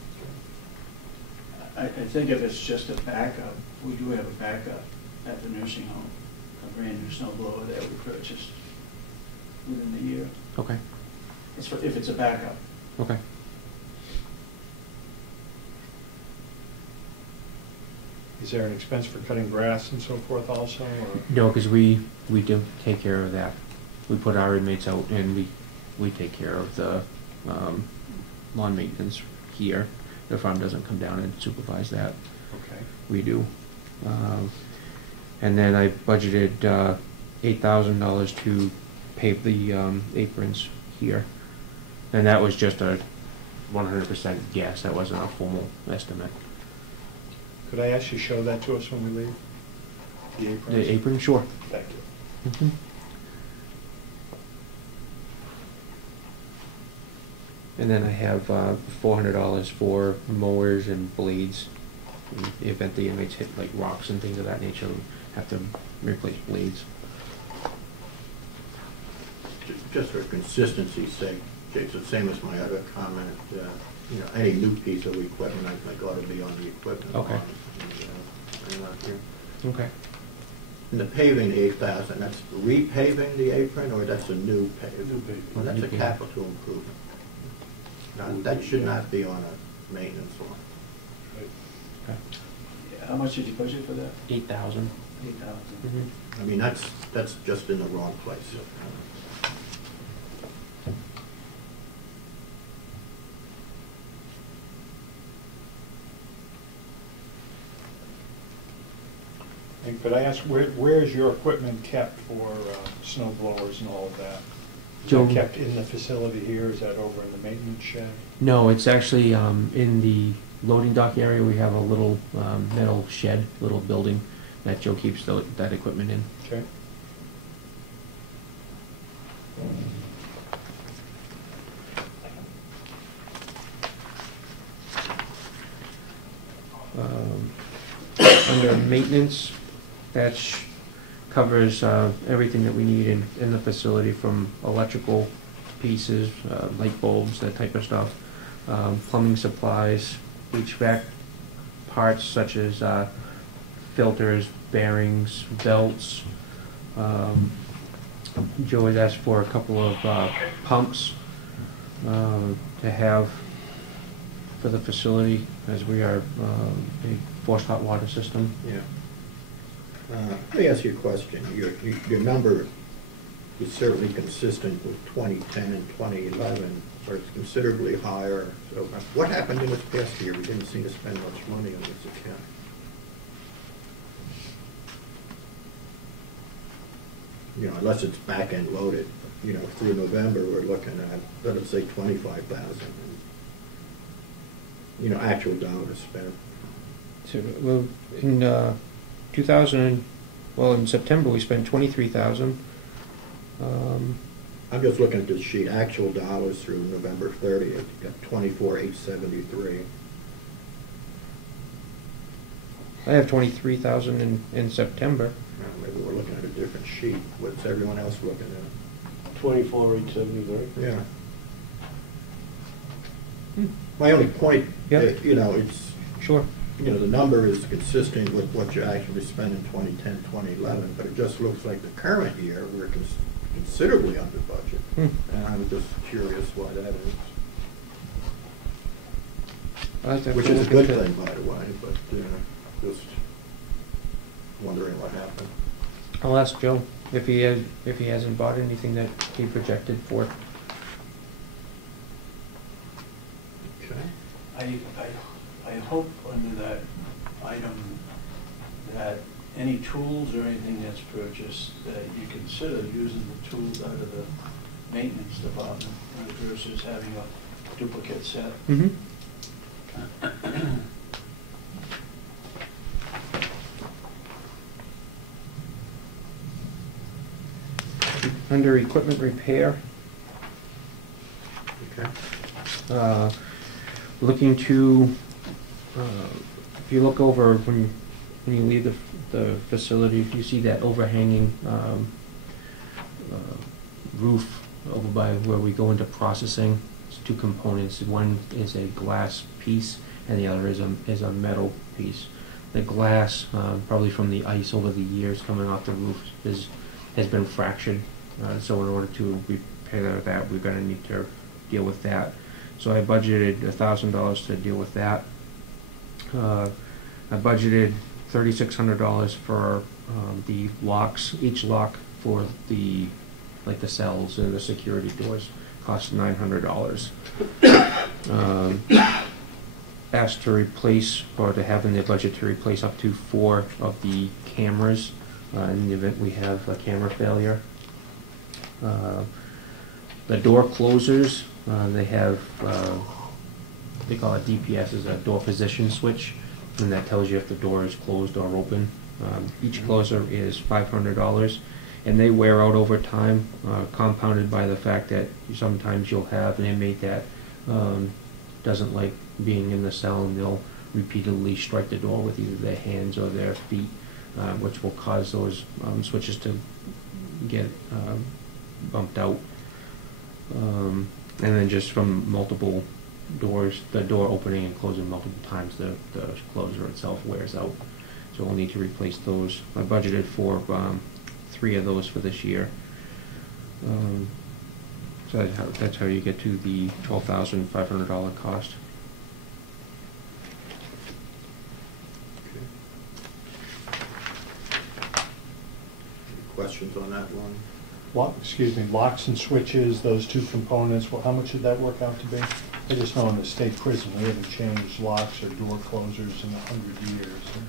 I think if it's just a backup, we do have a backup at the nursing home, a brand new snow blower that we purchased within the year. Okay. If it's a backup. Okay. Is there an expense for cutting grass and so forth also? Or? No, because we do take care of that. We put our inmates out and we take care of the lawn maintenance here. The farm doesn't come down and supervise that. Okay. We do. And then I budgeted $8,000 to pave the aprons here. And that was just a 100% guess. That wasn't a formal estimate. Could I ask you to show that to us when we leave? The aprons? The apron, sure. Thank you. Mm-hmm. And then I have $400 for mowers and blades. In the event the inmates hit like rocks and things of that nature, we have to replace blades. Just for consistency's sake, Jason, same as my other comment, you know, any new piece of equipment, I think ought to be on the equipment. Okay. line, and not here. Okay. And the paving, the 8,000, that's repaving the apron, or that's a new paving? New paving. Well, that's New a paving. capital improvement. That should not be on a maintenance line. Okay. Yeah, how much did you budget for that? 8,000. 8,000. Mm-hmm. I mean, that's just in the wrong place. And could I ask, where is your equipment kept for snow blowers and all of that? Is Joe- that kept in the facility here? Is that over in the maintenance shed? No, it's actually in the loading dock area. We have a little metal shed, little building that Joe keeps that equipment in. Okay. Under maintenance, that covers everything that we need in the facility, from electrical pieces, light bulbs, that type of stuff, plumbing supplies, HVAC parts such as filters, bearings, belts. Joe has asked for a couple of pumps to have for the facility, as we are a forced hot water system. Yeah. Let me ask you a question. Your number is certainly consistent with 2010 and 2011, but it's considerably higher. So what happened in this past year? We didn't seem to spend much money on this account. You know, unless it's back-end loaded, you know, through November, we're looking at, let us say, 25,000. You know, actual dollars spent. So, well, in 2000, well, in September we spent 23,000. I'm just looking at this sheet, actual dollars through November 30th, you got 24,873. I have 23,000 in September. Well, maybe we're looking at a different sheet. What's everyone else looking at? 24,873. Yeah. My only point, Yep. you know, it's, Sure. you know, the number is consistent with what you actually spent in 2010, 2011, but it just looks like the current year, we're considerably under budget. And I'm just curious why that is. Which is a good thing, by the way, but just wondering what happened. I'll ask Joe if he hasn't bought anything that he projected for. Okay. I hope under that item that any tools or anything that's purchased, that you consider using the tools out of the maintenance department versus having a duplicate set. Mm-hmm. Under equipment repair, Okay. looking to, if you look over when you leave the facility, you see that overhanging roof over by where we go into processing. It's two components. One is a glass piece, and the other is a metal piece. The glass, probably from the ice over the years coming off the roof, has been fractured. So in order to repair that, we're going to need to deal with that. So I budgeted $1,000 to deal with that. I budgeted $3,600 for the locks. Each lock for the cells and the security doors cost $900. Asked to replace, or to have in the budget to replace up to 4 of the cameras in the event we have a camera failure. The door closers, they have, they call it DPS, is a door position switch, and that tells you if the door is closed or open. Each closer is $500, and they wear out over time, compounded by the fact that sometimes you'll have an inmate that doesn't like being in the cell, and they'll repeatedly strike the door with either their hands or their feet, which will cause those switches to get bumped out. And then just from multiple doors, the door opening and closing multiple times, the closer itself wears out. So we'll need to replace those. I budgeted for 3 of those for this year. So that's how you get to the $12,500 cost. Any questions on that one? Locks and switches, those 2 components, well, how much did that work out to be? I just know in the state prison, we haven't changed locks or door closers in 100 years. And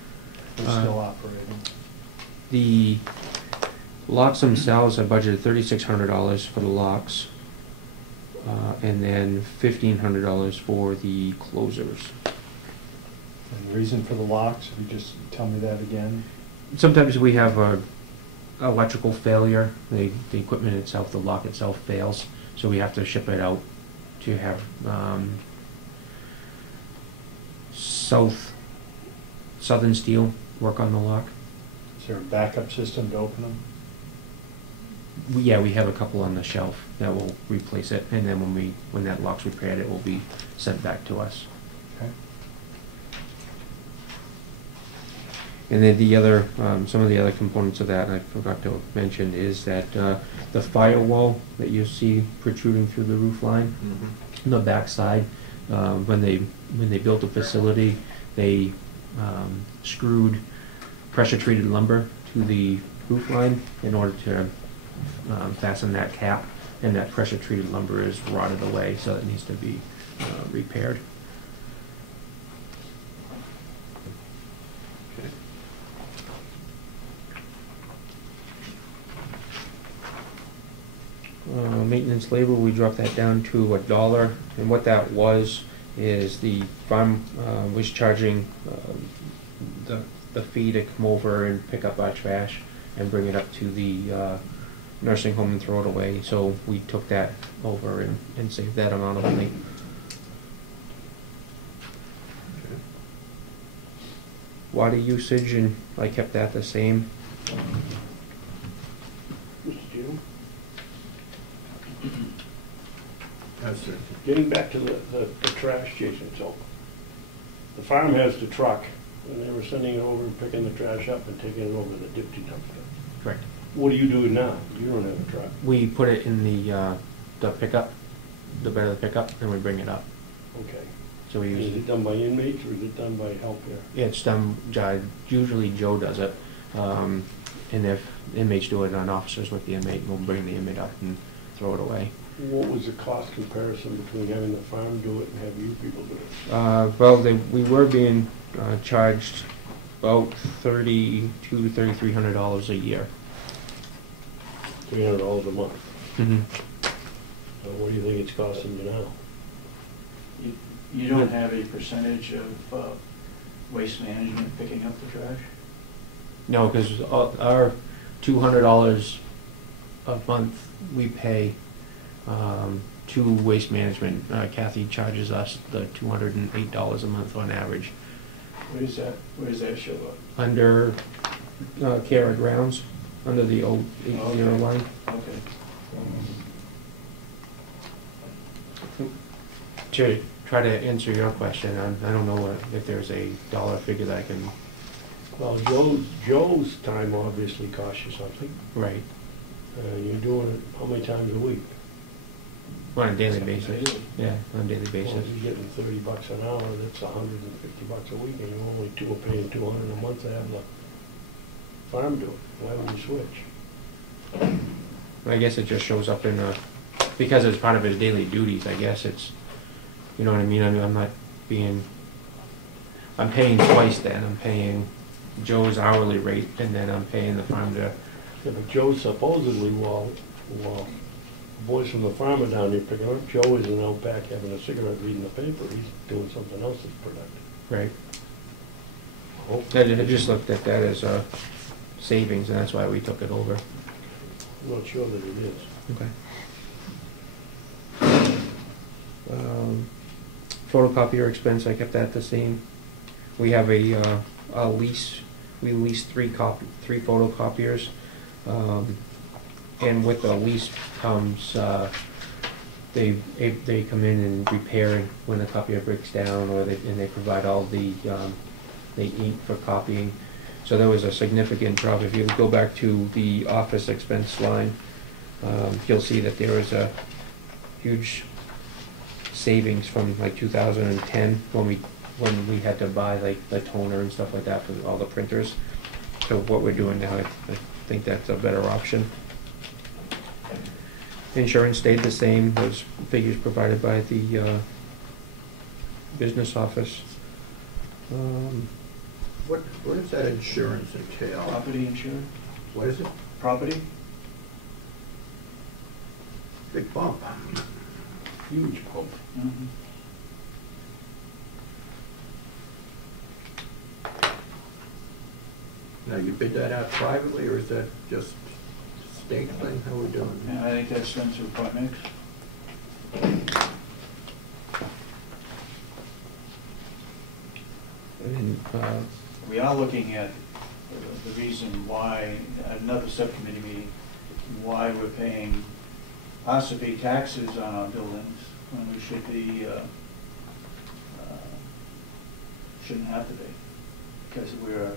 they're still operating. The locks themselves, I budgeted $3,600 for the locks, and then $1,500 for the closers. And the reason for the locks, if you just tell me that again? Sometimes we have a electrical failure. The equipment itself, the lock itself fails, so we have to ship it out to have Southern Steel work on the lock. Is there a backup system to open them? Yeah, we have a couple on the shelf that will replace it, and then when that lock's repaired, it will be sent back to us. Okay. And then the other, some of the other components of that, I forgot to mention, is that the firewall that you see protruding through the roof line, on the back side, when they built the facility, they screwed pressure-treated lumber to the roof line in order to fasten that cap, and that pressure-treated lumber is rotted away, so it needs to be repaired. Okay. Maintenance labor, we dropped that down to $1, and what that was is the farm was charging the fee to come over and pick up our trash and bring it up to the nursing home and throw it away. So we took that over and saved that amount of money. Okay. Water usage, and I kept that the same. Mr. Chairman, Yes, sir. getting back to the trash, Jason, so the farm has the truck, and they were sending it over and picking the trash up and taking it over to the Dipsy dumpster. Correct. What do you do now? You don't have a truck. We put it in the pickup, the bed of the pickup, and we bring it up. Okay. So we Is use it done by inmates or is it done by help here? it's done. Usually Joe does it, and if inmates do it, an officer's with the inmate, we'll bring the inmate up and throw it away. What was the cost comparison between having the farm do it and having you people do it? Well, we were being charged about $3,200 to $3,300 a year. $300 a month. Mm-hmm. So what do you think it's costing you now? You don't have a percentage of waste management picking up the trash? No, because our $200 a month we pay to Waste Management. Kathy charges us the $208 a month on average. Where does that show up? Under Carroll Grounds, under the old 80 line. Okay. To try to answer your question, I don't know if there's a dollar figure that I can. Well, Joe's time obviously costs you something. Right. You're doing it how many times a week? On a daily basis. Yeah, on a daily Well, basis. if you're getting $30 an hour, that's $150 a week, and you're only paying $200 a month to have the farm do it. Why would you switch? I guess it just shows up in because it's part of his daily duties. I guess it's, you know what I mean. I'm not being. I'm paying twice. Then I'm paying Joe's hourly rate, and then I'm paying the farm to. Yeah, but Joe supposedly, while the boys from the farm are down there picking up, Joe isn't out back having a cigarette reading the paper. He's doing something else that's productive. Right. Hopefully. I just looked at that as a savings, and that's why we took it over. I'm not sure that it is. Okay. Photocopier expense, I kept that the same. We have a lease. We lease three photocopiers, and with the lease comes they come in and repair when the copier breaks down, or they provide all the ink for copying. So there was a significant drop. If you go back to the office expense line, you'll see that there was a huge savings from like 2010 when we had to buy like the toner and stuff like that for all the printers. So what we're doing now, I think that's a better option. Insurance stayed the same. Those figures provided by the business office. What does that insurance entail? Property insurance? What is it? Property? Big bump. Huge pump. Mm-hmm. Now, you bid that out privately, or is that just state thing? How are we doing? Yeah, I think that's done through Partnex. And, We are looking at the reason why, another subcommittee meeting, why we're paying possibly taxes on our buildings when we should be, shouldn't have to be, because we're a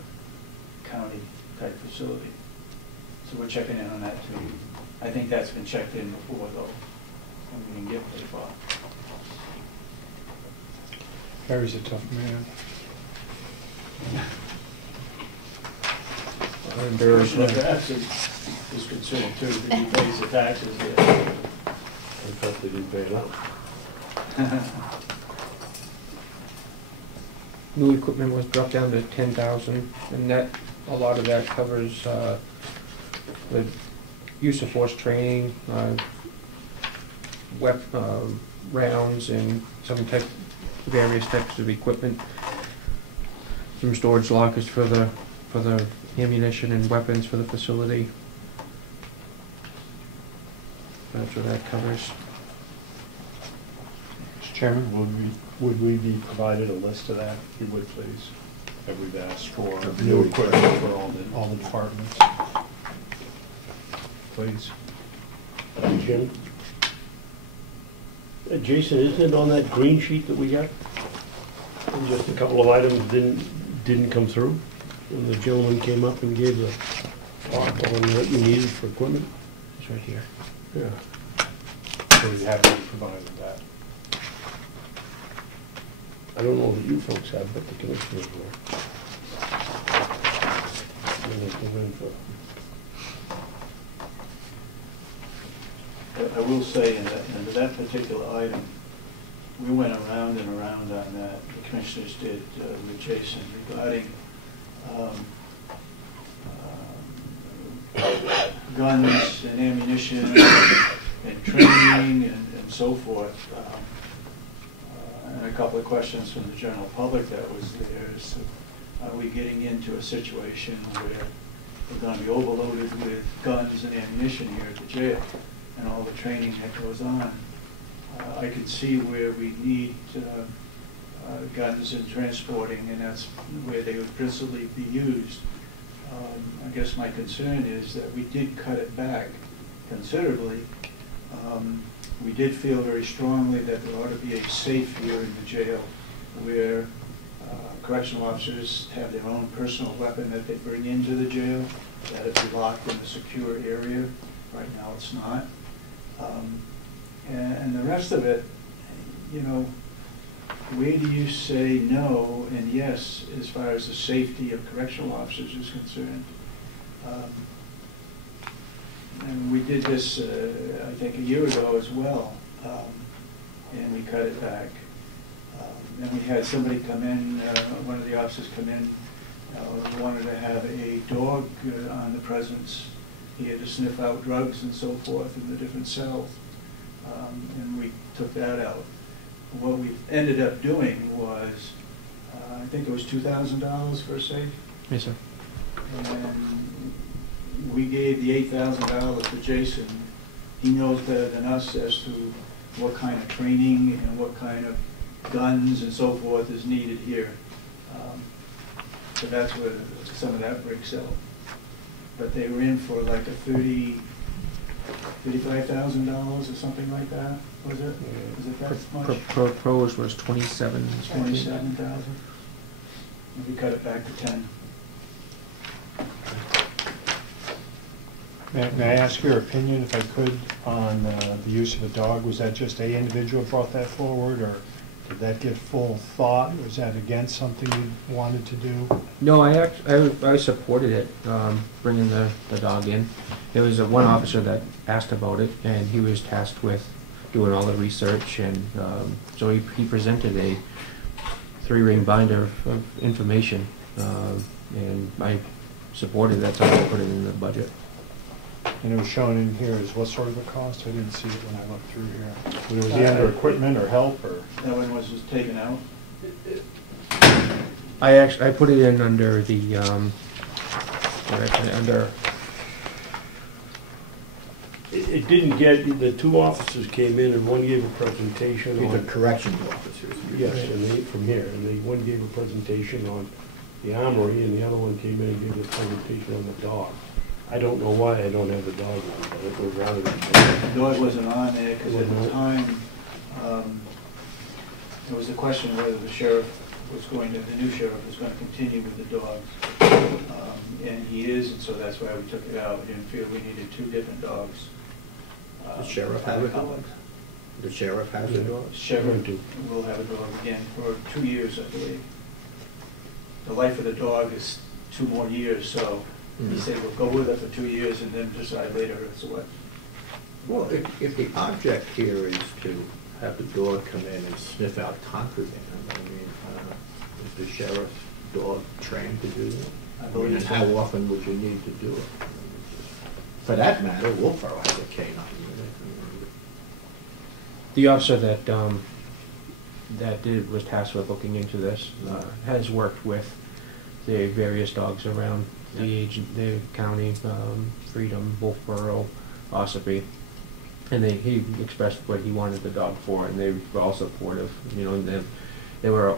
county-type facility. So we're checking in on that too. I think that's been checked in before though, and we didn't get very far. Harry's a tough man. And there's, Commissioner Babson is concerned too, that he pays the taxes here. I thought they didn't pay enough. new equipment was dropped down to 10,000, and that, a lot of that covers the use of force training, rounds, and various types of equipment. Some storage lockers for the ammunition and weapons for the facility. That's what that covers. Mr. Chairman, would we be provided a list of that, if you would please? That we've asked for new equipment for all the departments. Please. Jim? Jason, isn't it on that green sheet that we got? And just a couple of items didn't come through when the gentleman came up and gave the talk on what you needed for equipment? It's right here. Yeah. So we have to be provided that. I don't know that you folks have, but the commissioners were. I will say in that particular item, we went around and around on that, the commissioners did with Jason regarding guns and ammunition and training and so forth. And a couple of questions from the general public that was there. So are we getting into a situation where we're going to be overloaded with guns and ammunition here at the jail and all the training that goes on? I could see where we need guns and transporting, and that's where they would principally be used. I guess my concern is that we did cut it back considerably. We did feel very strongly that there ought to be a safe here in the jail where correctional officers have their own personal weapon that they bring into the jail, that it be locked in a secure area. Right now it's not. And the rest of it, you know, where do you say no and yes as far as the safety of correctional officers is concerned? And we did this, I think, a year ago as well, and we cut it back. And we had somebody come in, one of the officers come in, wanted to have a dog on the presence. He had to sniff out drugs and so forth in the different cells, and we took that out. What we ended up doing was, I think it was $2,000 for a safe. Yes, sir. And we gave the $8,000 to Jason. He knows better than us as to what kind of training and what kind of guns and so forth is needed here. So that's where some of that breaks out. But they were in for like a $35,000 or something like that, was it? Was it that much? Pros was 27. 27,000. And we cut it back to 10. May I ask your opinion, if I could, on the use of a dog? Was that just a individual brought that forward, or did that get full thought? Was that against something you wanted to do? No, I supported it, bringing the dog in. There was one officer that asked about it, and he was tasked with doing all the research, and so he presented a 3-ring binder of information, and I supported that, so I put it in the budget. And it was shown in here as what sort of a cost? I didn't see it when I looked through here. Was he under equipment or help, or? That one was taken out. I put it in under the under. It didn't get, the two officers came in and one gave a presentation These are on. corrections officers. Yes, and they, from here, and one gave a presentation on the armory, and the other one came in and gave a presentation on the dog. I don't know why I don't have a dog one, but it was rather. The dog wasn't on there, because at the time, there was a question whether the sheriff was going to, the new sheriff was going to continue with the dogs. And he is, and so that's why we took it out. We didn't feel we needed two different dogs. The sheriff have a dog? The sheriff has a dog? Sheriff will have a dog again for 2 years, I believe. The life of the dog is 2 more years, so he said we'll go with it for 2 years and then decide later as to what. Well, if the object here is to have the dog come in and sniff out contraband, I mean, is the sheriff's dog trained to do that? I I mean, believe and so. how often would you need to do it? For that matter, Wolfboro has a canine unit. The officer that was tasked with looking into this has worked with the various dogs around the county, Freedom, Wolfboro, Ossipee, and he expressed what he wanted the dog for, and they were all supportive. You know, and they were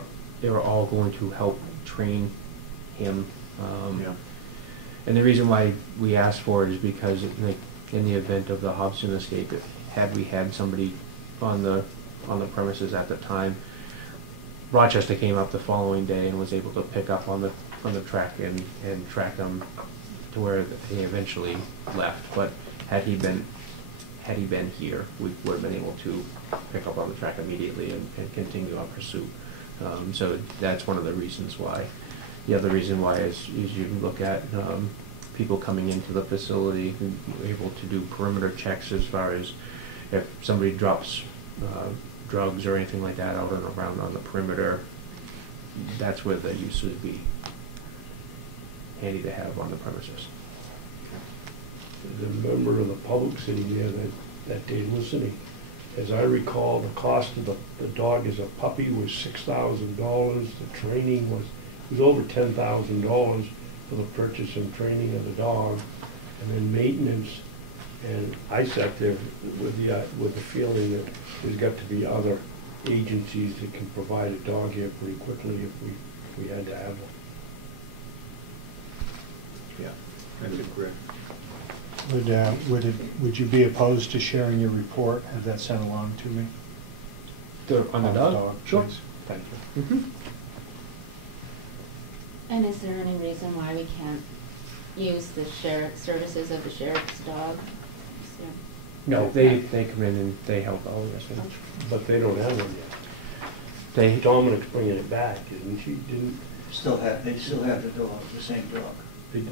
all going to help train him. And the reason why we asked for it is because, in the event of the Hobson escape, had we had somebody on the premises at the time, Rochester came up the following day and was able to pick up on the track and track them to where he eventually left. But had he been here, we would have been able to pick up on the track immediately and continue our pursuit. So that's one of the reasons why. The other reason why is you look at people coming into the facility who are able to do perimeter checks as far as if somebody drops drugs or anything like that out and around on the perimeter. That's where they used to be handy to have on the premises. As a member of the public sitting there that day listening, as I recall, the cost of the dog as a puppy was $6,000. The training was over $10,000 for the purchase and training of the dog, and then maintenance. And I sat there with the feeling that there's got to be other agencies that can provide a dog here pretty quickly if we had to have one. Yeah, I would agree. Would you be opposed to sharing your report, have that sent along to me? On the dog? Sure. Please. Thank you. Mm-hmm. And is there any reason why we can't use the services of the sheriff's dog? Is there- No, they come in and they help all of us. But they don't have one yet. Dominic's bringing it back, isn't she? They still have the dog, the same dog.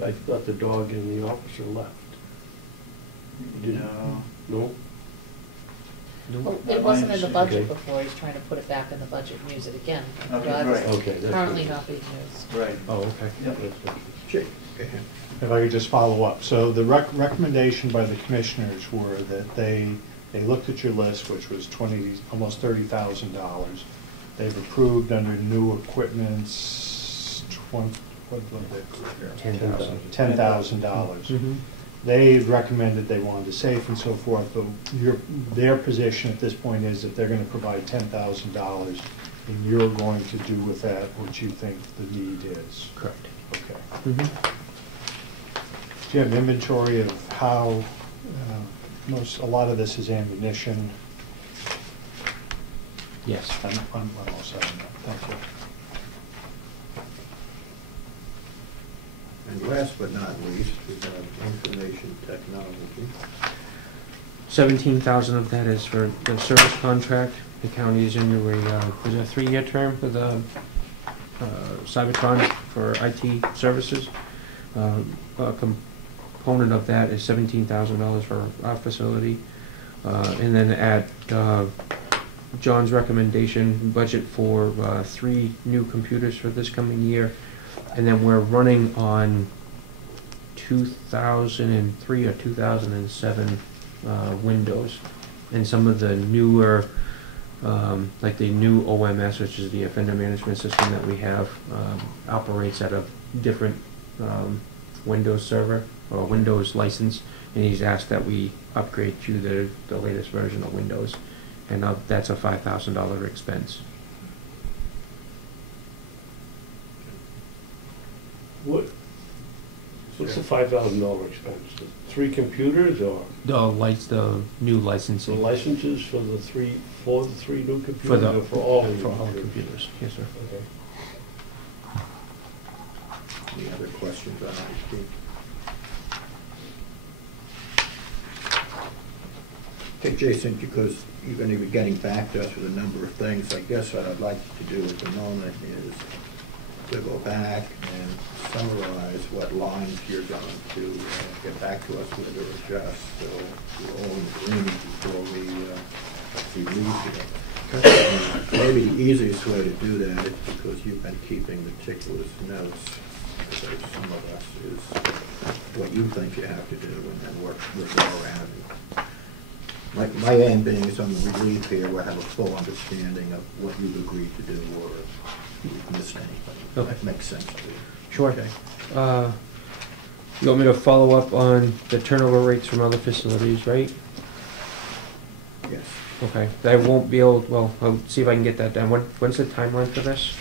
I thought the dog and the officer left. No. No? Well, Not it my wasn't in the budget understanding. before, he's trying to put it back in the budget and use it again. The Okay, dog is right. Okay, that's currently good. not being used. Right. Oh, okay. Yep. Jake, go ahead. If I could just follow up. So the recommendation by the commissioners were that they looked at your list, which was almost $30,000. They've approved under new equipment's $10,000. $10,000. Mm-hmm. They recommended they wanted to save and so forth, but their position at this point is that they're going to provide $10,000, and you're going to do with that what you think the need is. Correct. Okay. Mm-hmm. Do you have an inventory of how a lot of this is ammunition? Yes. I'm all set on that. Thank you. And last but not least, we have information technology. 17,000 of that is for the service contract. The county is in a 3-year term with Cybertron for IT services. A component of that is $17,000 for our facility. And then at John's recommendation, budget for 3 new computers for this coming year. And then we're running on 2003 or 2007 Windows. And some of the newer, like the new OMS, which is the offender management system that we have, operates at a different Windows server or Windows license. And he's asked that we upgrade to the latest version of Windows. And that's a $5,000 expense. What, What's the $5,000 expense? The 3 computers or The new the licensing. licenses for the 3 new computers? For the, or for all the for all computers? computers, yes, sir. Okay. Any other questions on IT? Okay, Jason, because you're going to be getting back to us with a number of things, I guess what I'd like to do at the moment is to go back and summarize what lines you're going to get back to us with or adjust, so we're all in agreement before we leave here. Maybe the easiest way to do that is because you've been keeping meticulous notes, so some of us, is what you think you have to do, and then we'll go around. My aim being is on the relief here, we'll have a full understanding of what you've agreed to do or if you've missed anything. Okay. That makes sense to you. Sure. Okay. You want me to follow up on the turnover rates from other facilities, right? Yes. Okay, I won't be able, well, I'll see if I can get that done. When's the timeline for this?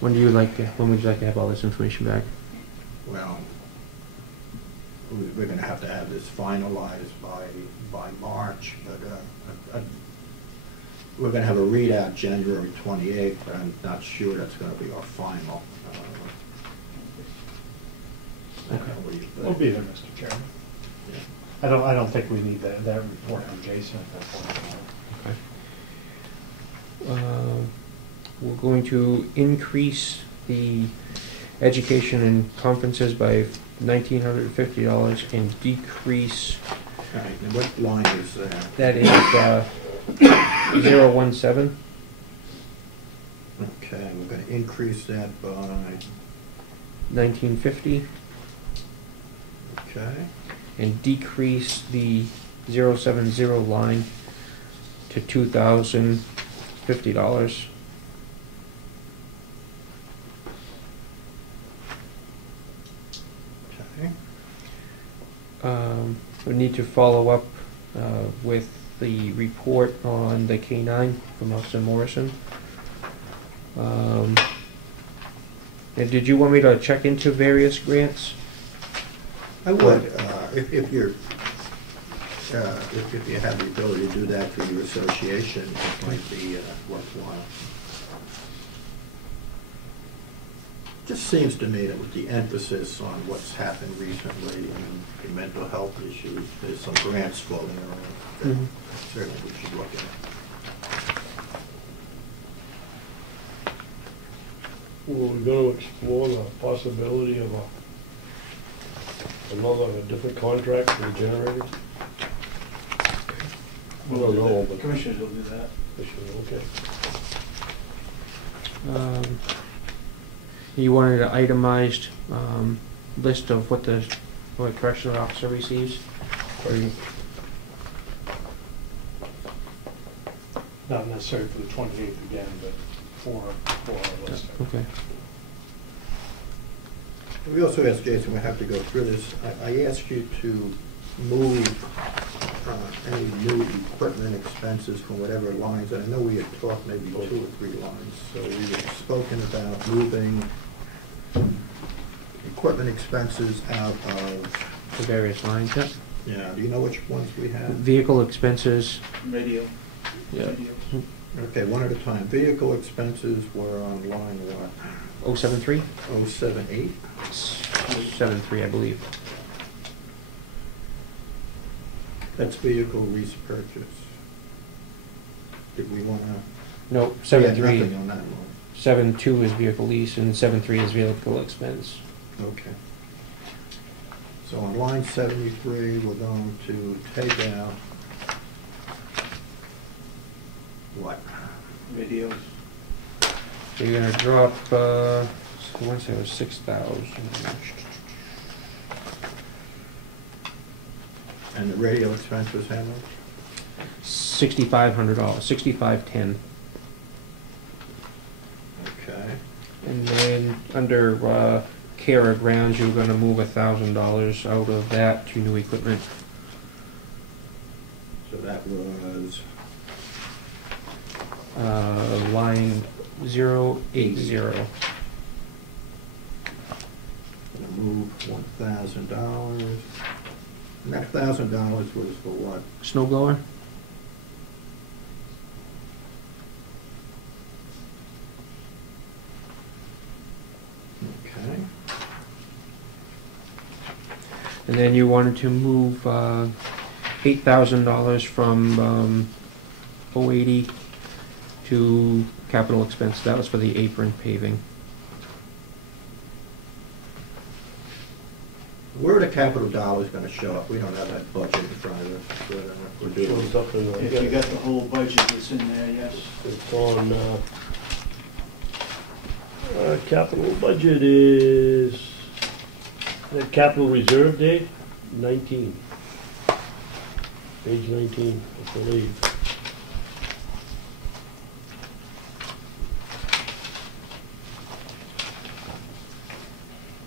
When would you like to have all this information back? Well, we're going to have this finalized by March, but we're going to have a readout January 28th, but I'm not sure that's going to be our final. I don't know what you think. We'll be there, Mr. Chairman. Yeah. I don't think we need that report from Jason at that point. Okay. We're going to increase the education and conferences by $1,950 and decrease, All right, and what line is that? that is 017. Okay, we're going to increase that by, 1950 okay, and decrease the 070 line to $2,050. okay. We need to follow up with the report on the K9 from Austin Morrison. And did you want me to check into various grants? I would, if you're, if you have the ability to do that through your association, it might be worthwhile. Just seems to me that with the emphasis on what's happened recently and the mental health issues, there's some grants floating around that certainly we should look at. Were we going to explore the possibility of a different contract for the generators? I don't know, but. Commissioners will do that. Okay. You wanted an itemized list of what the correctional officer receives? Or you, Not necessarily for the 28th again, but for our list. okay. We also asked Jason, we have to go through this, I asked you to move any new equipment expenses from whatever lines, and I know we had talked maybe 2 or 3 lines, so we had spoken about moving equipment expenses out of, The various lines, yeah. yeah, do you know which ones we have? Vehicle expenses, Radio. yeah. Radios. Okay, one at a time. Vehicle expenses were on line what? 073? 078? 73, I believe. That's vehicle lease purchase. Did we want to? No, We had 73. nothing on that one. 72 is vehicle lease and 73 is vehicle expense. Okay. So on line 73, we're going to take out what? Radios. So you're gonna drop, I want to say it was 6,000. And the radio expense was how much? $6,500, 6,510. Okay. And then under Kara grounds, you're gonna move $1,000 out of that to new equipment. So that was, Line 080. $1,000. And that $1,000 was for what? Snow blower? Okay. And then you wanted to move $8,000 from 080 to capital expense. That was for the apron paving. Where are the capital dollars gonna show up? We don't have that budget in front of us. But, we're doing- Shows up in the- If you got the whole budget, it's in there, yes. It's on, capital budget is, the capital reserve date, 19. Page 19, I believe.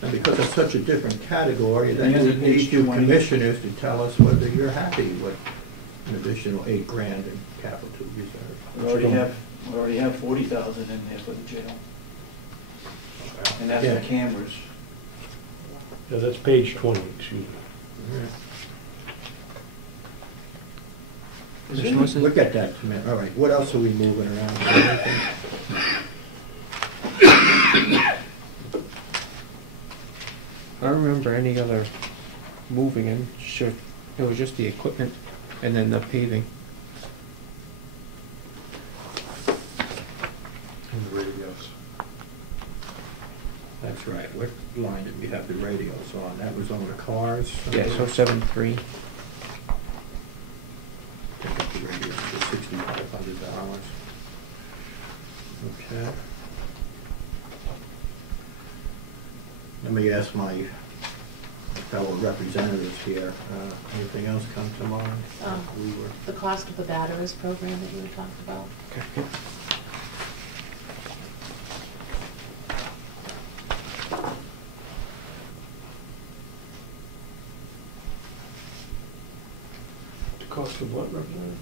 And because it's such a different category, then Yeah, we page need you 20. commissioners to tell us whether you're happy with an additional $8,000 in capital reserve. We already have 40,000 in there for the jail. And that's Yeah. the cameras. Yeah, that's page 20, excuse me. Is Mr. it? Wilson? Look at that, man. All right, what else are we moving around? Anything? I don't remember any other moving in. Sure, it was just the equipment and then the paving. And the radios. That's right. What line did we have the radios on? That was on the cars? Yeah, so 7.3. Pick up the radios for $6,500. Okay. Let me ask my fellow representatives here, anything else come to mind? We were- The cost of the batteries program that you were talking about. Okay. The cost of what, Representative?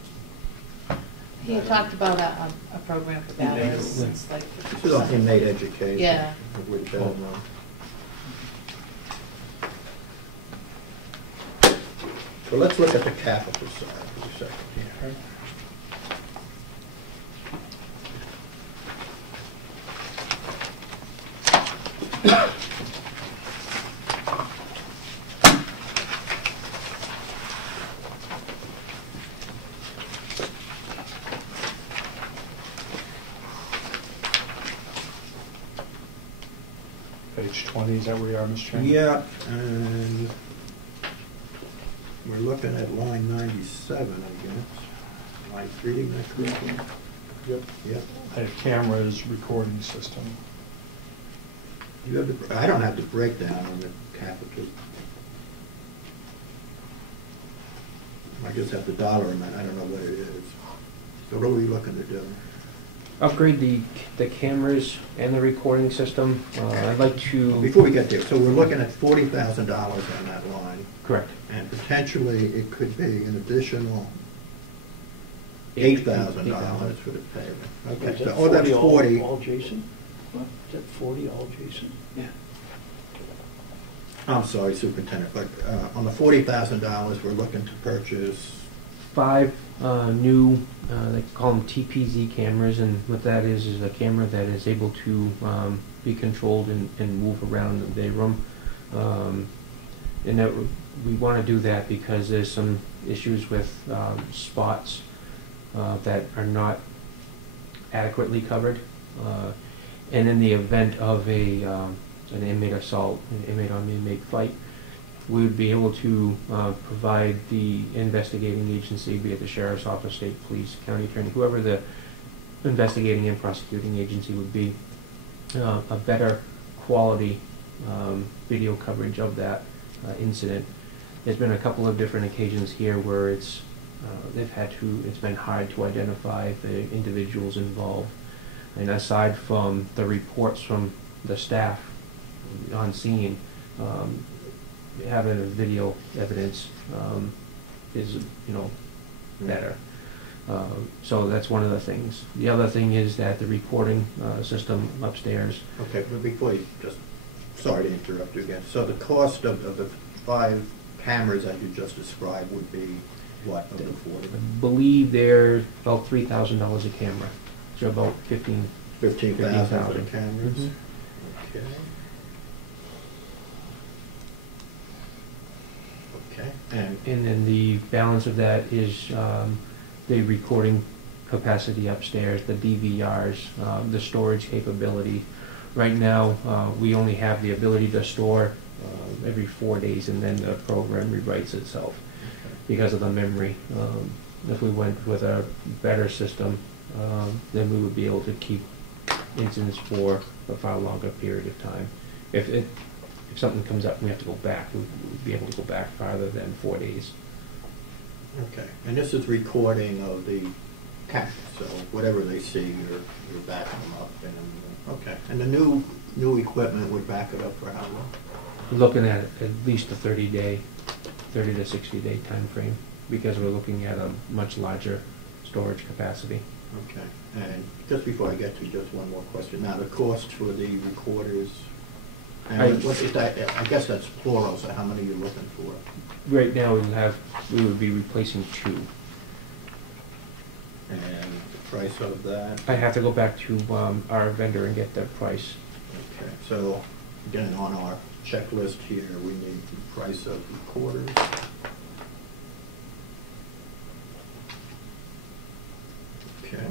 He had talked about a program for batteries since like. This is on inmate education. Yeah. With Belmont. So let's look at the capital side for a second here. Page 20, is that where you are, Mr. Chairman? Yeah, and we're looking at line 97, I guess. Am I reading that correctly? Yep. Yep. I have cameras, recording system. You have the, I don't have the breakdown on the capital. I just have the dollar amount, I don't know what it is. So what are we looking to do? Upgrade the cameras and the recording system. I'd like to. Before we get there, so we're looking at $40,000 on that line, Correct. and potentially it could be an additional $8,000 for the payment. Okay, Is so, that oh, that's 40. All Jason? What? Is that 40 all Jason? Yeah. I'm sorry, Superintendent, but on the $40,000, we're looking to purchase, 5 new, they call them TPZ cameras, and what that is a camera that is able to be controlled and move around the day room. And that we want to do that because there's some issues with spots that are not adequately covered. And in the event of an inmate assault, an inmate on inmate fight, we would be able to provide the investigating agency, be it the sheriff's office, state police, county attorney, whoever the investigating and prosecuting agency would be, a better quality video coverage of that incident. There's been a couple of different occasions here where it's been hard to identify the individuals involved. And aside from the reports from the staff on scene, having a video evidence is, better. So that's one of the things. The other thing is that the recording system upstairs. okay, but before you just sorry to interrupt you again. So the cost of the 5 cameras that you just described would be what of the 40? I believe they're about $3,000 a camera, so about 15,000 for the cameras. Mhm. Okay. Okay. And then the balance of that is the recording capacity upstairs, the DVRs, the storage capability. Right now, we only have the ability to store every 4 days, and then the program rewrites itself because of the memory. If we went with a better system, then we would be able to keep incidents for a far longer period of time. If something comes up and we have to go back, we'd be able to go back farther than 4 days. okay. And this is recording of the cameras, so whatever they see, you're backing them up. And okay. And the new equipment would back it up for how long? We're looking at least a 30 to 60 day time frame, because we're looking at a much larger storage capacity. Okay. And just before I get to just one more question, now the cost for the recorders, and what is that? I guess that's plural, so how many are you looking for? Right now we would be replacing 2. And the price of that? I have to go back to our vendor and get that price. Okay, so again, on our checklist here, we need the price of recorders. Okay.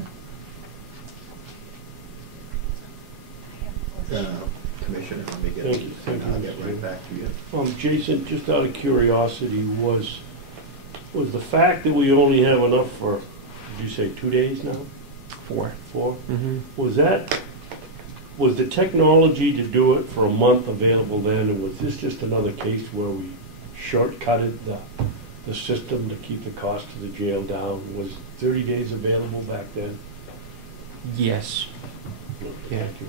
Commissioner, let me get, Thank you. and I'll get right back to you. Jason, just out of curiosity, was the fact that we only have enough for, did you say 2 days now? 4. 4? Mm-hmm. Was the technology to do it for a month available then, and was this just another case where we shortcutted the system to keep the cost of the jail down? Was 30 days available back then? Yes. Yeah. Thank you.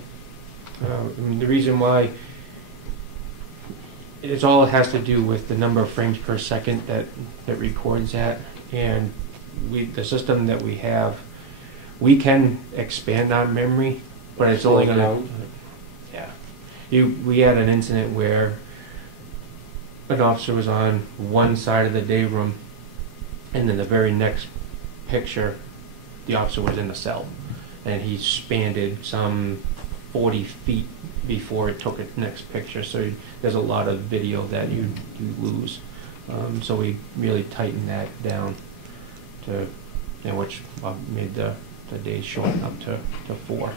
I mean, the reason why, it's all it has to do with the number of frames per second that records at, and the system that we have, we can expand our memory, but it's only going to, yeah. We had an incident where an officer was on one side of the day room, and then the very next picture, the officer was in the cell, and he spanned some 40 feet before it took its next picture. So there's a lot of video that you lose. So we really tightened that down to, which made the days shorten up to 4.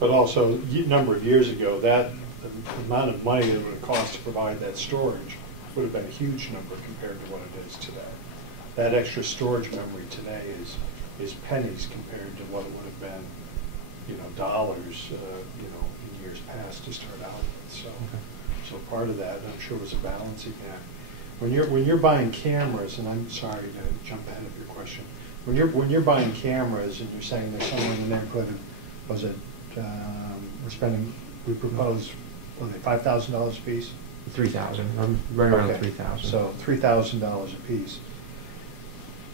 But also, a number of years ago, the amount of money that it would have cost to provide that storage would have been a huge number compared to what it is today. That extra storage memory today is pennies compared to what it would have been, dollars, in years past to start out with. So part of that, I'm sure, was a balancing act. When you're buying cameras, and I'm sorry to jump ahead of your question, when you're buying cameras and you're saying there's somewhere in the neighborhood of, was it, we propose, what are they, $5,000 a piece? 3,000. I'm right around Okay. 3,000. So $3,000 a piece.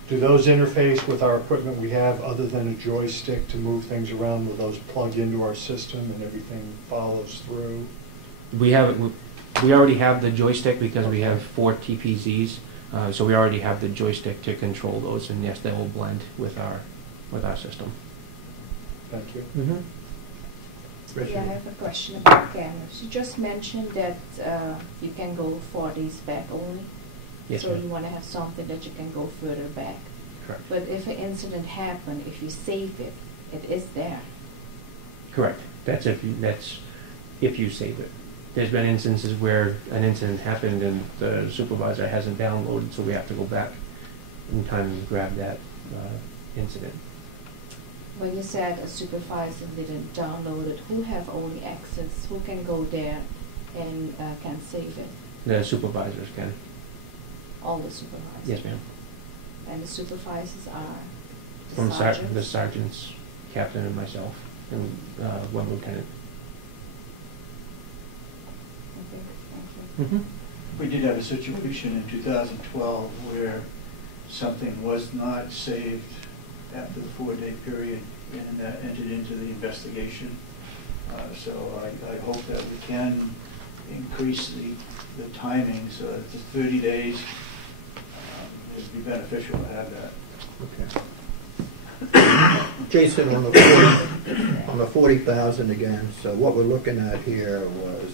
Do those interface with our equipment we have, other than a joystick to move things around? Will those plug into our system and everything follows through? We already have the joystick because we have 4 TPZs, so we already have the joystick to control those, and yes, they will blend with our system. Thank you. Mm-hmm. Yeah, I have a question about cameras. You just mentioned that you can go 4 days back only. Yes, so ma'am. you want to have something that you can go further back. Correct. But if an incident happened, if you save it, it is there. Correct. That's if you save it. There's been instances where an incident happened and the supervisor hasn't downloaded, so we have to go back in time and grab that incident. When you said a supervisor didn't download it, who have only access? Who can go there and can save it? The supervisors can. All the supervisors? Yes, ma'am. And the supervisors are the From sergeants? the sergeants, captain, and myself, and one lieutenant. Okay, thank you. Mm-hmm. We did have a situation in 2012 where something was not saved after the 4-day period and entered into the investigation. So I hope that we can increase the timing so that the 30 days, it'd be beneficial to have that. Okay. Jason, on the 40,000 again, so what we're looking at here was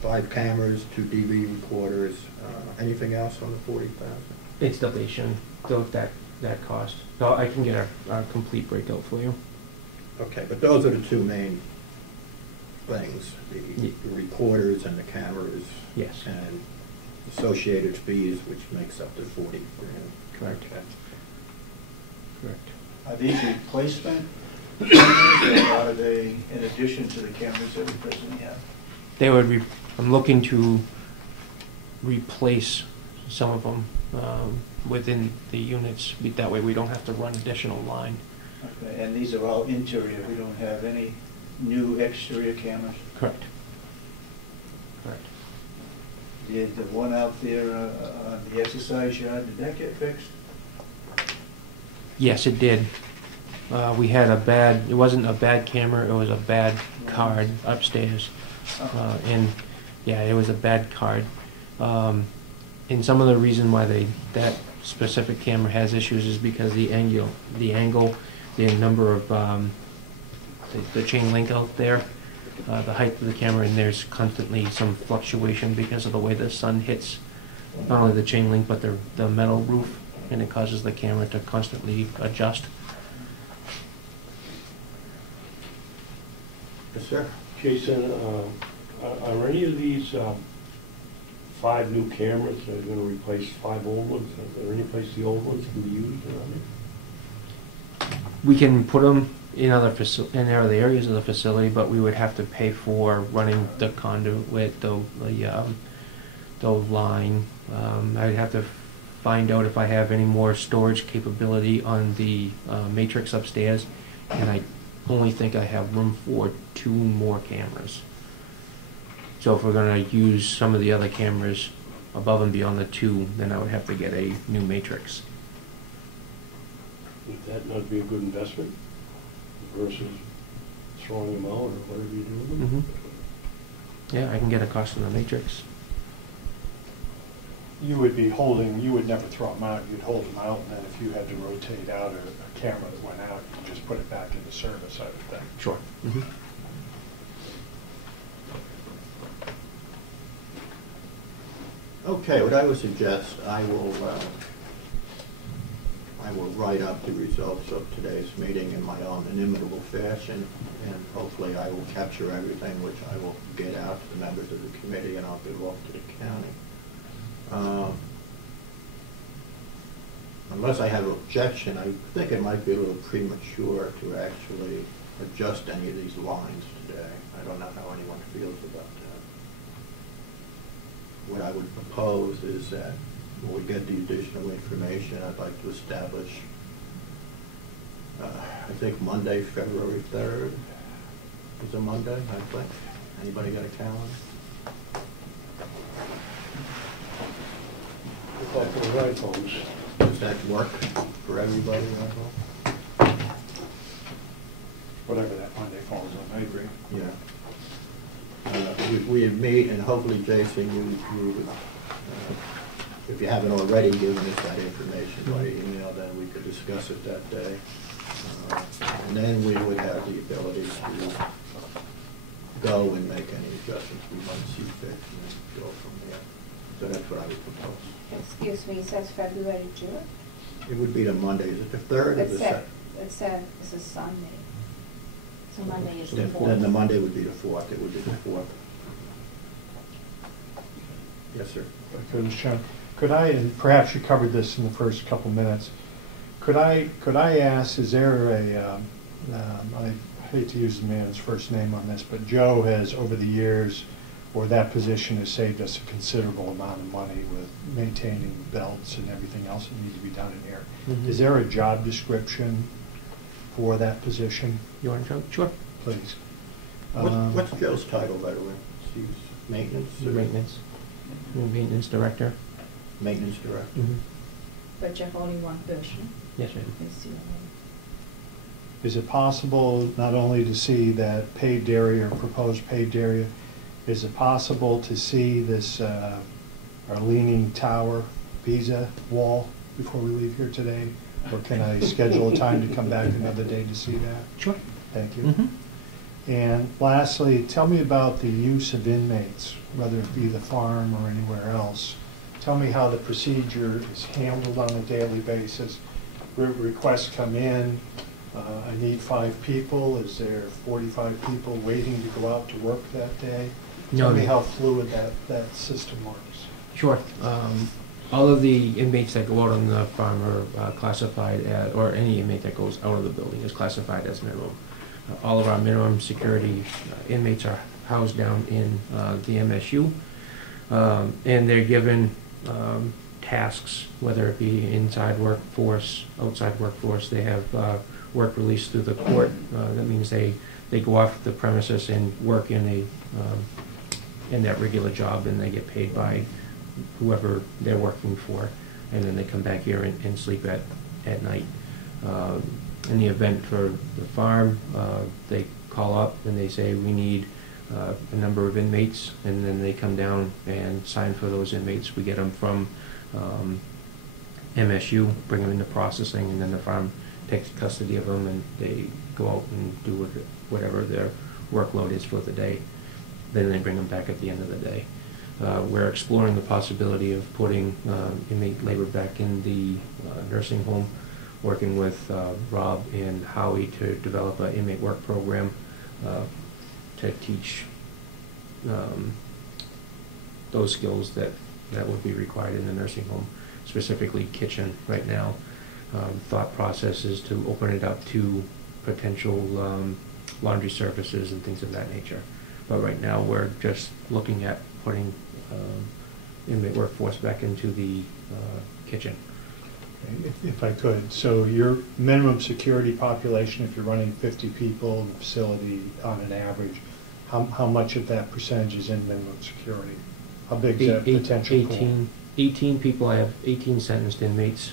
5 cameras, 2 DV recorders, anything else on the 40,000? Installation, that cost. So I can get a complete breakout for you. Okay, but those are the 2 main things, the recorders and the cameras. Yes. And associated fees, which makes up the 40 grand. Correct. Okay. Correct. Are these replacement cameras, or are they in addition to the cameras that we presently have? They would. I'm looking to replace some of them within the units. That way, we don't have to run additional line. Okay, and these are all interior. We don't have any new exterior cameras. Correct. Correct. The one out there on the exercise yard, did that get fixed? Yes, it did. We had it wasn't a bad camera, it was a bad card upstairs. And yeah, it was a bad card. And some of the reason why that specific camera has issues is because the angle, the number of the chain link out there, the height of the camera, and there's constantly some fluctuation because of the way the sun hits not only the chain link but the metal roof, and it causes the camera to constantly adjust. Yes, sir. Jason, are any of these 5 new cameras that are going to replace 5 old ones? Are there any place the old ones can be used around it? We can put them in other areas of the facility, but we would have to pay for running the conduit, the line. I'd have to find out if I have any more storage capability on the matrix upstairs, and I only think I have room for 2 more cameras. So if we're going to use some of the other cameras above and beyond the 2, then I would have to get a new matrix. Would that not be a good investment versus throwing them out or whatever you do with them? Mm-hmm. Yeah, I can get a cost on the matrix. You would never throw them out, you'd hold them out, and then if you had to rotate out a camera that went out, you'd just put it back into service, I would think. Sure. Mm-hmm. Okay, what I would suggest, I will write up the results of today's meeting in my own inimitable fashion, and hopefully I will capture everything, which I will get out to the members of the committee, and I'll get off to the county. Unless I have an objection, I think it might be a little premature to actually adjust any of these lines today. I don't know how anyone feels about that. What I would propose is that when we get the additional information, I'd like to establish, I think Monday, February 3rd is a Monday, I think. Anybody got a calendar? Does that work for everybody, I hope? Whatever that Monday falls on, I agree. Yeah. We meet, and hopefully, Jason, you would, if you haven't already given us that information by email, then we could discuss it that day. And then we would have the ability to go and make any adjustments we might see fit and go from there. So that's what I would propose. Excuse me, it says February 2nd? It would be the Monday. Is it the 3rd or the 2nd? It's a Sunday. So Monday is the Then 4th. the Monday would be the 4th. It would be the 4th. Yes, sir. Mr. Chairman, could I, and perhaps you covered this in the first couple minutes, could I ask, is there I hate to use the man's first name on this, but Joe has over the years, or that position has saved us a considerable amount of money with maintaining belts and everything else that needs to be done in here. Mm-hmm. Is there a job description for that position? You want to jump? Sure. Please. What's Joe's title, by the way? He's maintenance? or- Maintenance. Maintenance director. Maintenance director. Mm-hmm. But you have only one person. Yes, ma'am. It's the only- is it possible not only to see that paved area or proposed paved area, is it possible to see this our leaning tower Pisa wall before we leave here today? Or can I schedule a time to come back another day to see that? Sure. Thank you. Mm-hmm. And lastly, tell me about the use of inmates, whether it be the farm or anywhere else. Tell me how the procedure is handled on a daily basis. Requests come in, I need 5 people. Is there 45 people waiting to go out to work that day? Tell me how fluid that system works. Sure. All of the inmates that go out on the farm are classified as, or any inmate that goes out of the building is classified as minimum. All of our minimum security inmates are housed down in the MSU, and they're given tasks, whether it be inside workforce, outside workforce. They have work released through the court. That means they go off the premises and work in that regular job, and they get paid by whoever they're working for, and then they come back here and sleep at night. In the event for the farm, they call up and they say we need a number of inmates, and then they come down and sign for those inmates. We get them from MSU, bring them into processing, and then the farm takes custody of them, and they go out and do whatever their workload is for the day. Then they bring them back at the end of the day. We're exploring the possibility of putting inmate labor back in the nursing home, working with Rob and Howie to develop an inmate work program to teach those skills that would be required in the nursing home, specifically kitchen right now. Thought process is to open it up to potential laundry services and things of that nature. But right now we're just looking at putting inmate workforce back into the kitchen. If I could, so your minimum security population, if you're running 50 people in the facility on an average, how much of that percentage is in minimum security? How big is that potential pool? 18 people. I have 18 sentenced inmates,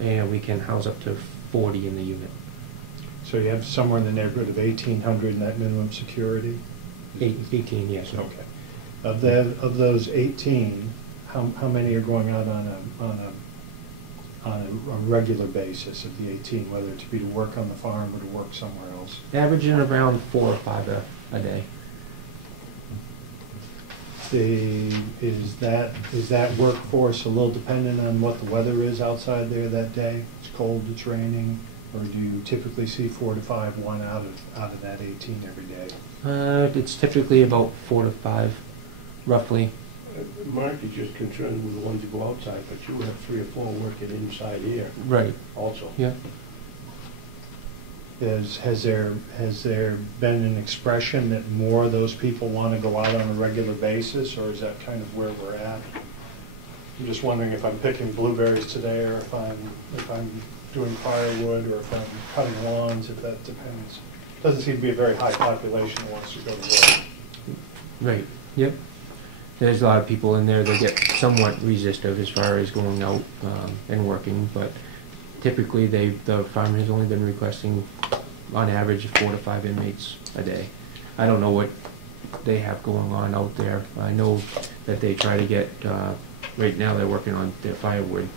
and we can house up to 40 in the unit. So you have somewhere in the neighborhood of 1,800 in that minimum security? 18, yes. Okay. Of those 18, how many are going out on a regular basis of the 18, whether it be to work on the farm or to work somewhere else? Averaging around 4 or 5 a day. Is that workforce a little dependent on what the weather is outside there that day? It's cold, it's raining, or do you typically see 4 to 5 one out of that 18 every day? It's typically about 4 to 5, roughly. Mark is just concerned with the ones that go outside, but you have 3 or 4 working inside here. Right. Also. Yeah. Has there been an expression that more of those people want to go out on a regular basis, or is that kind of where we're at? I'm just wondering if I'm picking blueberries today, or if I'm doing firewood, or if I'm cutting lawns, if that depends. Doesn't seem to be a very high population that wants to go to work. Right. Yep. There's a lot of people in there that get somewhat resistive as far as going out and working, but typically the farm has only been requesting on average 4 to 5 inmates a day. I don't know what they have going on out there. I know that they try to get, right now they're working on their firewood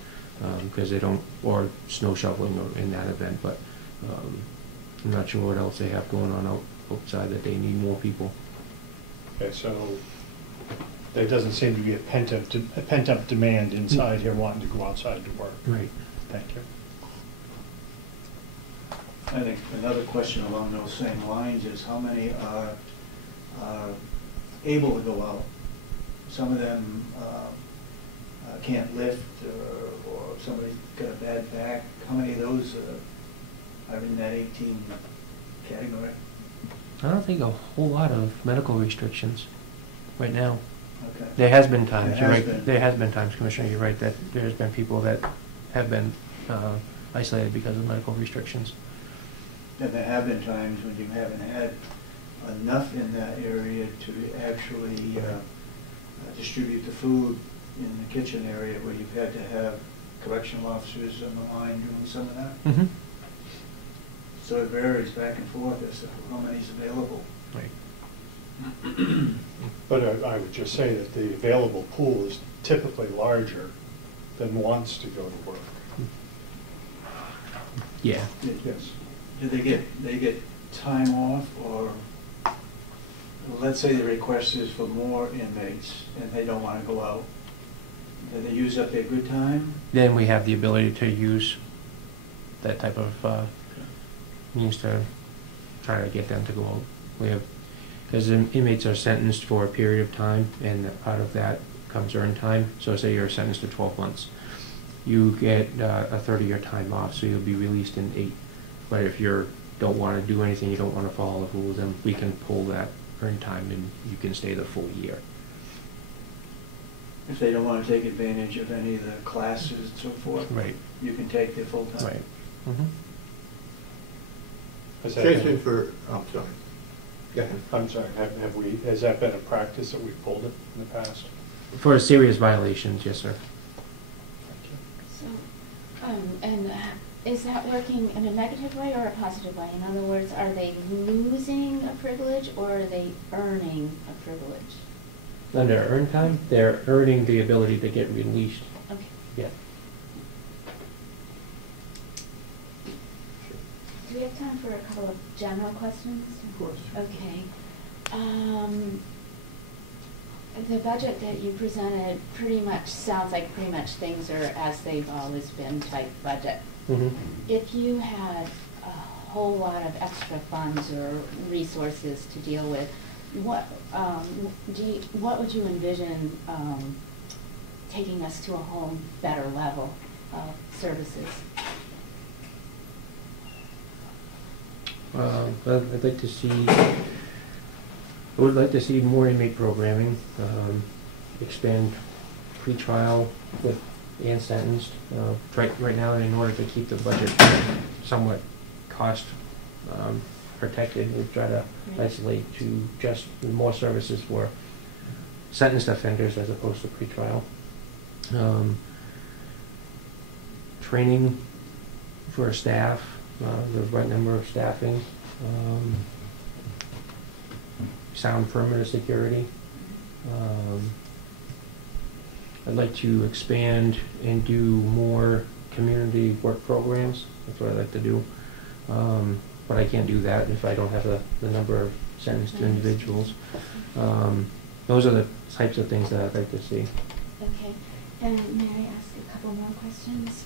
because they don't, or snow shoveling in that event, but I'm not sure what else they have going on outside that they need more people. Okay, so there doesn't seem to be a pent-up demand inside here wanting to go outside to work. Right. Thank you. I think another question along those same lines is how many are able to go out? Some of them can't lift, or somebody's got a bad back. How many of those are in that 18 category? I don't think a whole lot of medical restrictions right now. Okay. There has been times, There you're has right. been. There has been times, Commissioner, you're right, that there's been people that have been isolated because of medical restrictions. And there have been times when you haven't had enough in that area to actually distribute the food in the kitchen area, where you've had to have correctional officers on the line doing some of that. Mm-hmm. So it varies back and forth as to how many's available. Right. But I would just say that the available pool is typically larger than wants to go to work. Yeah. Yes. Do they get time off, or, well, let's say the request is for more inmates and they don't want to go out? Do they use up their good time? Then we have the ability to use that type of means to try to get them to go out. We have, because inmates are sentenced for a period of time, and out of that comes earned time. So say you're sentenced to 12 months. You get a 30-year time off, so you'll be released in 8. But if you don't want to do anything, you don't want to follow the rules, then we can pull that earned time and you can stay the full year. If they don't want to take advantage of any of the classes and so forth? Right. You can take their full time? Right. Mm-hmm. Jason, for, oh, sorry. Go ahead. I'm sorry, has that been a practice that we've pulled it in the past? For serious violations, yes, sir. So, and is that working in a negative way or a positive way? In other words, are they losing a privilege or are they earning a privilege? Under earned time, they're earning the ability to get released. Okay. Yeah. Do we have time for a couple of general questions? Of course. Okay. The budget that you presented pretty much sounds like pretty much things are as they've always been type budget. Mm-hmm. If you had a whole lot of extra funds or resources to deal with, what would you envision taking us to a whole better level of services? I'd like to see. I would like to see more inmate programming, expand pretrial with and sentenced. Right now, in order to keep the budget somewhat cost protected, we try to isolate to just more services for sentenced offenders as opposed to pretrial. Training for staff, the right number of staffing. Sound perimeter security. I'd like to expand and do more community work programs. That's what I'd like to do. But I can't do that if I don't have the number of sentenced individuals. Those are the types of things that I'd like to see. Okay. And may I ask a couple more questions?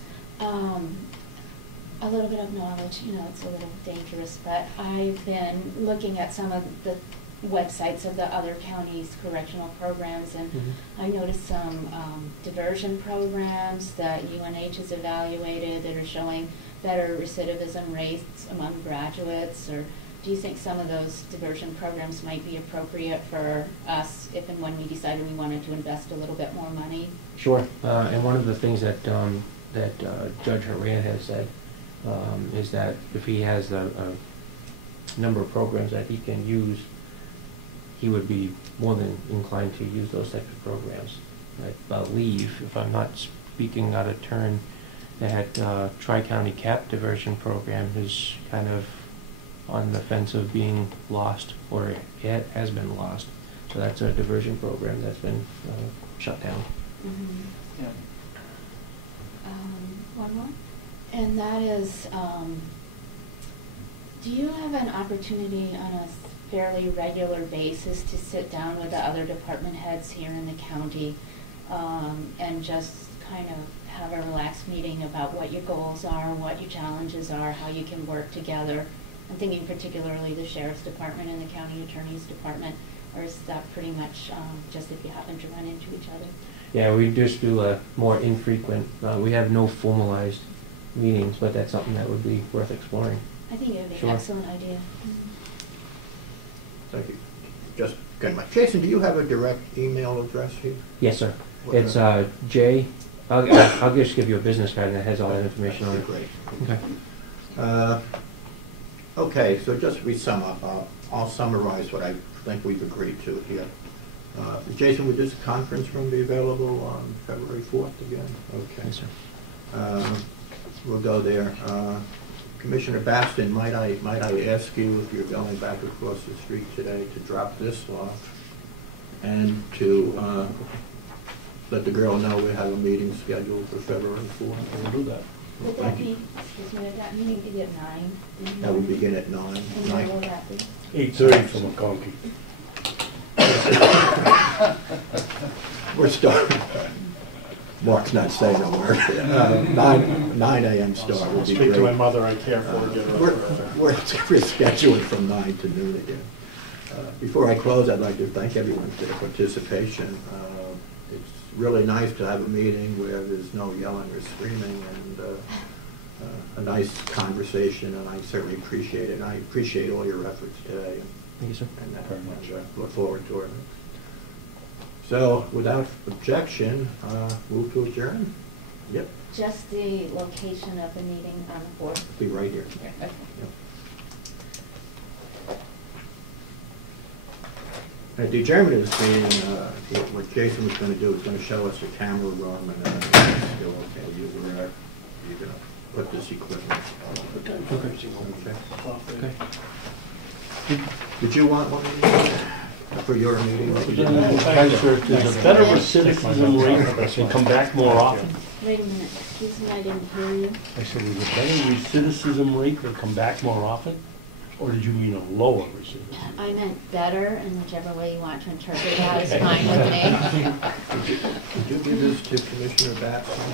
A little bit of knowledge, it's a little dangerous, but I've been looking at some of the websites of the other counties' correctional programs, and I noticed some diversion programs that UNH has evaluated that are showing better recidivism rates among graduates. Or do you think some of those diversion programs might be appropriate for us if and when we decided we wanted to invest a little bit more money? Sure. And one of the things that Judge Horan has said is that if he has a number of programs that he can use, he would be more than inclined to use those types of programs. I believe, if I'm not speaking out of turn, that Tri-County CAP diversion program is kind of on the fence of being lost, or it has been lost. So that's a diversion program that's been shut down. Mm-hmm. Yeah. One more? And that is, do you have an opportunity on a fairly regular basis to sit down with the other department heads here in the county and just kind of have a relaxed meeting about what your goals are, what your challenges are, how you can work together? I'm thinking particularly the Sheriff's Department and the County Attorney's Department, or is that pretty much just if you happen to run into each other? Yeah, we just do a more infrequent, we have no formalized meetings, but that's something that would be worth exploring. I think it would be Sure. an excellent idea. Thank you. Just got my, Jason, do you have a direct email address here? Yes, sir. What It's J. I'll just give you a business card that has all that information on it. Great. Okay. Okay, so just to sum up, I'll summarize what I think we've agreed to here. Jason, would this conference room be available on February 4th again? Okay. Yes, sir. We'll go there. Commissioner Babson, might I ask you, if you're going back across the street today, to drop this off and to let the girl know we have a meeting scheduled for February 4th? We'll do that. Would that be, excuse me, would that meeting be at 9? That would begin at 9. And when will that be? 8:30 from McConkey. We're starting. Mark's not saying a word. 9 a.m. start would be Speak to my great. mother, I care for her, get her We're up. we're scheduled from 9 to noon again. Before I close, I'd like to thank everyone for their participation. It's really nice to have a meeting where there's no yelling or screaming, and a nice conversation, and I certainly appreciate it. And I appreciate all your efforts today. Thank you, sir. And look forward to it. So, without objection, move to adjourn? Yep, Just the location of the meeting on the 4th? be right here. Okay. Yep. At the adjournment of this meeting, what Jason was going to do is going to show us the camera room, and then still okay, you're going to put this equipment. Okay. Did you want one of these for your meeting? Is a better recidivism rate and come back more often? Wait a minute, excuse me, I didn't hear you. I said, is a better recidivism rate that come back more often? Or did you mean a lower recidivism? I meant better, and whichever way you want to interpret that is fine with me. Could you give this to Commissioner Babson?